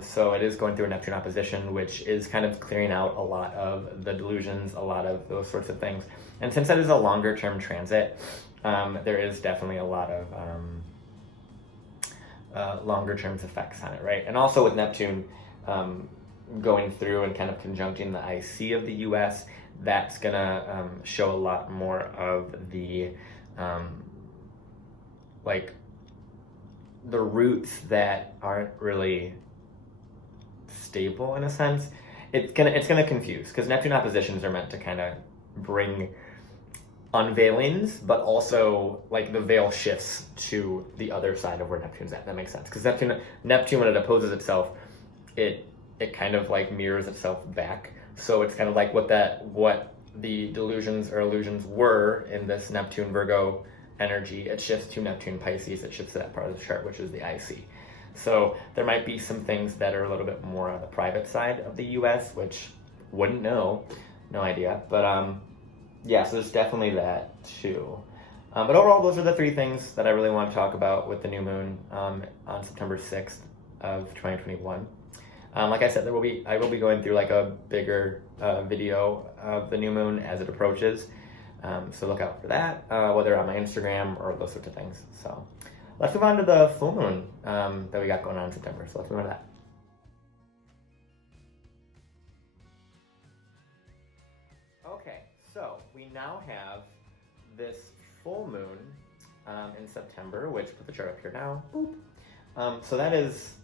So it is going through a Neptune opposition, which is kind of clearing out a lot of the delusions, a lot of those sorts of things. And since that is a longer term transit, there is definitely a lot of longer term effects on it, right? And also with Neptune going through and kind of conjuncting the IC of the US, that's gonna show a lot more of the like the roots that aren't really stable in a sense. It's gonna confuse, because Neptune oppositions are meant to kind of bring unveilings, but also like the veil shifts to the other side of where Neptune's at. That makes sense, because Neptune when it opposes itself, it kind of like mirrors itself back. So it's kind of like what the delusions or illusions were in this Neptune Virgo energy, it shifts to Neptune Pisces, it shifts to that part of the chart, which is the IC. So there might be some things that are a little bit more on the private side of the US, which wouldn't know, no idea. But yeah, so there's definitely that too. But overall, those are the three things that I really want to talk about with the new moon on September 6th of 2021. Like I said, I will be going through like a bigger video of the new moon as it approaches. So look out for that, whether on my Instagram or those sorts of things. So let's move on to the full moon that we got going on in September. So let's move on to that. Okay, so we now have this full moon in September, which put the chart up here now. Boop. So that is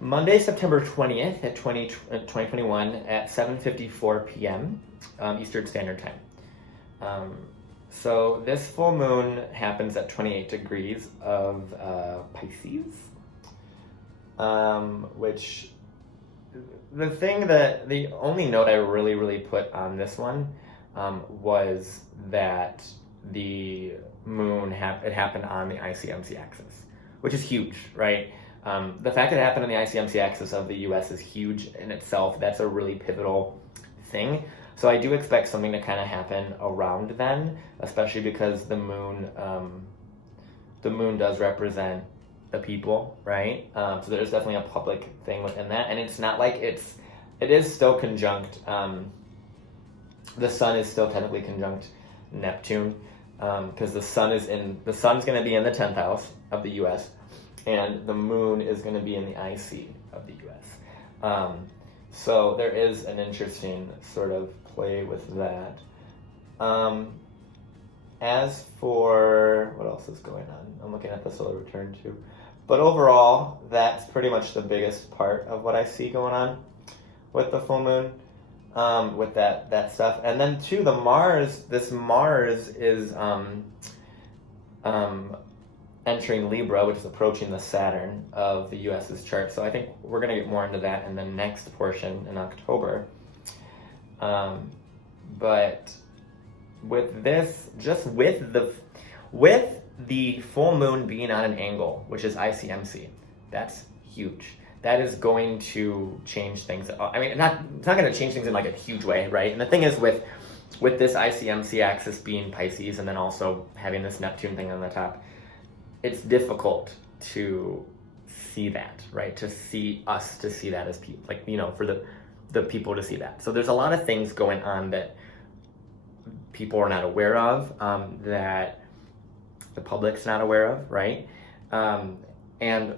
Monday, September 20th at 2021 at 7:54 p.m. Eastern Standard Time. So this full moon happens at 28 degrees of Pisces, which the only note I really put on this one was that the moon it happened on the ICMC axis, which is huge, right? The fact that it happened on the ICMC axis of the US is huge in itself. That's a really pivotal thing. So I do expect something to kind of happen around then, especially because the moon does represent the people, right? So there's definitely a public thing within that, and it's not like it is still conjunct. The sun is still technically conjunct Neptune, because the sun's going to be in the 10th house of the US, and the moon is going to be in the IC of the US. So there is an interesting sort of play with that. As for what else is going on, I'm looking at the solar return too. But overall, that's pretty much the biggest part of what I see going on with the full moon, with that stuff. And then too, this Mars is entering Libra, which is approaching the Saturn of the US's chart. So I think we're going to get more into that in the next portion in October. But with this, just with the full moon being on an angle, which is ICMC, that's huge. That is going to change things. I mean, it's not going to change things in like a huge way, right? And the thing is with this ICMC axis being Pisces and then also having this Neptune thing on the top, it's difficult to see that, right? To see that as people, like, you know, for the people to see that. So there's a lot of things going on that people are not aware of, that the public's not aware of, right? And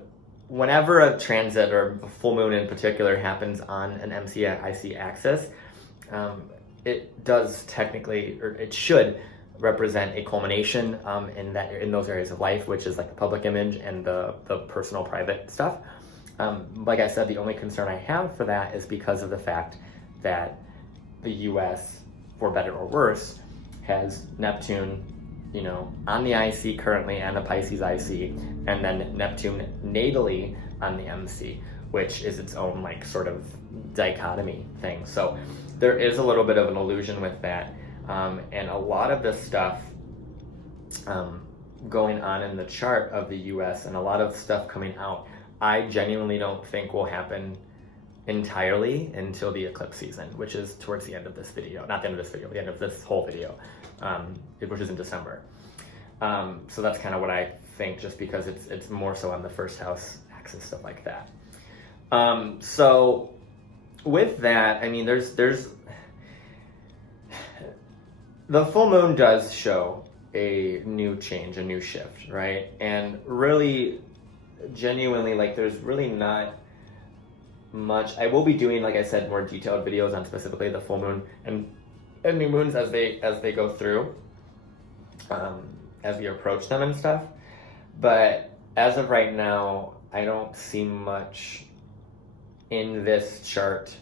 whenever a transit or a full moon in particular happens on an IC axis, it does technically, or it should represent a culmination in those areas of life, which is like the public image and the personal private stuff. Like I said, the only concern I have for that is because of the fact that the US, for better or worse, has Neptune, you know, on the IC currently and the Pisces IC, and then Neptune natally on the MC, which is its own like sort of dichotomy thing. So there is a little bit of an illusion with that, and a lot of this stuff going on in the chart of the US and a lot of stuff coming out, I genuinely don't think will happen entirely until the eclipse season, which is towards the end of this video. Not the end of this video, the end of this whole video, which is in December. So that's kind of what I think, just because it's more so on the first house axis, stuff like that. So with that, I mean, there's the full moon does show a new change, a new shift, right? And really, genuinely, like, there's really not much. I will be doing, like I said, more detailed videos on specifically the full moon and new moons as they go through, as we approach them and stuff. But as of right now, I don't see much in this chart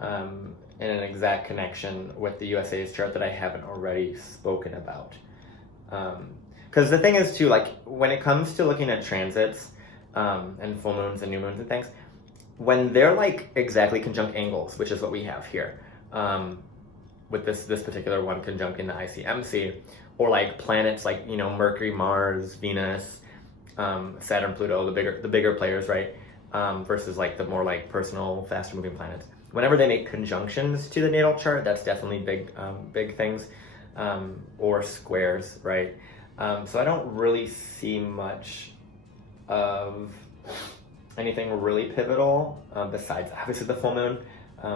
in an exact connection with the USA's chart that I haven't already spoken about. Because the thing is too, like, when it comes to looking at transits and full moons and new moons and things, when they're like exactly conjunct angles, which is what we have here, with this particular one conjunct in the ICMC, or like planets like, you know, Mercury, Mars, Venus, Saturn, Pluto, the bigger players, right? Versus like the more like personal, faster moving planets. Whenever they make conjunctions to the natal chart, that's definitely big things, or squares, right? So I don't really see much of anything really pivotal, besides obviously the full moon,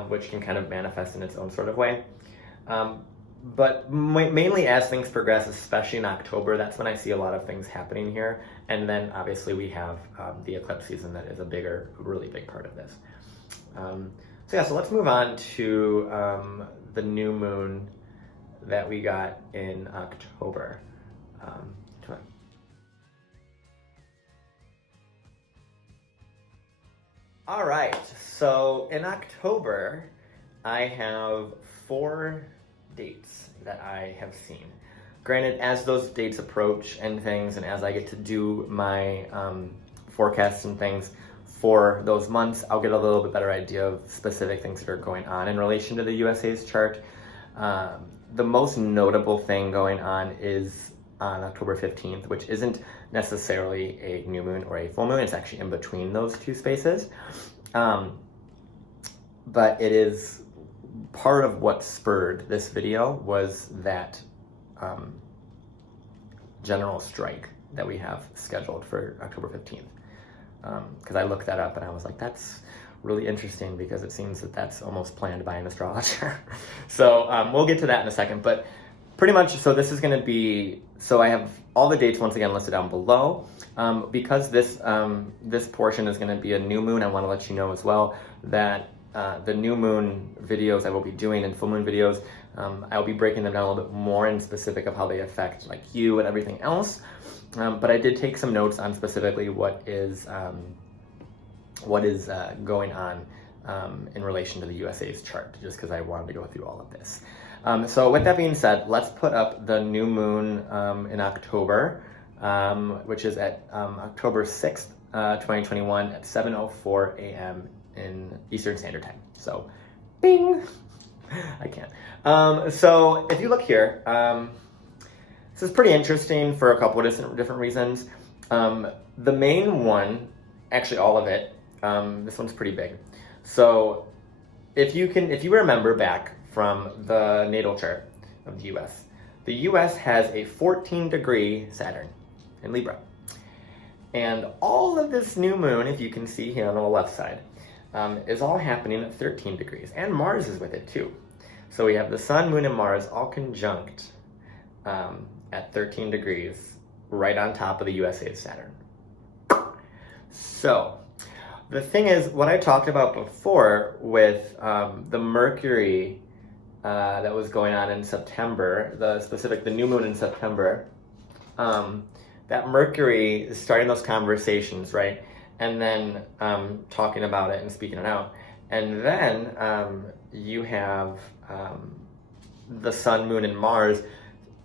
which can kind of manifest in its own sort of way. But mainly as things progress, especially in October, that's when I see a lot of things happening here. And then obviously we have the eclipse season that is a really big part of this. So yeah, so let's move on to the new moon that we got in October. All right, so in October, I have 4 dates that I have seen. Granted, as those dates approach and things, and as I get to do my forecasts and things for those months, I'll get a little bit better idea of specific things that are going on in relation to the USA's chart. The most notable thing going on is on October 15th, which isn't necessarily a new moon or a full moon. It's actually in between those two spaces. But it is part of what spurred this video was that general strike that we have scheduled for October 15th. Because I looked that up and I was like, that's really interesting, because it seems that that's almost planned by an astrologer. So we'll get to that in a second, but pretty much, so this is going to be, so I have all the dates once again listed down below. Because this portion is going to be a new moon, I want to let you know as well that the new moon videos I will be doing and full moon videos, I'll be breaking them down a little bit more in specific of how they affect like you and everything else. But I did take some notes on specifically what is going on in relation to the USA's chart, just because I wanted to go through all of this. So with that being said, let's put up the new moon in October, which is at October 6th, 2021 at 7:04 a.m. in Eastern Standard Time. So, bing! I can't. So if you look here, this is pretty interesting for a couple of different reasons. The main one, actually all of it, this one's pretty big. So if you remember back from the natal chart of the US has a 14-degree Saturn in Libra. And all of this new moon, if you can see here on the left side, is all happening at 13 degrees. And Mars is with it too. So we have the Sun, Moon, and Mars all conjunct at 13 degrees, right on top of the USA's Saturn. So the thing is, what I talked about before with the Mercury that was going on in September, the new moon in September, that Mercury is starting those conversations, right? and then talking about it and speaking it out. And then you have the Sun, Moon, and Mars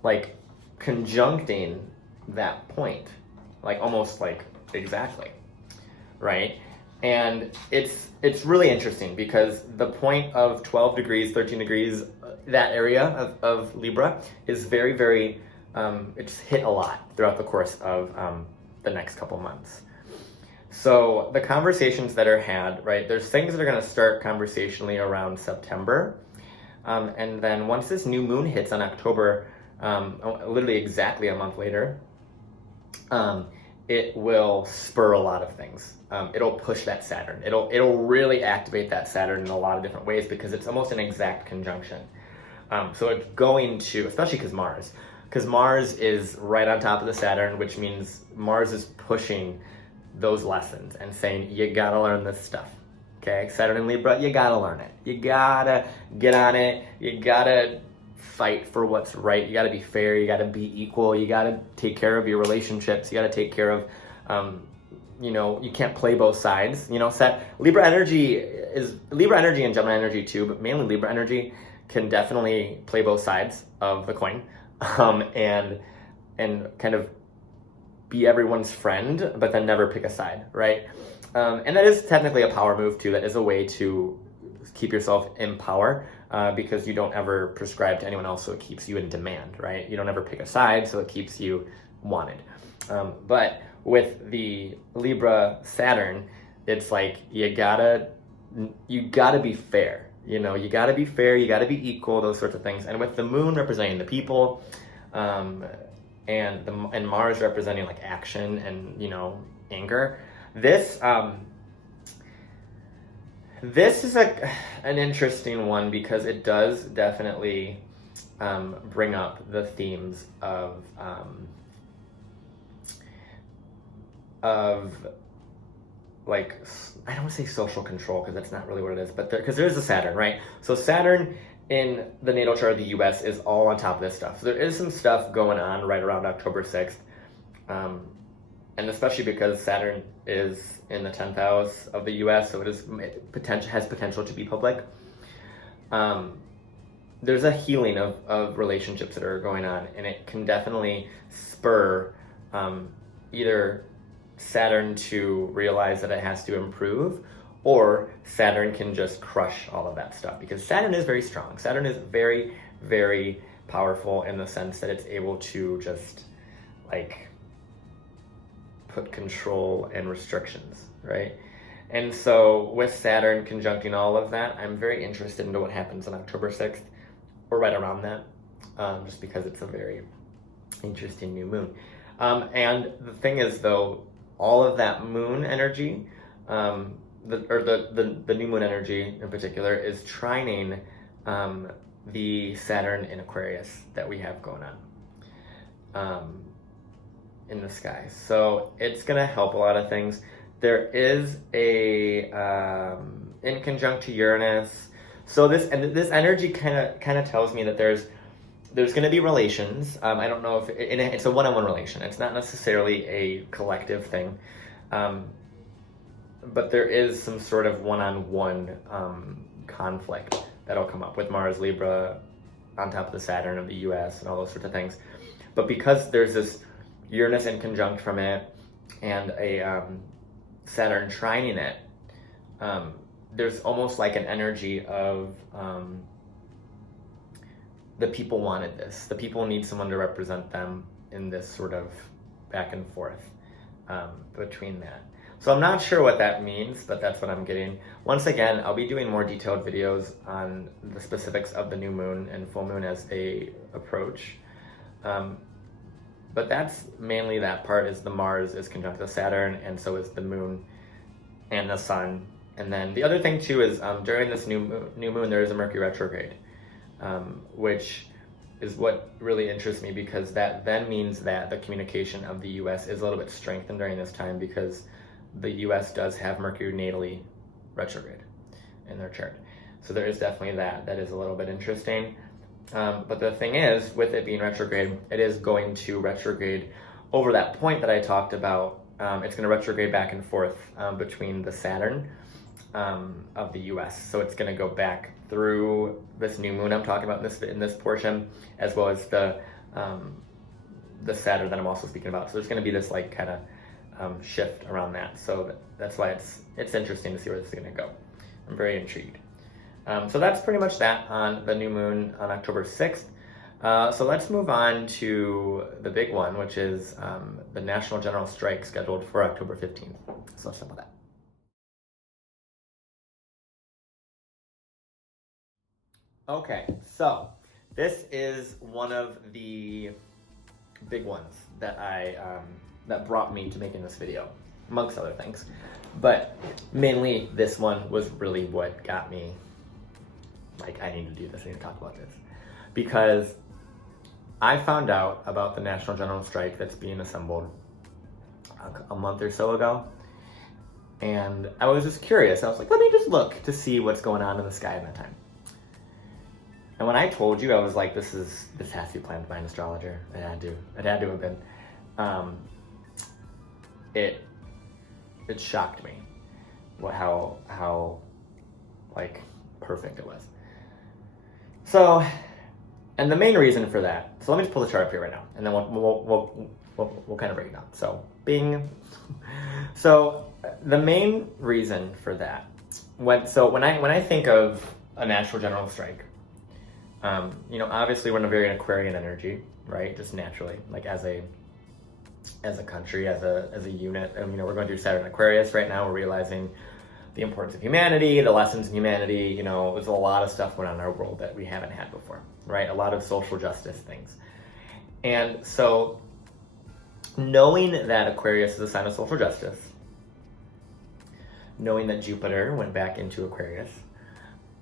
like conjuncting that point, like almost like exactly, right? And it's really interesting because the point of 12 degrees, 13 degrees, that area of Libra is very, very, it's hit a lot throughout the course of the next couple months. So the conversations that are had, right, there's things that are going to start conversationally around September. And then once this new moon hits on October, literally exactly a month later, it will spur a lot of things. It'll push that Saturn. It'll really activate that Saturn in a lot of different ways because it's almost an exact conjunction. So it's going to, especially because Mars is right on top of the Saturn, which means Mars is pushing those lessons and saying, you gotta learn this stuff. Okay, Saturn in Libra, you gotta learn it. You gotta get on it. You gotta fight for what's right. You gotta be fair. You gotta be equal. You gotta take care of your relationships. You gotta take care of, you can't play both sides. Libra energy and Gemini energy too, but mainly Libra energy can definitely play both sides of the coin, and kind of be everyone's friend, but then never pick a side, right? And that is technically a power move too. That is a way to keep yourself in power, because you don't ever prescribe to anyone else, so it keeps you in demand, right? You don't ever pick a side, so it keeps you wanted. But with the Libra Saturn, it's like you gotta be fair. You gotta be fair. You gotta be equal. Those sorts of things. And with the Moon representing the people, and Mars representing like action and anger, this is an interesting one because it does definitely bring up the themes of like, I don't want to say social control because that's not really what it is, but because there's a Saturn, right? So Saturn in the natal chart of the US is all on top of this stuff. So there is some stuff going on right around October 6th. And especially because Saturn is in the 10th house of the US, so has potential to be public. There's a healing of relationships that are going on, and it can definitely spur either Saturn to realize that it has to improve, or Saturn can just crush all of that stuff, because Saturn is very strong. Saturn is very, very powerful in the sense that it's able to just like put control and restrictions, right? And so with Saturn conjuncting all of that, I'm very interested into what happens on October 6th, or right around that, just because it's a very interesting new moon. And the thing is, though, all of that moon energy, the new moon energy in particular, is trining the Saturn in Aquarius that we have going on in the sky. So it's going to help a lot of things. There is a in conjunct to Uranus. So this energy kind of tells me that there's going to be relations. I don't know if it's a one-on-one relation. It's not necessarily a collective thing, but there is some sort of one-on-one conflict that'll come up with Mars Libra on top of the Saturn of the US and all those sorts of things. But because there's this Uranus in conjunct from it and a Saturn trining it, there's almost like an energy of the people wanted this. The people need someone to represent them in this sort of back and forth between that. So I'm not sure what that means, but that's what I'm getting. Once again, I'll be doing more detailed videos on the specifics of the new moon and full moon as they approach. But that's mainly that part, is the Mars is conjunct the Saturn, and so is the moon and the sun. And then the other thing too is during this new moon, there is a Mercury retrograde, which is what really interests me, because that then means that the communication of the US is a little bit strengthened during this time, because the US does have Mercury natally retrograde in their chart. So there is definitely that is a little bit interesting. But the thing is, with it being retrograde, it is going to retrograde over that point that I talked about it's going to retrograde back and forth between the Saturn of the US. So it's going to go back through this new moon I'm talking about in this portion, as well as the Saturn that I'm also speaking about. So there's going to be this like kind of shift around that. So that's why it's interesting to see where this is going to go. I'm very intrigued. So that's pretty much that on the new moon on October 6th. So let's move on to the big one, which is the National General Strike scheduled for October 15th. So let's talk about that. Okay, so this is one of the big ones that that brought me to making this video, amongst other things. But mainly this one was really what got me, like, I need to do this, I need to talk about this. Because I found out about the National General Strike that's being assembled a month or so ago. And I was just curious. I was like, let me just look to see what's going on in the sky at that time. And when I told you, I was like, this has to be planned by an astrologer. It had to have been. It shocked me how like perfect it was. So, and the main reason for that, so let me just pull the chart up here right now, and then we'll kind of break it down. So, bing. So, the main reason for that, when I think of a natural general strike, obviously we're in a very Aquarian energy, right? Just naturally, like as a country, as a unit. We're going through Saturn Aquarius right now. We're realizing the importance of humanity, the lessons in humanity. There's a lot of stuff going on in our world that we haven't had before, right? A lot of social justice things. And so knowing that Aquarius is a sign of social justice, knowing that Jupiter went back into Aquarius,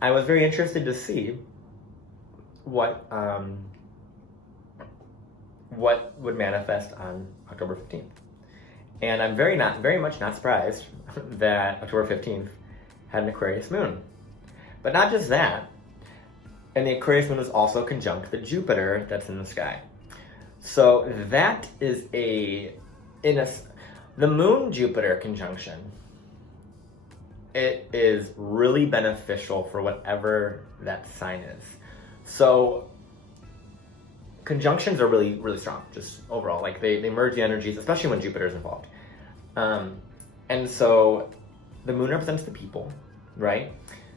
I was very interested to see what would manifest on October 15th. And I'm very much not surprised that October 15th had an Aquarius moon. But not just that, and the Aquarius moon is also conjunct the Jupiter that's in the sky. So that is the moon-Jupiter conjunction, it is really beneficial for whatever that sign is. So conjunctions are really, really strong, just overall. Like they merge the energies, especially when Jupiter is involved. And so the moon represents the people, right?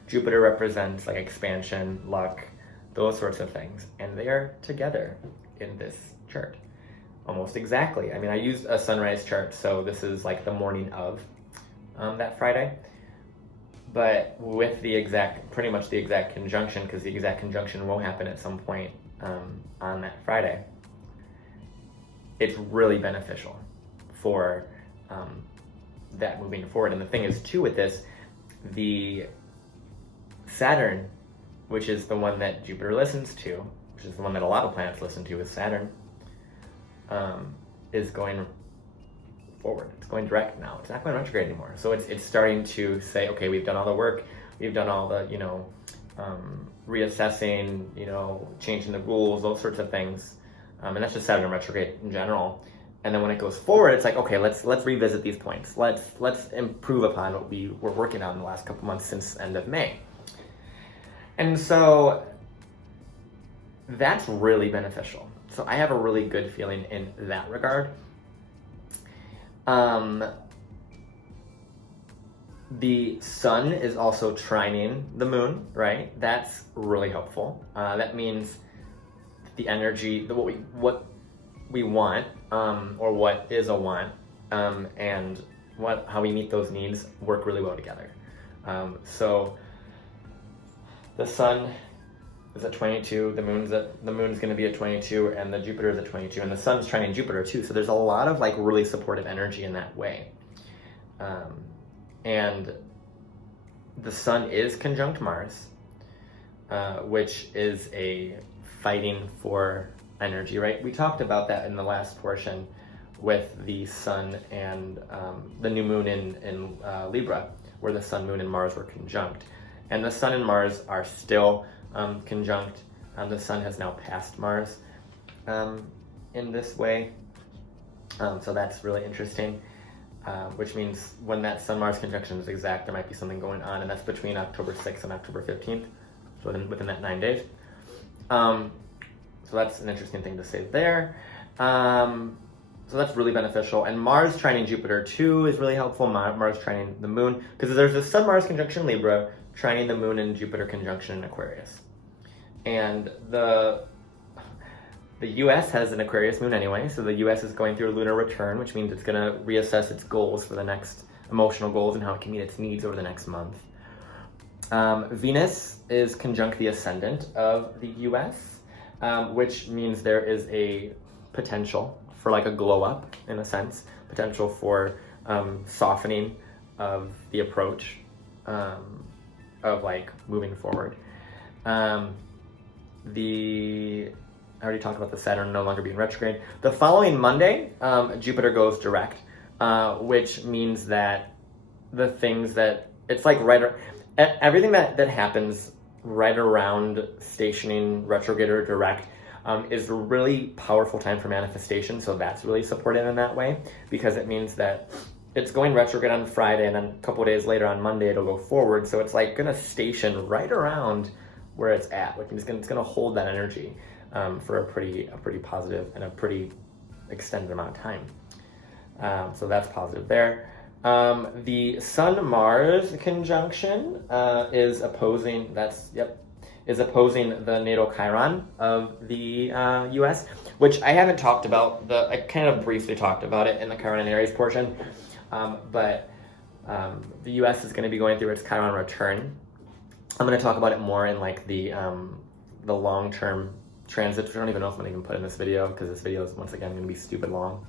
Jupiter represents like expansion, luck, those sorts of things. And they are together in this chart, almost exactly. I used a sunrise chart, so this is like the morning of that Friday. But with pretty much the exact conjunction, because the exact conjunction will happen at some point on that Friday, it's really beneficial for that moving forward. And the thing is, too, with this, the Saturn, which is the one that Jupiter listens to, which is the one that a lot of planets listen to, is Saturn, is going forward. It's going direct now. It's not going retrograde anymore. So it's starting to say, okay, we've done all the work, we've done all the reassessing, changing the rules, those sorts of things, and that's just Saturn retrograde in general. And then when it goes forward, it's like, okay, let's revisit these points. Let's improve upon what we were working on in the last couple months since end of May. And so that's really beneficial. So I have a really good feeling in that regard. The sun is also trining the moon, right? That's really helpful. That means the energy, what we want, or what is a want, and how we meet those needs work really well together. So the sun is at 22, the moon's going to be at 22, and the Jupiter is at 22, and the sun's trining Jupiter too. So there's a lot of like really supportive energy in that way. And the sun is conjunct Mars, which is a fighting for energy, right? We talked about that in the last portion with the sun and the new moon in Libra, where the sun, moon, and Mars were conjunct. And the sun and Mars are still conjunct. The sun has now passed Mars in this way. So that's really interesting. which means when that Sun-Mars conjunction is exact, there might be something going on, and that's between October 6th and October 15th, so within that 9 days. So that's an interesting thing to say there. So that's really beneficial. And Mars trining Jupiter too is really helpful. Mars trining the Moon, because there's a Sun-Mars conjunction in Libra, trining the Moon and Jupiter conjunction in Aquarius. And the U.S. has an Aquarius Moon anyway, so the U.S. is going through a lunar return, which means it's going to reassess its goals for the next, emotional goals, and how it can meet its needs over the next month. Venus is conjunct the Ascendant of the U.S., which means there is a potential for like a glow up, in a sense, potential for softening of the approach of like moving forward. I already talked about the Saturn no longer being retrograde. The following Monday, Jupiter goes direct, which means that the things that, it's like everything that happens right around stationing, retrograde, or direct is a really powerful time for manifestation. So that's really supported in that way, because it means that it's going retrograde on Friday, and then a couple of days later on Monday it'll go forward. So it's like gonna station right around where it's at, which is it's gonna hold that energy for a pretty positive and a pretty extended amount of time. So that's positive there. The Sun-Mars conjunction is opposing the natal Chiron of the U.S., which I haven't talked about. I kind of briefly talked about it in the Chiron and Aries portion, but the U.S. is going to be going through its Chiron return. I'm going to talk about it more in like the long-term transits. I don't even know if I'm going to even put in this video, because this video is once again going to be stupid long.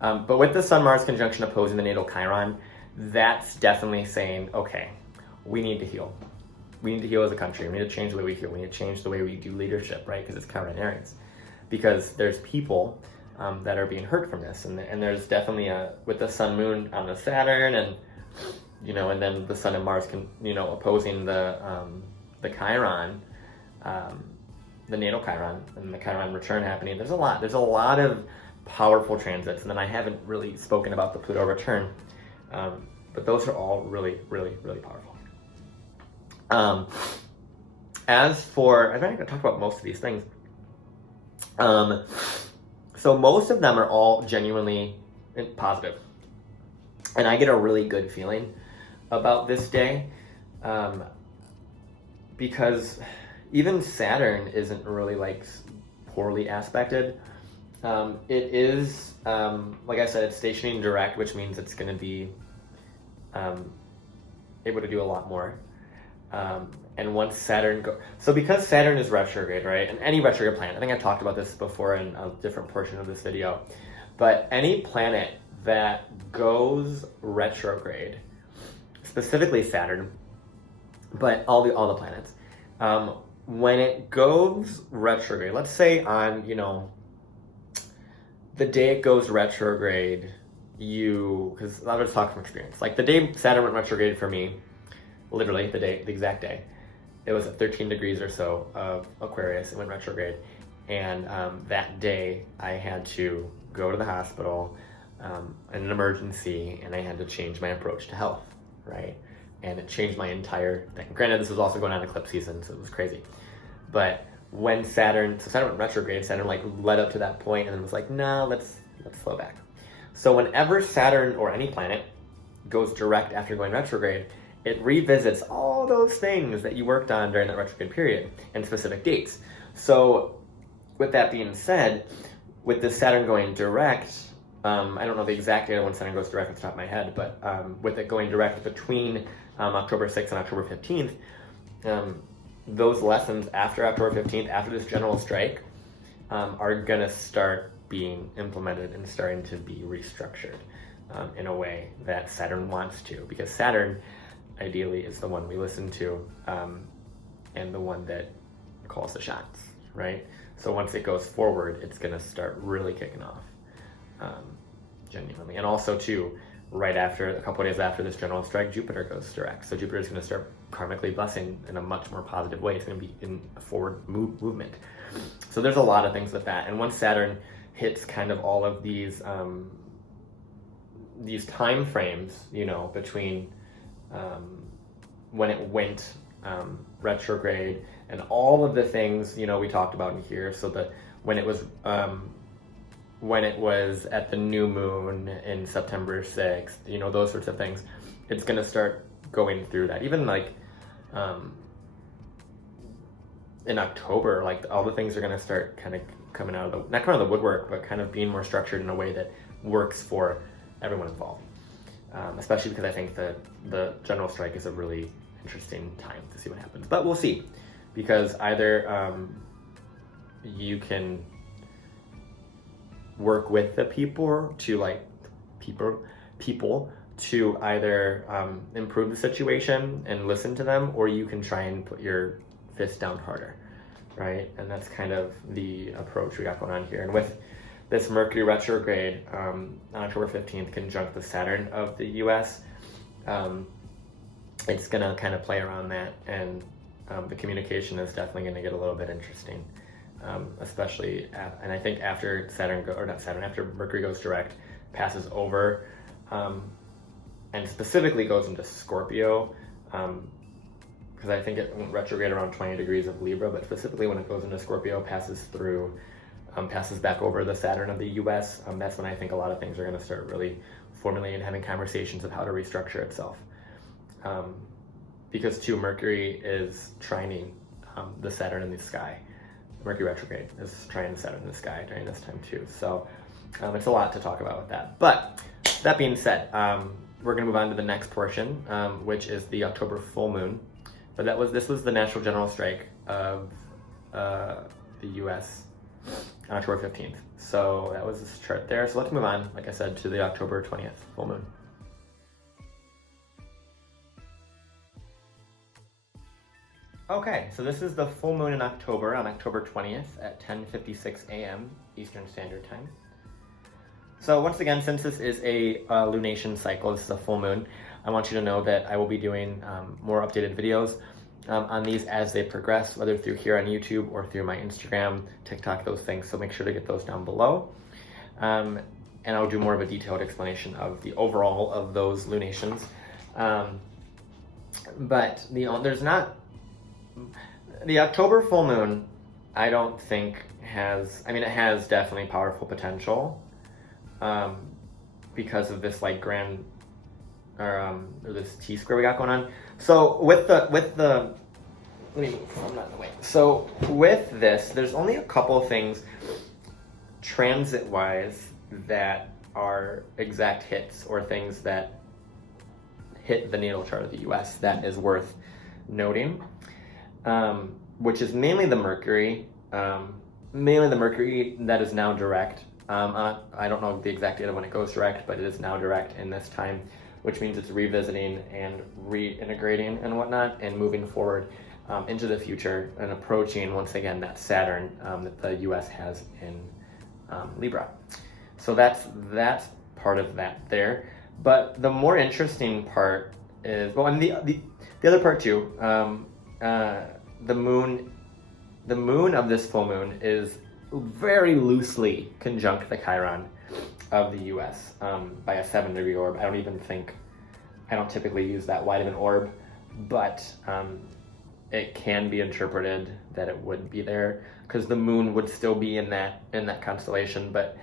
But with the Sun-Mars conjunction opposing the natal Chiron, that's definitely saying, okay, we need to heal. We need to heal as a country. We need to change the way we heal. We need to change the way we do leadership, right? Because it's Chiron and Aries. Because there's people that are being hurt from this. And there's definitely with the Sun Moon on the Saturn, and and then the Sun and Mars opposing the Chiron, the natal Chiron, and the Chiron return happening. There's a lot of powerful transits. And then I haven't really spoken about the Pluto return, but those are all really, really, really powerful. As for, I'm not going to talk about most of these things. So most of them are all genuinely positive. And I get a really good feeling about this day, because even Saturn isn't really like poorly aspected. It is, like I said, it's stationing direct, which means it's going to be able to do a lot more. And once Saturn so because Saturn is retrograde, right? And any retrograde planet, I think I talked about this before in a different portion of this video, but any planet that goes retrograde, specifically Saturn, but all the planets, when it goes retrograde, let's say on, the day it goes retrograde, because I'll just talk from experience, like the day Saturn went retrograde for me, literally the exact day, it was at 13 degrees or so of Aquarius. It went retrograde, and that day I had to go to the hospital in an emergency, and I had to change my approach to health, right? And it changed my entire thing. Granted, this was also going on eclipse season, so it was crazy. But when Saturn went retrograde, Saturn like led up to that point, and then was like, no, let's slow back. So whenever Saturn or any planet goes direct after going retrograde, it revisits all those things that you worked on during that retrograde period and specific dates. So with that being said, with the Saturn going direct, I don't know the exact date when Saturn goes direct off the top of my head, but with it going direct between October 6th and October 15th, those lessons after October 15th, after this general strike, are going to start being implemented and starting to be restructured in a way that Saturn wants to, because Saturn ideally is the one we listen to, and the one that calls the shots, right? So once it goes forward, it's going to start really kicking off, genuinely. And also too, right after, a couple of days after this general strike, Jupiter goes direct. So Jupiter is going to start karmically blessing in a much more positive way. It's going to be in a forward movement. So there's a lot of things with that. And once Saturn hits kind of all of these these time frames, you know, between when it went retrograde and all of the things, you know, we talked about in here. So when it was at the new moon in September 6th, you know, those sorts of things, it's going to start going through that. Even like in October, like all the things are going to start kind of coming out of the, not kind of the woodwork, but kind of being more structured in a way that works for everyone involved. Especially because I think that the general strike is a really interesting time to see what happens. But we'll see, because either you can work with the people to to either improve the situation and listen to them, or you can try and put your fist down harder, right? And that's kind of the approach we got going on here. And with this Mercury retrograde on October 15th conjunct the Saturn of the US, it's gonna kind of play around that, and the communication is definitely gonna get a little bit interesting, especially and I think after after Mercury goes direct, passes over, and specifically goes into Scorpio, because I think it went retrograde around 20 degrees of Libra, but specifically when it goes into Scorpio, passes through, passes back over the Saturn of the US, that's when I think a lot of things are going to start really formulating and having conversations of how to restructure itself. Because too, Mercury is trining the Saturn in the sky. Mercury retrograde is trining the Saturn in the sky during this time too. So it's a lot to talk about with that. But that being said, we're going to move on to the next portion, which is the October full moon. But this was the national general strike of the US on October 15th. So that was this chart there. So let's move on, like I said, to the October 20th full moon. Okay, so this is the full moon in October on October 20th at 10:56 a.m. Eastern Standard Time. So once again, since this is a lunation cycle, this is a full moon, I want you to know that I will be doing more updated videos on these as they progress, whether through here on YouTube or through my Instagram, TikTok, those things. So make sure to get those down below. And I'll do more of a detailed explanation of the overall of those lunations. But there's not, the October full moon, I don't think has, I mean, it has definitely powerful potential because of this like grand, or this T-square we got going on. So with the, let me move, I'm not in the way. So with this, there's only a couple things transit-wise that are exact hits, or things that hit the natal chart of the US that is worth noting, which is mainly the Mercury that is now direct. I don't know the exact date of when it goes direct, but it is now direct in this time, which means it's revisiting and reintegrating and whatnot, and moving forward into the future and approaching once again that Saturn that the US has in Libra. So that's part of that there. But the more interesting part is, well, and the other part too, the moon of this full moon is very loosely conjunct the Chiron of the US by a 7-degree orb. I don't typically use that wide of an orb, but it can be interpreted that it would be there because the moon would still be in that constellation. But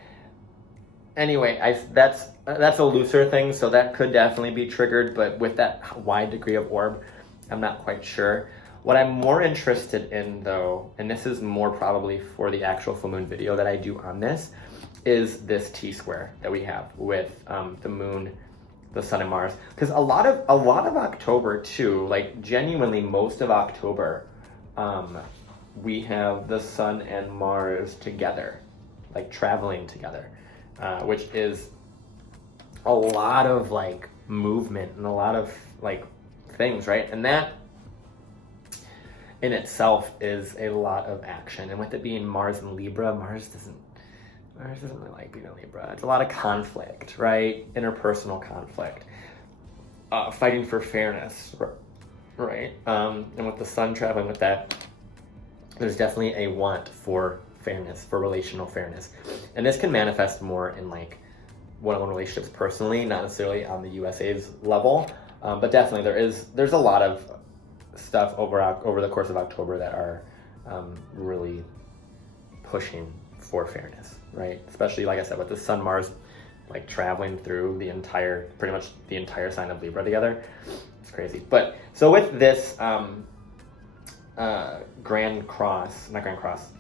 anyway, that's a looser thing, so that could definitely be triggered, but with that wide degree of orb, I'm not quite sure. What I'm more interested in though, and this is more probably for the actual full moon video that I do on this, is this T-square that we have with the moon, the sun, and Mars. Because a lot of October too, like genuinely most of October, we have the sun and Mars together, like traveling together, which is a lot of like movement and a lot of like things, right? And that in itself is a lot of action. And with it being Mars and Libra, Mars doesn't really like being a Libra. It's a lot of conflict, right? Interpersonal conflict, fighting for fairness, right? And with the sun traveling with that, there's definitely a want for fairness, for relational fairness. And this can manifest more in like one-on-one relationships personally, not necessarily on the USA's level, but definitely there's a lot of stuff over the course of October that are really pushing for fairness, right? Especially, like I said, with the Sun Mars like traveling through pretty much the entire sign of Libra together. It's crazy. But so with this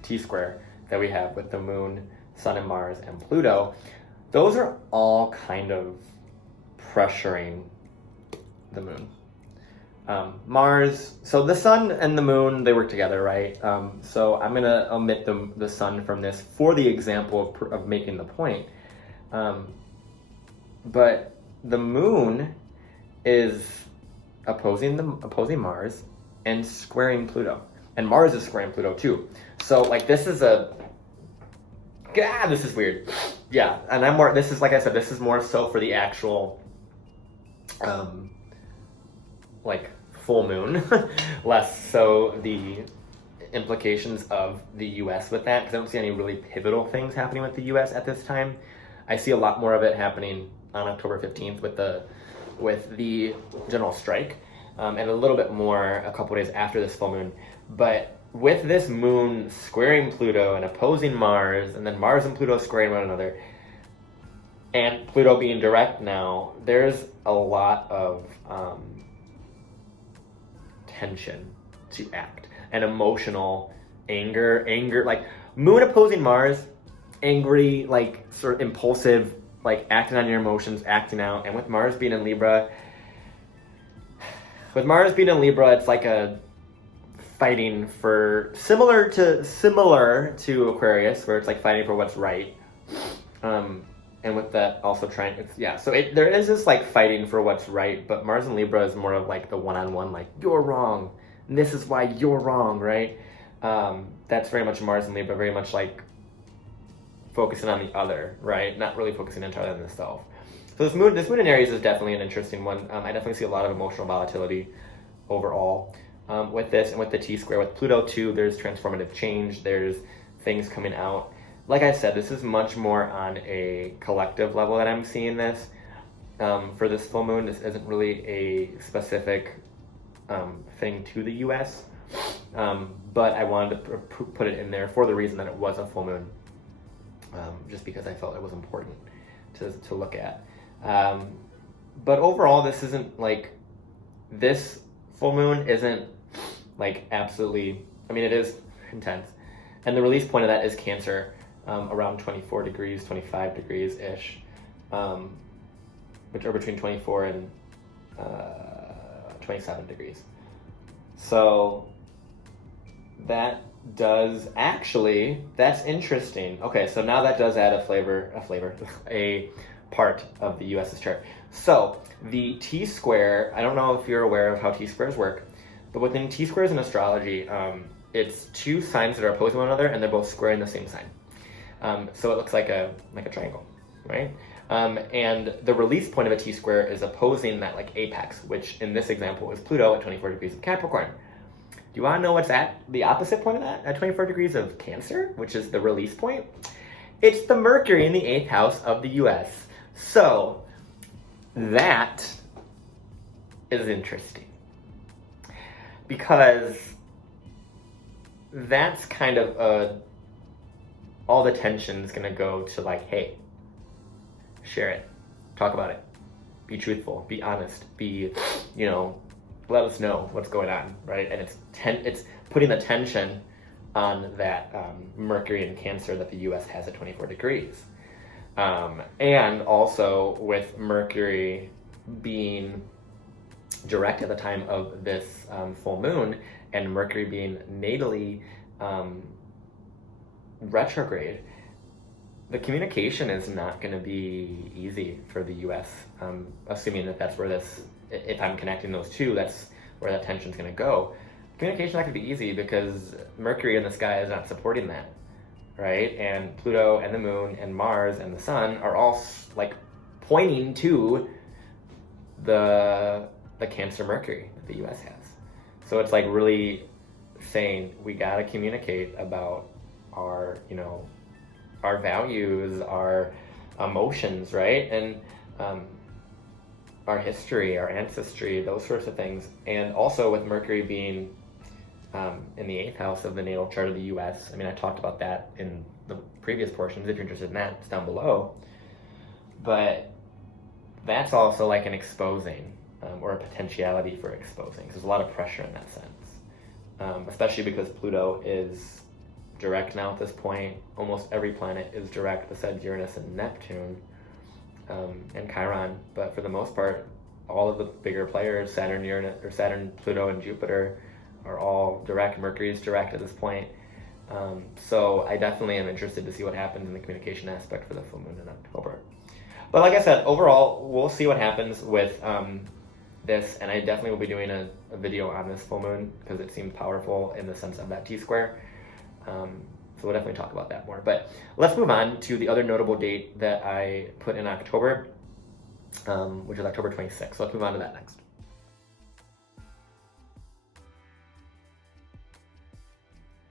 T-square that we have with the Moon, Sun and Mars and Pluto, those are all kind of pressuring the Moon. Mars, so the Sun and the Moon, they work together, right? So I'm gonna omit the Sun from this for the example of making the point. But the Moon is opposing Mars and squaring Pluto, and Mars is squaring Pluto too. So like this is weird. Yeah, and this is, like I said, this is more so for the actual like full moon, less so the implications of the US with that, because I don't see any really pivotal things happening with the US at this time. I see a lot more of it happening on October 15th with the general strike, and a little bit more a couple days after this full moon. But with this moon squaring Pluto and opposing Mars, and then Mars and Pluto squaring one another, and Pluto being direct now, there's a lot of tension to act, and emotional anger, like Moon opposing Mars, angry, like sort of impulsive, like acting on your emotions, acting out. And with Mars being in Libra, it's like a fighting for similar to Aquarius, where it's like fighting for what's right. And with that also there is this like fighting for what's right, but Mars and Libra is more of like the one-on-one, like you're wrong, and this is why you're wrong, right? That's very much Mars and Libra, very much like focusing on the other, right? Not really focusing entirely on the self. So this moon in Aries is definitely an interesting one. I definitely see a lot of emotional volatility overall with this, and with the T-square. With Pluto too, there's transformative change, there's things coming out. Like I said, this is much more on a collective level that I'm seeing this. For this full moon, this isn't really a specific thing to the US, but I wanted to put it in there for the reason that it was a full moon, just because I felt it was important to look at. But overall, this full moon isn't like absolutely, I mean, it is intense. And the release point of that is Cancer, around 24 degrees, 25 degrees-ish, which are between 24 and 27 degrees. So that's interesting. Okay, so now that does add a part of the US's chart. So the T-square, I don't know if you're aware of how T-squares work, but within T-squares in astrology, it's two signs that are opposing one another, and they're both squaring the same sign. So it looks like a triangle, right? And the release point of a T-square is opposing that like apex, which in this example is Pluto at 24 degrees of Capricorn. Do you want to know what's at the opposite point of that? At 24 degrees of Cancer, which is the release point? It's the Mercury in the 8th house of the US. So that is interesting, because that's kind of all the tension's gonna go to like, hey, share it, talk about it, be truthful, be honest, let us know what's going on, right? And it's putting the tension on that Mercury in Cancer that the US has at 24 degrees. And also with Mercury being direct at the time of this full moon, and Mercury being natally retrograde, the communication is not going to be easy for the US, assuming that's where if I'm connecting those two, that's where that tension's going to go. Communication's not going to be easy because Mercury in the sky is not supporting that, right? And Pluto and the Moon and Mars and the Sun are all like pointing to the Cancer Mercury that the US has. So it's like really saying we got to communicate about our values, our emotions, right? And our history, our ancestry, those sorts of things. And also with Mercury being in the 8th house of the natal chart of the US. I mean, I talked about that in the previous portions. If you're interested in that, it's down below. But that's also like an exposing or a potentiality for exposing. So there's a lot of pressure in that sense, especially because Pluto is direct now at this point. Almost every planet is direct besides Uranus and Neptune and Chiron. But for the most part, all of the bigger players, Saturn, Uranus, or Saturn, Pluto, and Jupiter, are all direct. Mercury is direct at this point. So I definitely am interested to see what happens in the communication aspect for the full moon in October. But like I said, overall, we'll see what happens with this, and I definitely will be doing a video on this full moon because it seems powerful in the sense of that T-square. So we'll definitely talk about that more. But let's move on to the other notable date that I put in October, which is October 26th. So let's move on to that next.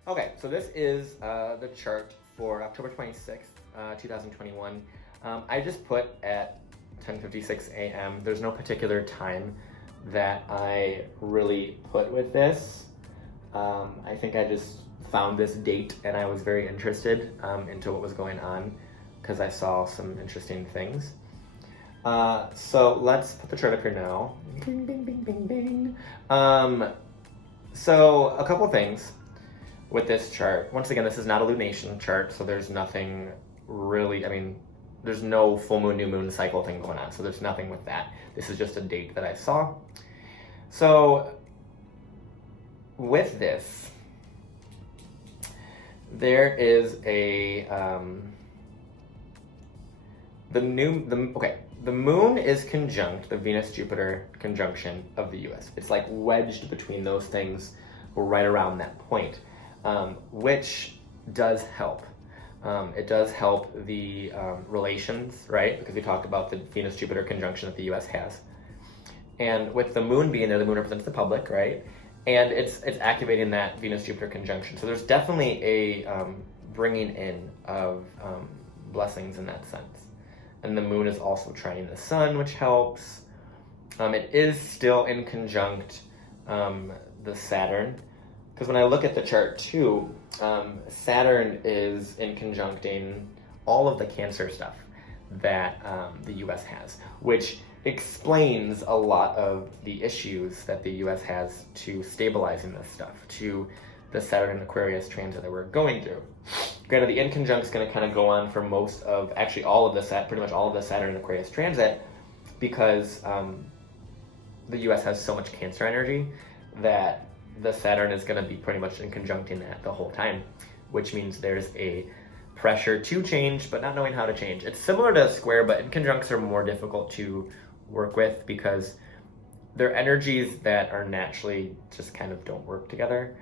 Okay, so this is the chart for October 26th, 2021. I just put at 10:56 a.m. There's no particular time that I really put with this. I think I just found this date and I was very interested into what was going on because I saw some interesting things. So let's put the chart up here now. Bing, bing, bing, bing, bing. So a couple things with this chart. Once again, this is not a lunation chart, so there's nothing really, I mean, there's no full moon, new moon cycle thing going on, so there's nothing with that. This is just a date that I saw. So with this, there is a, the moon is conjunct the Venus-Jupiter conjunction of the US. It's like wedged between those things right around that point, which does help. It does help the relations, right? Because we talked about the Venus-Jupiter conjunction that the US has. And with the moon being there, the moon represents the public, right? And it's activating that Venus-Jupiter conjunction. So there's definitely a bringing in of blessings in that sense. And the moon is also trining the sun, which helps. It is still in conjunct the Saturn. Because when I look at the chart too, Saturn is in conjuncting all of the Cancer stuff that the US has, which explains a lot of the issues that the US has to stabilizing this stuff, to the Saturn and Aquarius transit that we're going through. Granted, the inconjunct is going to kind of go on for most of, actually all of the, pretty much all of the Saturn and Aquarius transit, because the US has so much Cancer energy that the Saturn is going to be pretty much in conjuncting that the whole time, which means there's a pressure to change, but not knowing how to change. It's similar to a square, but inconjuncts are more difficult to work with because they're energies that are naturally just kind of don't work together,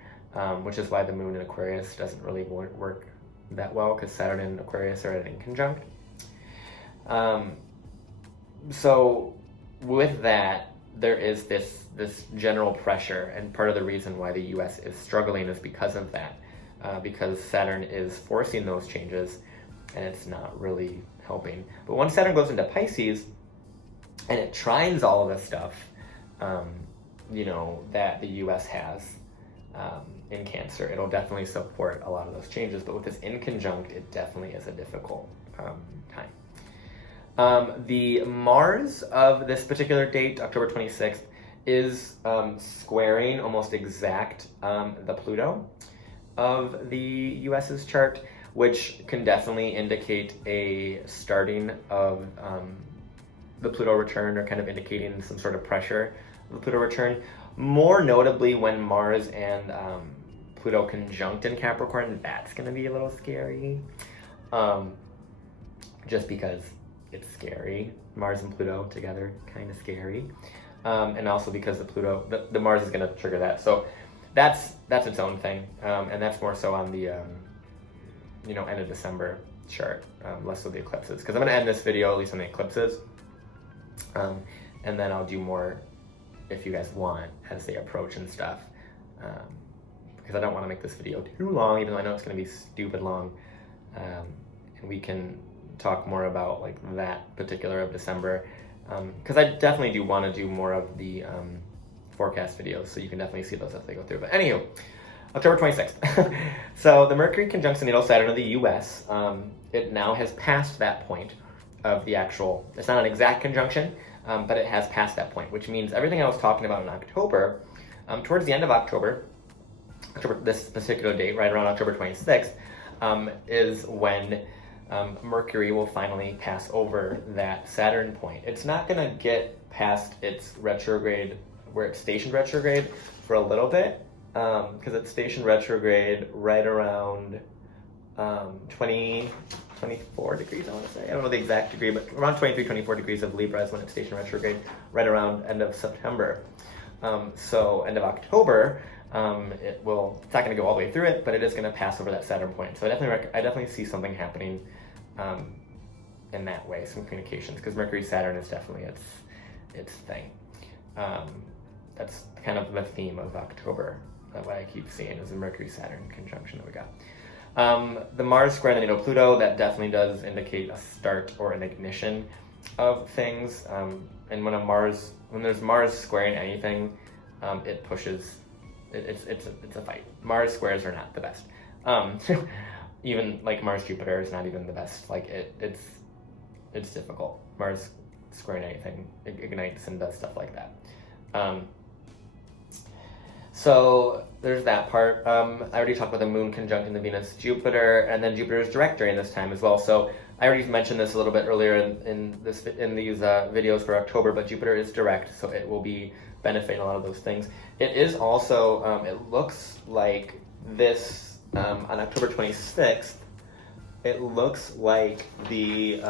which is why the moon in Aquarius doesn't really work that well, because Saturn and Aquarius are at an inconjunct. So with that, there is this general pressure, and part of the reason why the US is struggling is because of that, because Saturn is forcing those changes and it's not really helping. But once Saturn goes into Pisces and it trines all of this stuff, you know, that the US has in Cancer, it'll definitely support a lot of those changes. But with this inconjunct, it definitely is a difficult time. The Mars of this particular date, October 26th, is squaring almost exact the Pluto of the US's chart, which can definitely indicate a starting of the Pluto return, or kind of indicating some sort of pressure of the Pluto return. More notably, when Mars and Pluto conjunct in Capricorn, that's going to be a little scary, just because it's scary. Mars and Pluto together, kind of scary. And also because the Mars is going to trigger that. So that's its own thing. And that's more so on the, end of December chart, less so the eclipses. Because I'm going to end this video at least on the eclipses. And then I'll do more if you guys want as they approach and stuff. Because I don't want to make this video too long, even though I know it's going to be stupid long. And we can talk more about like that particular of December, because I definitely do want to do more of the forecast videos, so you can definitely see those as they go through. But anywho, October 26th. So the Mercury conjuncts the natal Saturn of the US. It now has passed that point of the actual, it's not an exact conjunction, but it has passed that point, which means everything I was talking about in October, towards the end of October, this particular date, right around October 26th, is when Mercury will finally pass over that Saturn point. It's not going to get past its retrograde, where it's stationed retrograde, for a little bit, because it's stationed retrograde right around 24 degrees, I want to say. I don't know the exact degree, but around 23, 24 degrees of Libra is when it's stationed retrograde, right around end of September. So end of October, it's not going to go all the way through it, but it is going to pass over that Saturn point. So I definitely see something happening in that way, some communications, because Mercury Saturn is definitely its thing. That's kind of the theme of October. What I keep seeing is the Mercury Saturn conjunction that we got. The Mars square and the natal Pluto, that definitely does indicate a start or an ignition of things. And when there's Mars squaring anything, it pushes. It's a fight. Mars squares are not the best. Even like Mars Jupiter is not even the best. Like it's difficult. Mars squaring anything ignites and does stuff like that. So there's that part. I already talked about the Moon conjuncting the Venus Jupiter, and then Jupiter is direct during this time as well. So I already mentioned this a little bit earlier in these videos for October, but Jupiter is direct, so it will be benefiting a lot of those things. It is also, it looks like this, on October 26th, it looks like the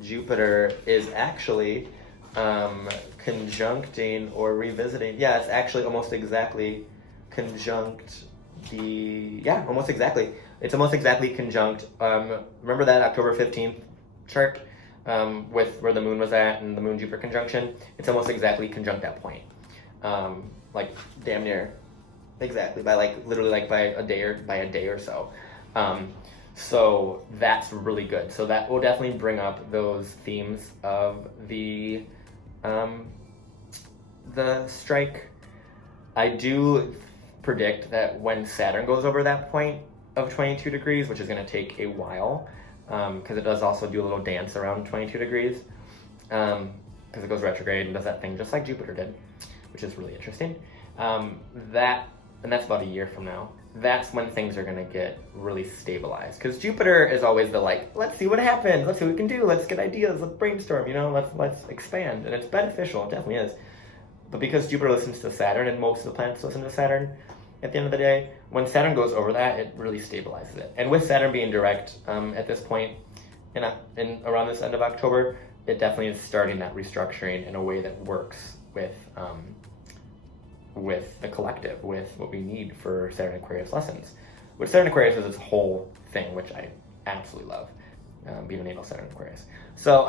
Jupiter is actually conjuncting or revisiting. Yeah, it's actually almost exactly conjunct almost exactly. It's almost exactly conjunct. Remember that October 15th chart with where the moon was at and the moon Jupiter conjunction? It's almost exactly conjunct that point. Like damn near exactly by a day or so. So that's really good. So that will definitely bring up those themes of the strike. I do predict that when Saturn goes over that point of 22 degrees, which is going to take a while, because it does also do a little dance around 22 degrees, because it goes retrograde and does that thing just like Jupiter did, which is really interesting. And that's about a year from now. That's when things are going to get really stabilized, because Jupiter is always the let's see what happens, let's see what we can do, let's get ideas, let's brainstorm, let's expand, and it's beneficial, it definitely is. But because Jupiter listens to Saturn, and most of the planets listen to Saturn at the end of the day, when Saturn goes over that, it really stabilizes it. And with Saturn being direct at this point, in around this end of October, it definitely is starting that restructuring in a way that works with the collective, with what we need for Saturn Aquarius lessons. Which Saturn Aquarius is its whole thing, which I absolutely love, being a natal Saturn Aquarius. So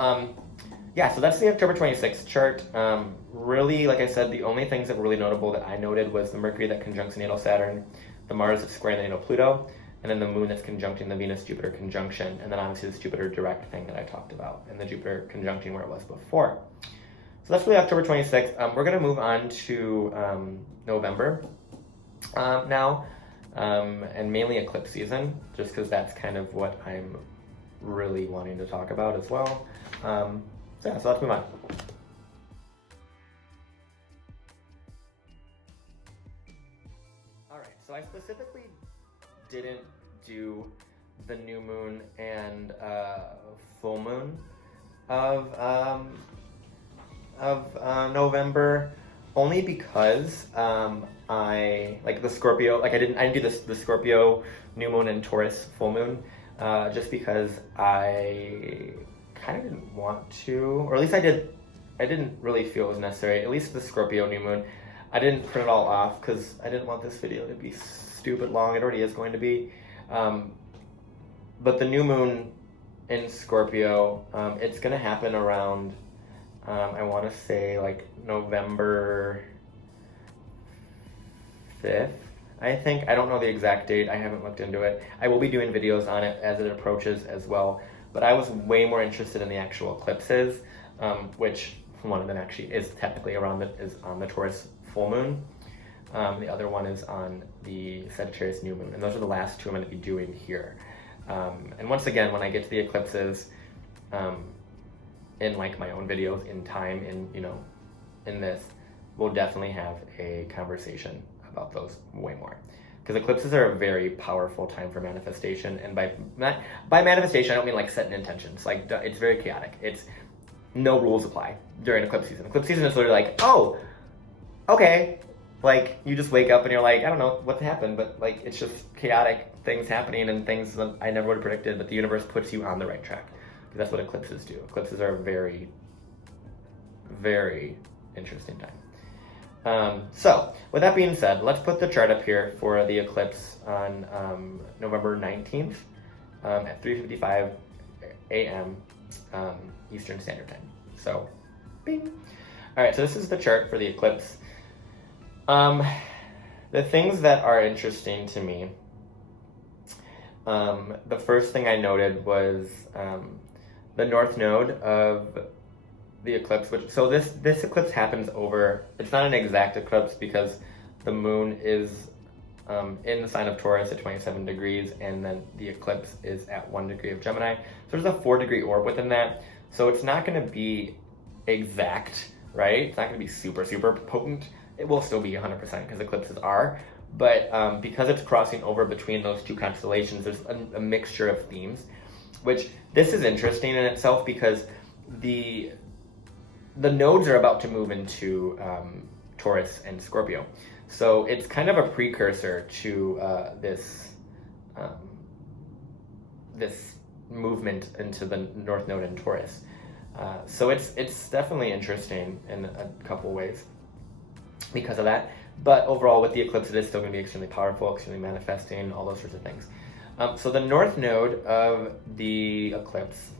so that's the October 26th chart. Really, like I said, the only things that were really notable that I noted was the Mercury that conjuncts natal Saturn, the Mars that's squaring the natal Pluto, and then the Moon that's conjuncting the Venus-Jupiter conjunction, and then obviously this Jupiter direct thing that I talked about, and the Jupiter conjuncting where it was before. So that's really October 26th. We're going to move on to November now, and mainly eclipse season, just because that's kind of what I'm really wanting to talk about as well. So let's move on. All right, so I specifically didn't do the new moon and full moon of November, only because I like the Scorpio. I didn't do the Scorpio new moon and Taurus full moon, just because I kind of didn't want to, or at least I didn't really feel it was necessary. At least the Scorpio new moon, I didn't print it all off because I didn't want this video to be stupid long. It already is going to be. But the new moon in Scorpio, it's going to happen around, I want to say like November 5th, I think. I don't know the exact date. I haven't looked into it. I will be doing videos on it as it approaches as well. but I was way more interested in the actual eclipses, which one of them actually is technically on the Taurus full moon. The other one is on the Sagittarius new moon, and those are the last two I'm going to be doing here. And once again, when I get to the eclipses, in like my own videos in time, in this, we'll definitely have a conversation about those way more. Because eclipses are a very powerful time for manifestation, and by manifestation, I don't mean like setting intentions. Like, it's very chaotic. It's no rules apply during eclipse season. Eclipse season is literally like, oh, okay. Like, you just wake up and you're like, I don't know what happened, but like, it's just chaotic things happening and things that I never would have predicted, but the universe puts you on the right track. Because that's what eclipses do. Eclipses are a very, very interesting time. So, with that being said, let's put the chart up here for the eclipse on November 19th at 3:55 a.m. Eastern Standard Time. So, bing. All right, so this is the chart for the eclipse. The things that are interesting to me, the first thing I noted was the north node of the eclipse, so this eclipse happens it's not an exact eclipse because the moon is in the sign of Taurus at 27 degrees, and then the eclipse is at 1 degree of Gemini. So there's a 4-degree orb within that. So it's not going to be exact, right? It's not going to be super, super potent. It will still be 100% because eclipses are, but because it's crossing over between those two constellations, there's a mixture of themes, which this is interesting in itself because the nodes are about to move into Taurus and Scorpio. So it's kind of a precursor to this movement into the North Node in Taurus. So it's definitely interesting in a couple ways because of that. But overall, with the eclipse, it is still going to be extremely powerful, extremely manifesting, all those sorts of things. So the north node of the eclipse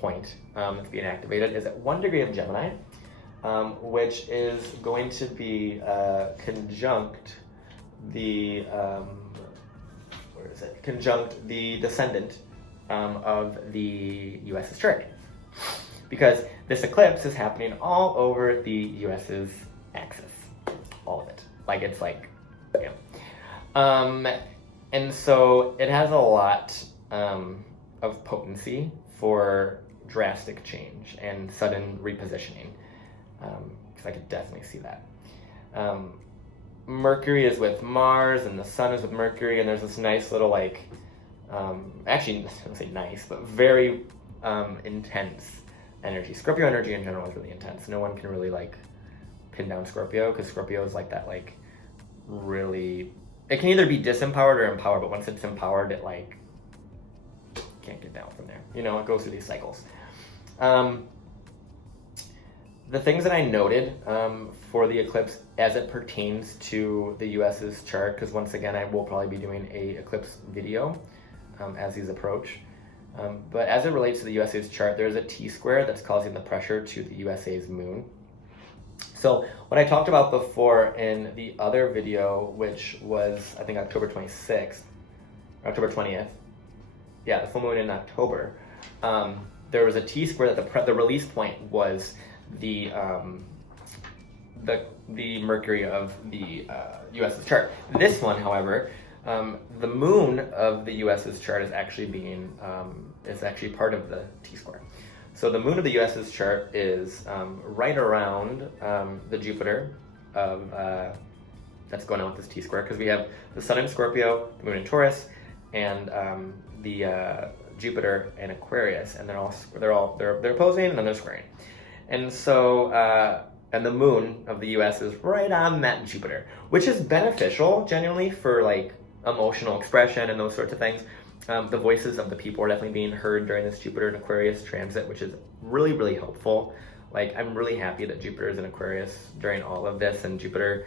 point that's being activated is at 1 degree of Gemini, which is going to be conjunct the Descendant of the US's chart, because this eclipse is happening all over the US's axis, all of it. Like, it's like, bam. And so it has a lot of potency for drastic change and sudden repositioning, because I could definitely see that. Mercury is with Mars, and the Sun is with Mercury, and there's this nice little, like, actually, I don't say nice, but very intense energy. Scorpio energy in general is really intense. No one can really, like, pin down Scorpio, because Scorpio is like that, like, really... It can either be disempowered or empowered, but once it's empowered, it, like, can't get down from there. You know, it goes through these cycles. The things that I noted for the eclipse as it pertains to the US's chart, because once again, I will probably be doing a eclipse video as these approach. But as it relates to the USA's chart, there's a T-square that's causing the pressure to the USA's moon. So what I talked about before in the other video, which was, I think, October 26th, October 20th, yeah, the full moon in October, there was a T-square that the release point was the Mercury of the US's chart. This one, however, the moon of the US's chart is actually part of the T-square. So the moon of the US's chart is right around the Jupiter of that's going on with this T-square, because we have the Sun in Scorpio, the moon in Taurus, and the Jupiter in Aquarius, and they're opposing and then they're squaring. And so and the moon of the US is right on that Jupiter, which is beneficial genuinely for, like, emotional expression and those sorts of things. The voices of the people are definitely being heard during this Jupiter and Aquarius transit, which is really, really helpful. Like, I'm really happy that Jupiter is in Aquarius during all of this, and Jupiter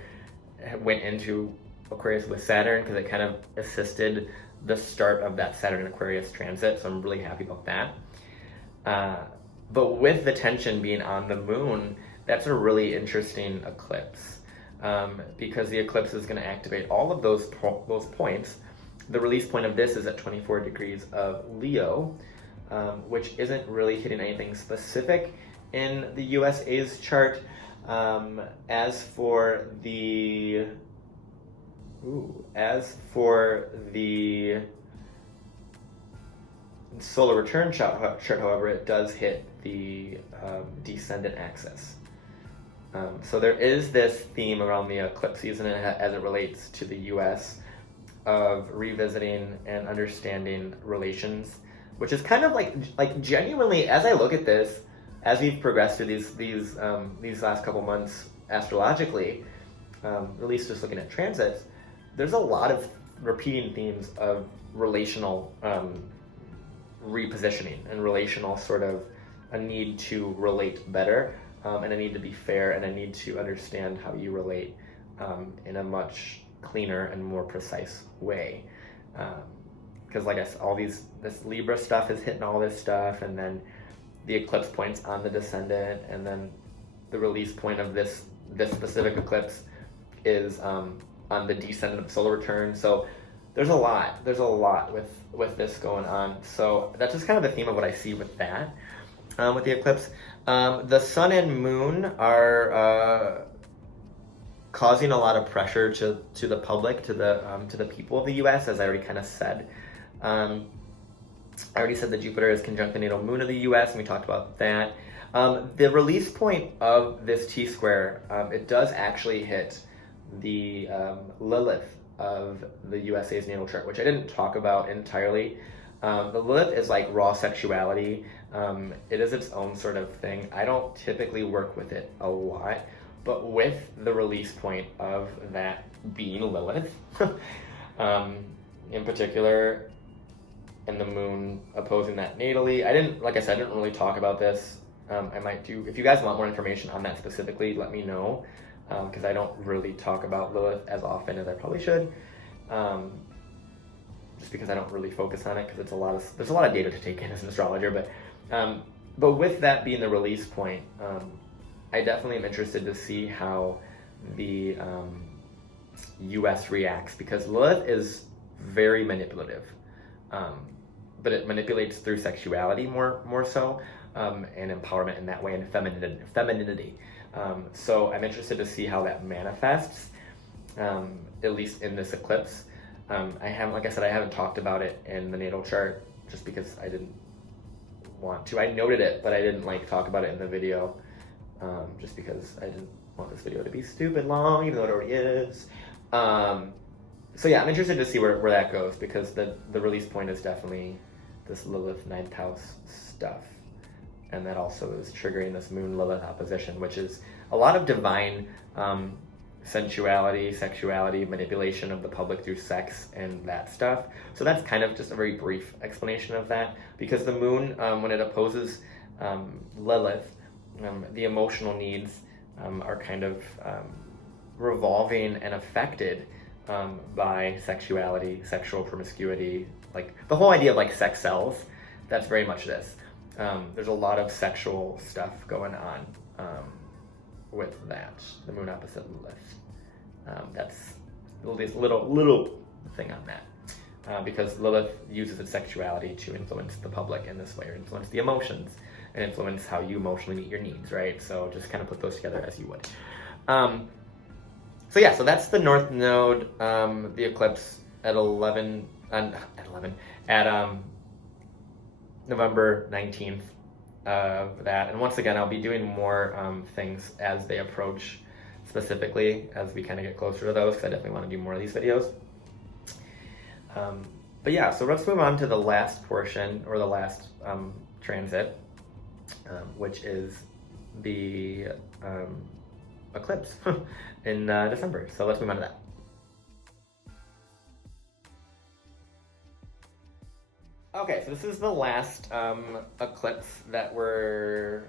went into Aquarius with Saturn because it kind of assisted the start of that Saturn and Aquarius transit, so I'm really happy about that. But with the tension being on the moon, that's a really interesting eclipse, because the eclipse is going to activate all of those points. The release point of this is at 24 degrees of Leo, which isn't really hitting anything specific in the USA's chart. As for the solar return chart, however, it does hit the descendant axis. So there is this theme around the eclipse season as it relates to the US of revisiting and understanding relations, which is kind of like genuinely, as I look at this, as we've progressed through these last couple months astrologically, at least just looking at transits, there's a lot of repeating themes of relational repositioning and relational sort of a need to relate better, and a need to be fair, and a need to understand how you relate in a much cleaner and more precise way. Because like I said, this Libra stuff is hitting all this stuff, and then the eclipse points on the descendant, and then the release point of this specific eclipse is on the descendant of solar return. So there's a lot with this going on. So that's just kind of the theme of what I see with that. With the eclipse, the sun and moon are causing a lot of pressure to the public, to the people of the U.S., as I already kind of said. I already said that Jupiter is conjunct the natal moon of the U.S., and we talked about that. The release point of this T-square, it does actually hit the Lilith of the USA's natal chart, which I didn't talk about entirely. The Lilith is like raw sexuality. It is its own sort of thing. I don't typically work with it a lot, but with the release point of that being Lilith, in particular, and the moon opposing that natally, I didn't really talk about this. I might do, if you guys want more information on that specifically, let me know, because I don't really talk about Lilith as often as I probably should. Just because I don't really focus on it, because there's a lot of data to take in as an astrologer. But with that being the release point, I definitely am interested to see how the U.S. reacts, because Lilith is very manipulative, but it manipulates through sexuality more so, and empowerment in that way, and femininity. So I'm interested to see how that manifests, at least in this eclipse. I haven't talked about it in the natal chart just because I didn't want to. I noted it, but I didn't talk about it in the video, just because I didn't want this video to be stupid long, even though it already is. So yeah, I'm interested to see where that goes, because the release point is definitely this Lilith 9th house stuff. And that also is triggering this Moon-Lilith opposition, which is a lot of divine sensuality, sexuality, manipulation of the public through sex and that stuff. So that's kind of just a very brief explanation of that, because the moon, when it opposes Lilith, the emotional needs are kind of revolving and affected by sexuality, sexual promiscuity, like the whole idea of sex sells. That's very much this. There's a lot of sexual stuff going on with that, the moon opposite Lilith. That's this little thing on that, because Lilith uses its sexuality to influence the public in this way, or influence the emotions, and influence how you emotionally meet your needs, right? So just kind of put those together as you would. So yeah, so that's the North Node, the eclipse at November 19th of that. And once again, I'll be doing more things as they approach, specifically as we kind of get closer to those, because I definitely want to do more of these videos. But yeah, so let's move on to the last portion, or the last transit, which is the eclipse in December. So let's move on to that. Okay, so this is the last eclipse that we're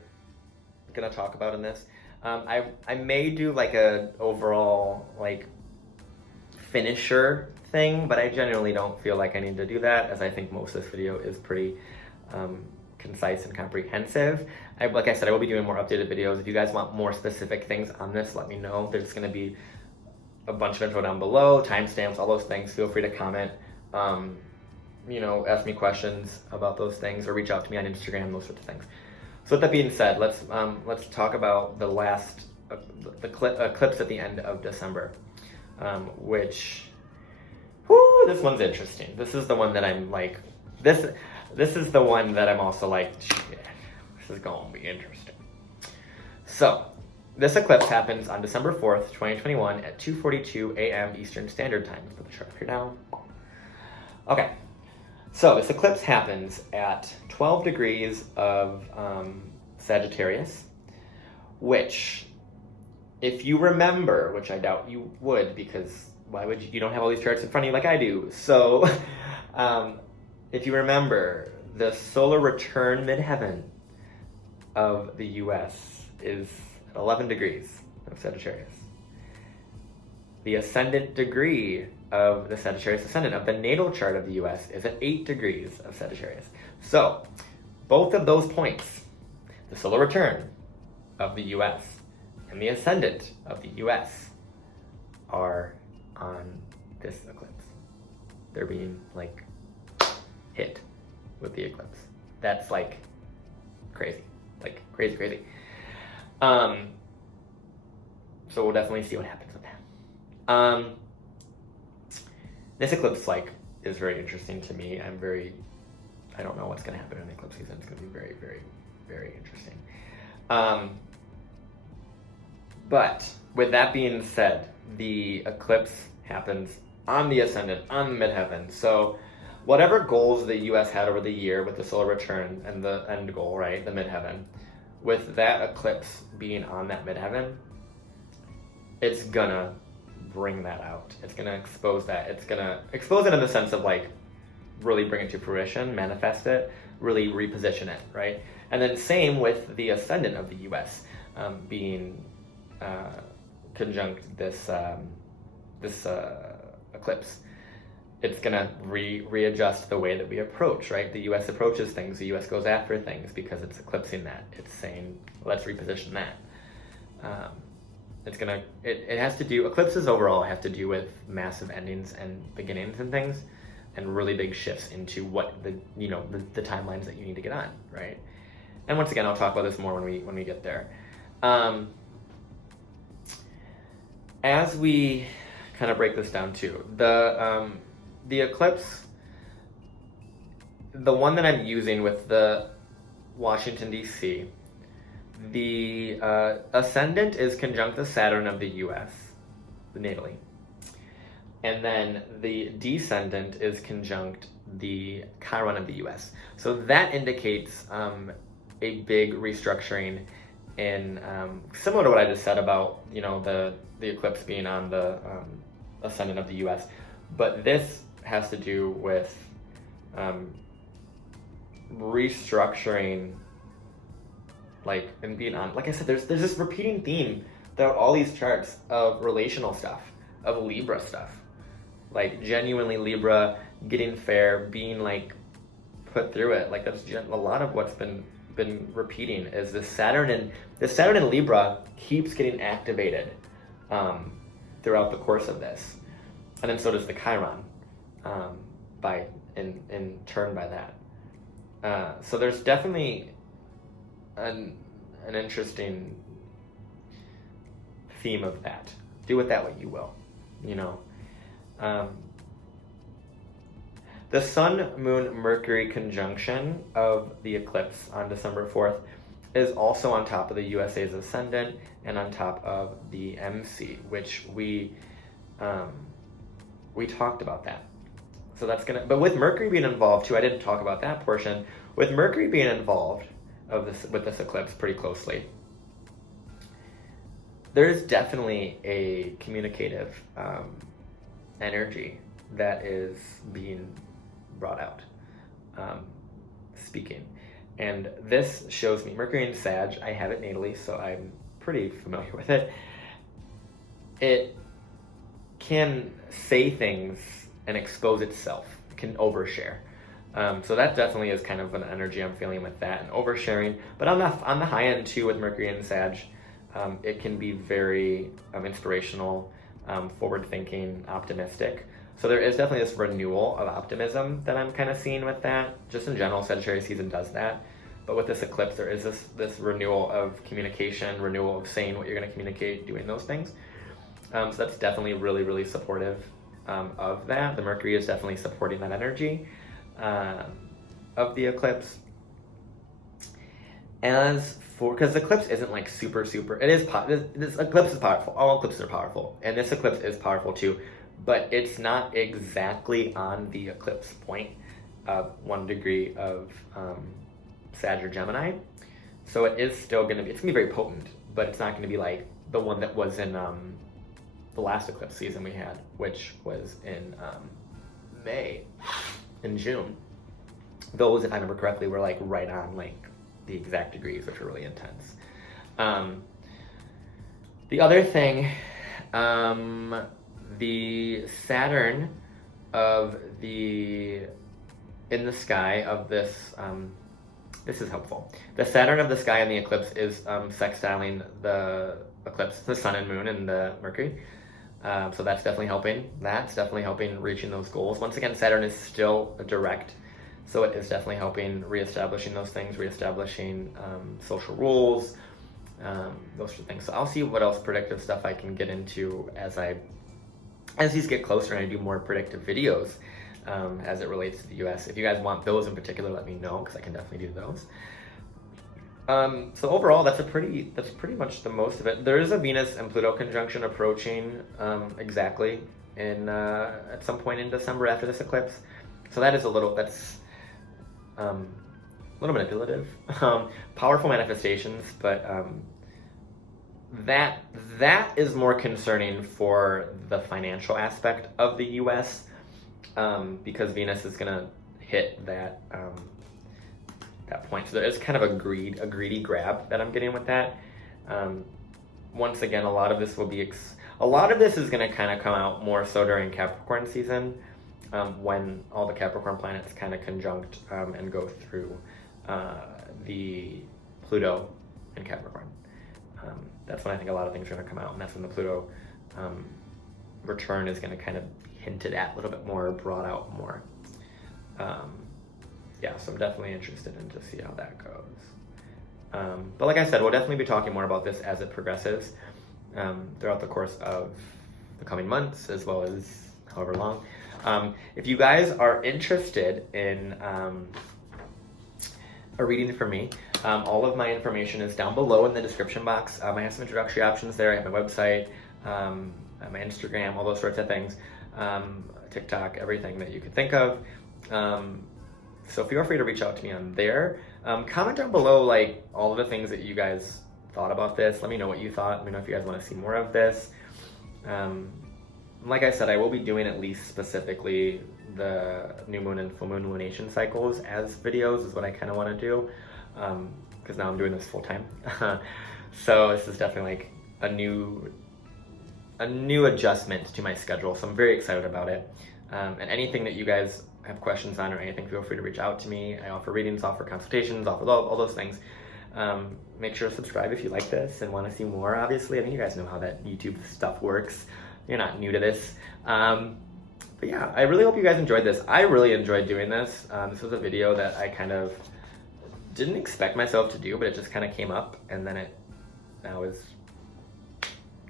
gonna talk about in this. I may do a overall finisher thing, but I genuinely don't feel like I need to do that, as I think most of this video is pretty concise and comprehensive. Like I said, I will be doing more updated videos. If you guys want more specific things on this, let me know. There's gonna be a bunch of info down below, timestamps, all those things. Feel free to comment. ask me questions about those things or reach out to me on Instagram, those sorts of things. So with that being said, let's talk about the last eclipse at the end of December, which, this one's interesting. This is the one that I'm like, this is the one that I'm also like, shit, this is going to be interesting. So this eclipse happens on December 4th, 2021 at 2:42 a.m. Eastern Standard Time. Let's put the chart up here now. Okay, so this eclipse happens at 12 degrees of Sagittarius, which, if you remember, which I doubt you would, because why would you don't have all these charts in front of you like I do. So if you remember, the solar return midheaven of the US is 11 degrees of Sagittarius. The ascendant degree of the Sagittarius Ascendant of the natal chart of the US is at 8 degrees of Sagittarius. So both of those points, the solar return of the US and the ascendant of the US, are on this eclipse. They're being like hit with the eclipse. That's like crazy, like crazy. So we'll definitely see what happens with that. This eclipse is very interesting to me. I don't know what's going to happen in the eclipse season. It's going to be very, very, very interesting. But with that being said, the eclipse happens on the ascendant, on the midheaven. So whatever goals the US had over the year with the solar return and the end goal, right, the midheaven, with that eclipse being on that midheaven, it's gonna bring that out. It's gonna expose that. It's gonna expose it in the sense of really bring it to fruition, manifest it, really reposition it, right? And then same with the ascendant of the US being conjunct this eclipse. It's gonna readjust the way that we approach, right? The US approaches things, the US goes after things because it's eclipsing that. It's saying, let's reposition that. It has to do, eclipses overall have to do with massive endings and beginnings and things, and really big shifts into what the timelines that you need to get on, right? And once again, I'll talk about this more when we get there. As we kind of break this down too, the eclipse, the one that I'm using with the Washington, D.C., the ascendant is conjunct the Saturn of the US, natally. And then the descendant is conjunct the Chiron of the US. So that indicates a big restructuring in, similar to what I just said about, the eclipse being on the ascendant of the US. But this has to do with restructuring, and being on, like I said, there's this repeating theme throughout all these charts of relational stuff, of Libra stuff, genuinely Libra, getting fair, being put through it. That's a lot of what's been repeating is the Saturn in Libra keeps getting activated throughout the course of this, and then so does the Chiron in turn by that. So there's definitely an interesting theme of that. Do with that what you will, The Sun-Moon-Mercury conjunction of the eclipse on December 4th is also on top of the USA's ascendant and on top of the MC, which we talked about that. So that's but with Mercury being involved too, I didn't talk about that portion. With Mercury being involved with this eclipse pretty closely, there's definitely a communicative energy that is being brought out, speaking. And this shows me, Mercury in Sag, I have it natally, so I'm pretty familiar with it. It can say things and expose itself, can overshare. So that definitely is kind of an energy I'm feeling with that, and oversharing. But on the high end too, with Mercury and Sag, it can be very inspirational, forward-thinking, optimistic. So there is definitely this renewal of optimism that I'm kind of seeing with that. Just in general, Sagittarius season does that. But with this eclipse, there is this renewal of communication, renewal of saying what you're going to communicate, doing those things. So that's definitely really, really supportive of that. The Mercury is definitely supporting that energy of the eclipse. As for, because the eclipse isn't like super, it is, this eclipse is powerful. All eclipses are powerful. And this eclipse is powerful too. But it's not exactly on the eclipse point of 1 degree of Sag or Gemini. So it is still going to be, it's going to be very potent, but it's not going to be like the one that was in the last eclipse season we had, which was in May and June. Those, if I remember correctly, were like right on like the exact degrees, which were really intense. The other thing, the Saturn of in the sky of this, this is helpful. The Saturn of the sky in the eclipse is sextiling the eclipse, the sun and moon and the Mercury. So that's definitely helping. That's definitely helping reaching those goals. Once again, Saturn is still a direct, so it is definitely helping reestablishing those things, reestablishing social rules, those sort of things. So I'll see what else predictive stuff I can get into as these get closer and I do more predictive videos as it relates to the US. If you guys want those in particular, let me know, because I can definitely do those. So overall, that's pretty much the most of it. There is a Venus and Pluto conjunction approaching exactly in at some point in December after this eclipse. So that is a little manipulative, powerful manifestations, but that is more concerning for the financial aspect of the U.S. Because Venus is gonna hit that point. So there is kind of a greedy grab that I'm getting with that. Once again, a lot of this will be a lot of this is gonna kind of come out more so during Capricorn season, when all the Capricorn planets kind of conjunct and go through the Pluto in Capricorn. That's when I think a lot of things are going to come out, and that's when the Pluto return is going to kind of be hinted at a little bit more, brought out more. Yeah, so I'm definitely interested in to see how that goes. But like I said, we'll definitely be talking more about this as it progresses throughout the course of the coming months, as well as however long. If you guys are interested in a reading from me, all of my information is down below in the description box. I have some introductory options there. I have my website, my Instagram, all those sorts of things, TikTok, everything that you could think of. So feel free to reach out to me on there. Comment down below like all of the things that you guys thought about this. Let me know what you thought. Let me know if you guys want to see more of this. Like I said, I will be doing at least specifically the new moon and full moon lunation cycles as videos is what I kind of want to do, because now I'm doing this full time. So this is definitely like a new adjustment to my schedule. So I'm very excited about it. And anything that you guys have questions on or anything, feel free to reach out to me. I offer readings, offer consultations, offer all those things. Make sure to subscribe if you like this and want to see more, obviously. I mean, you guys know how that YouTube stuff works. You're not new to this. But yeah, I really hope you guys enjoyed this. I really enjoyed doing this. This was a video that I kind of didn't expect myself to do, but it just kind of came up, and then now is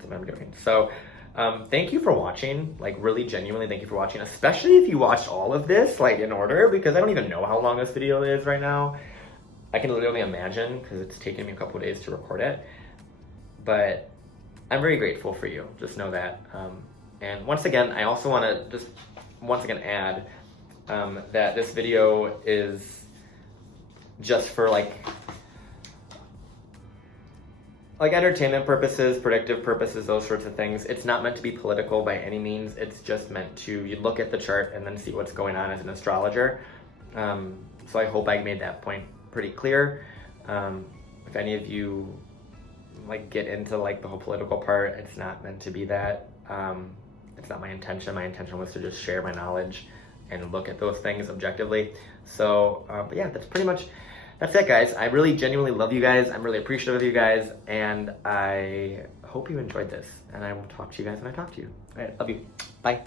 what I'm doing. So thank you for watching. Like, really genuinely thank you for watching, especially if you watched all of this like in order, because I don't even know how long this video is right now. I can literally imagine, because it's taken me a couple of days to record it, but I'm very grateful for you. Just know that. And once again, I also want to just once again add that this video is just for like entertainment purposes, predictive purposes, those sorts of things. It's not meant to be political by any means. It's just meant to, you look at the chart and then see what's going on as an astrologer. So I hope I made that point pretty clear. If any of you like get into like the whole political part, it's not meant to be that. It's not my intention. My intention was to just share my knowledge and look at those things objectively. So, but yeah, that's it, guys. I really genuinely love you guys. I'm really appreciative of you guys, and I hope you enjoyed this, and I will talk to you guys when I talk to you. All right, love you. Bye.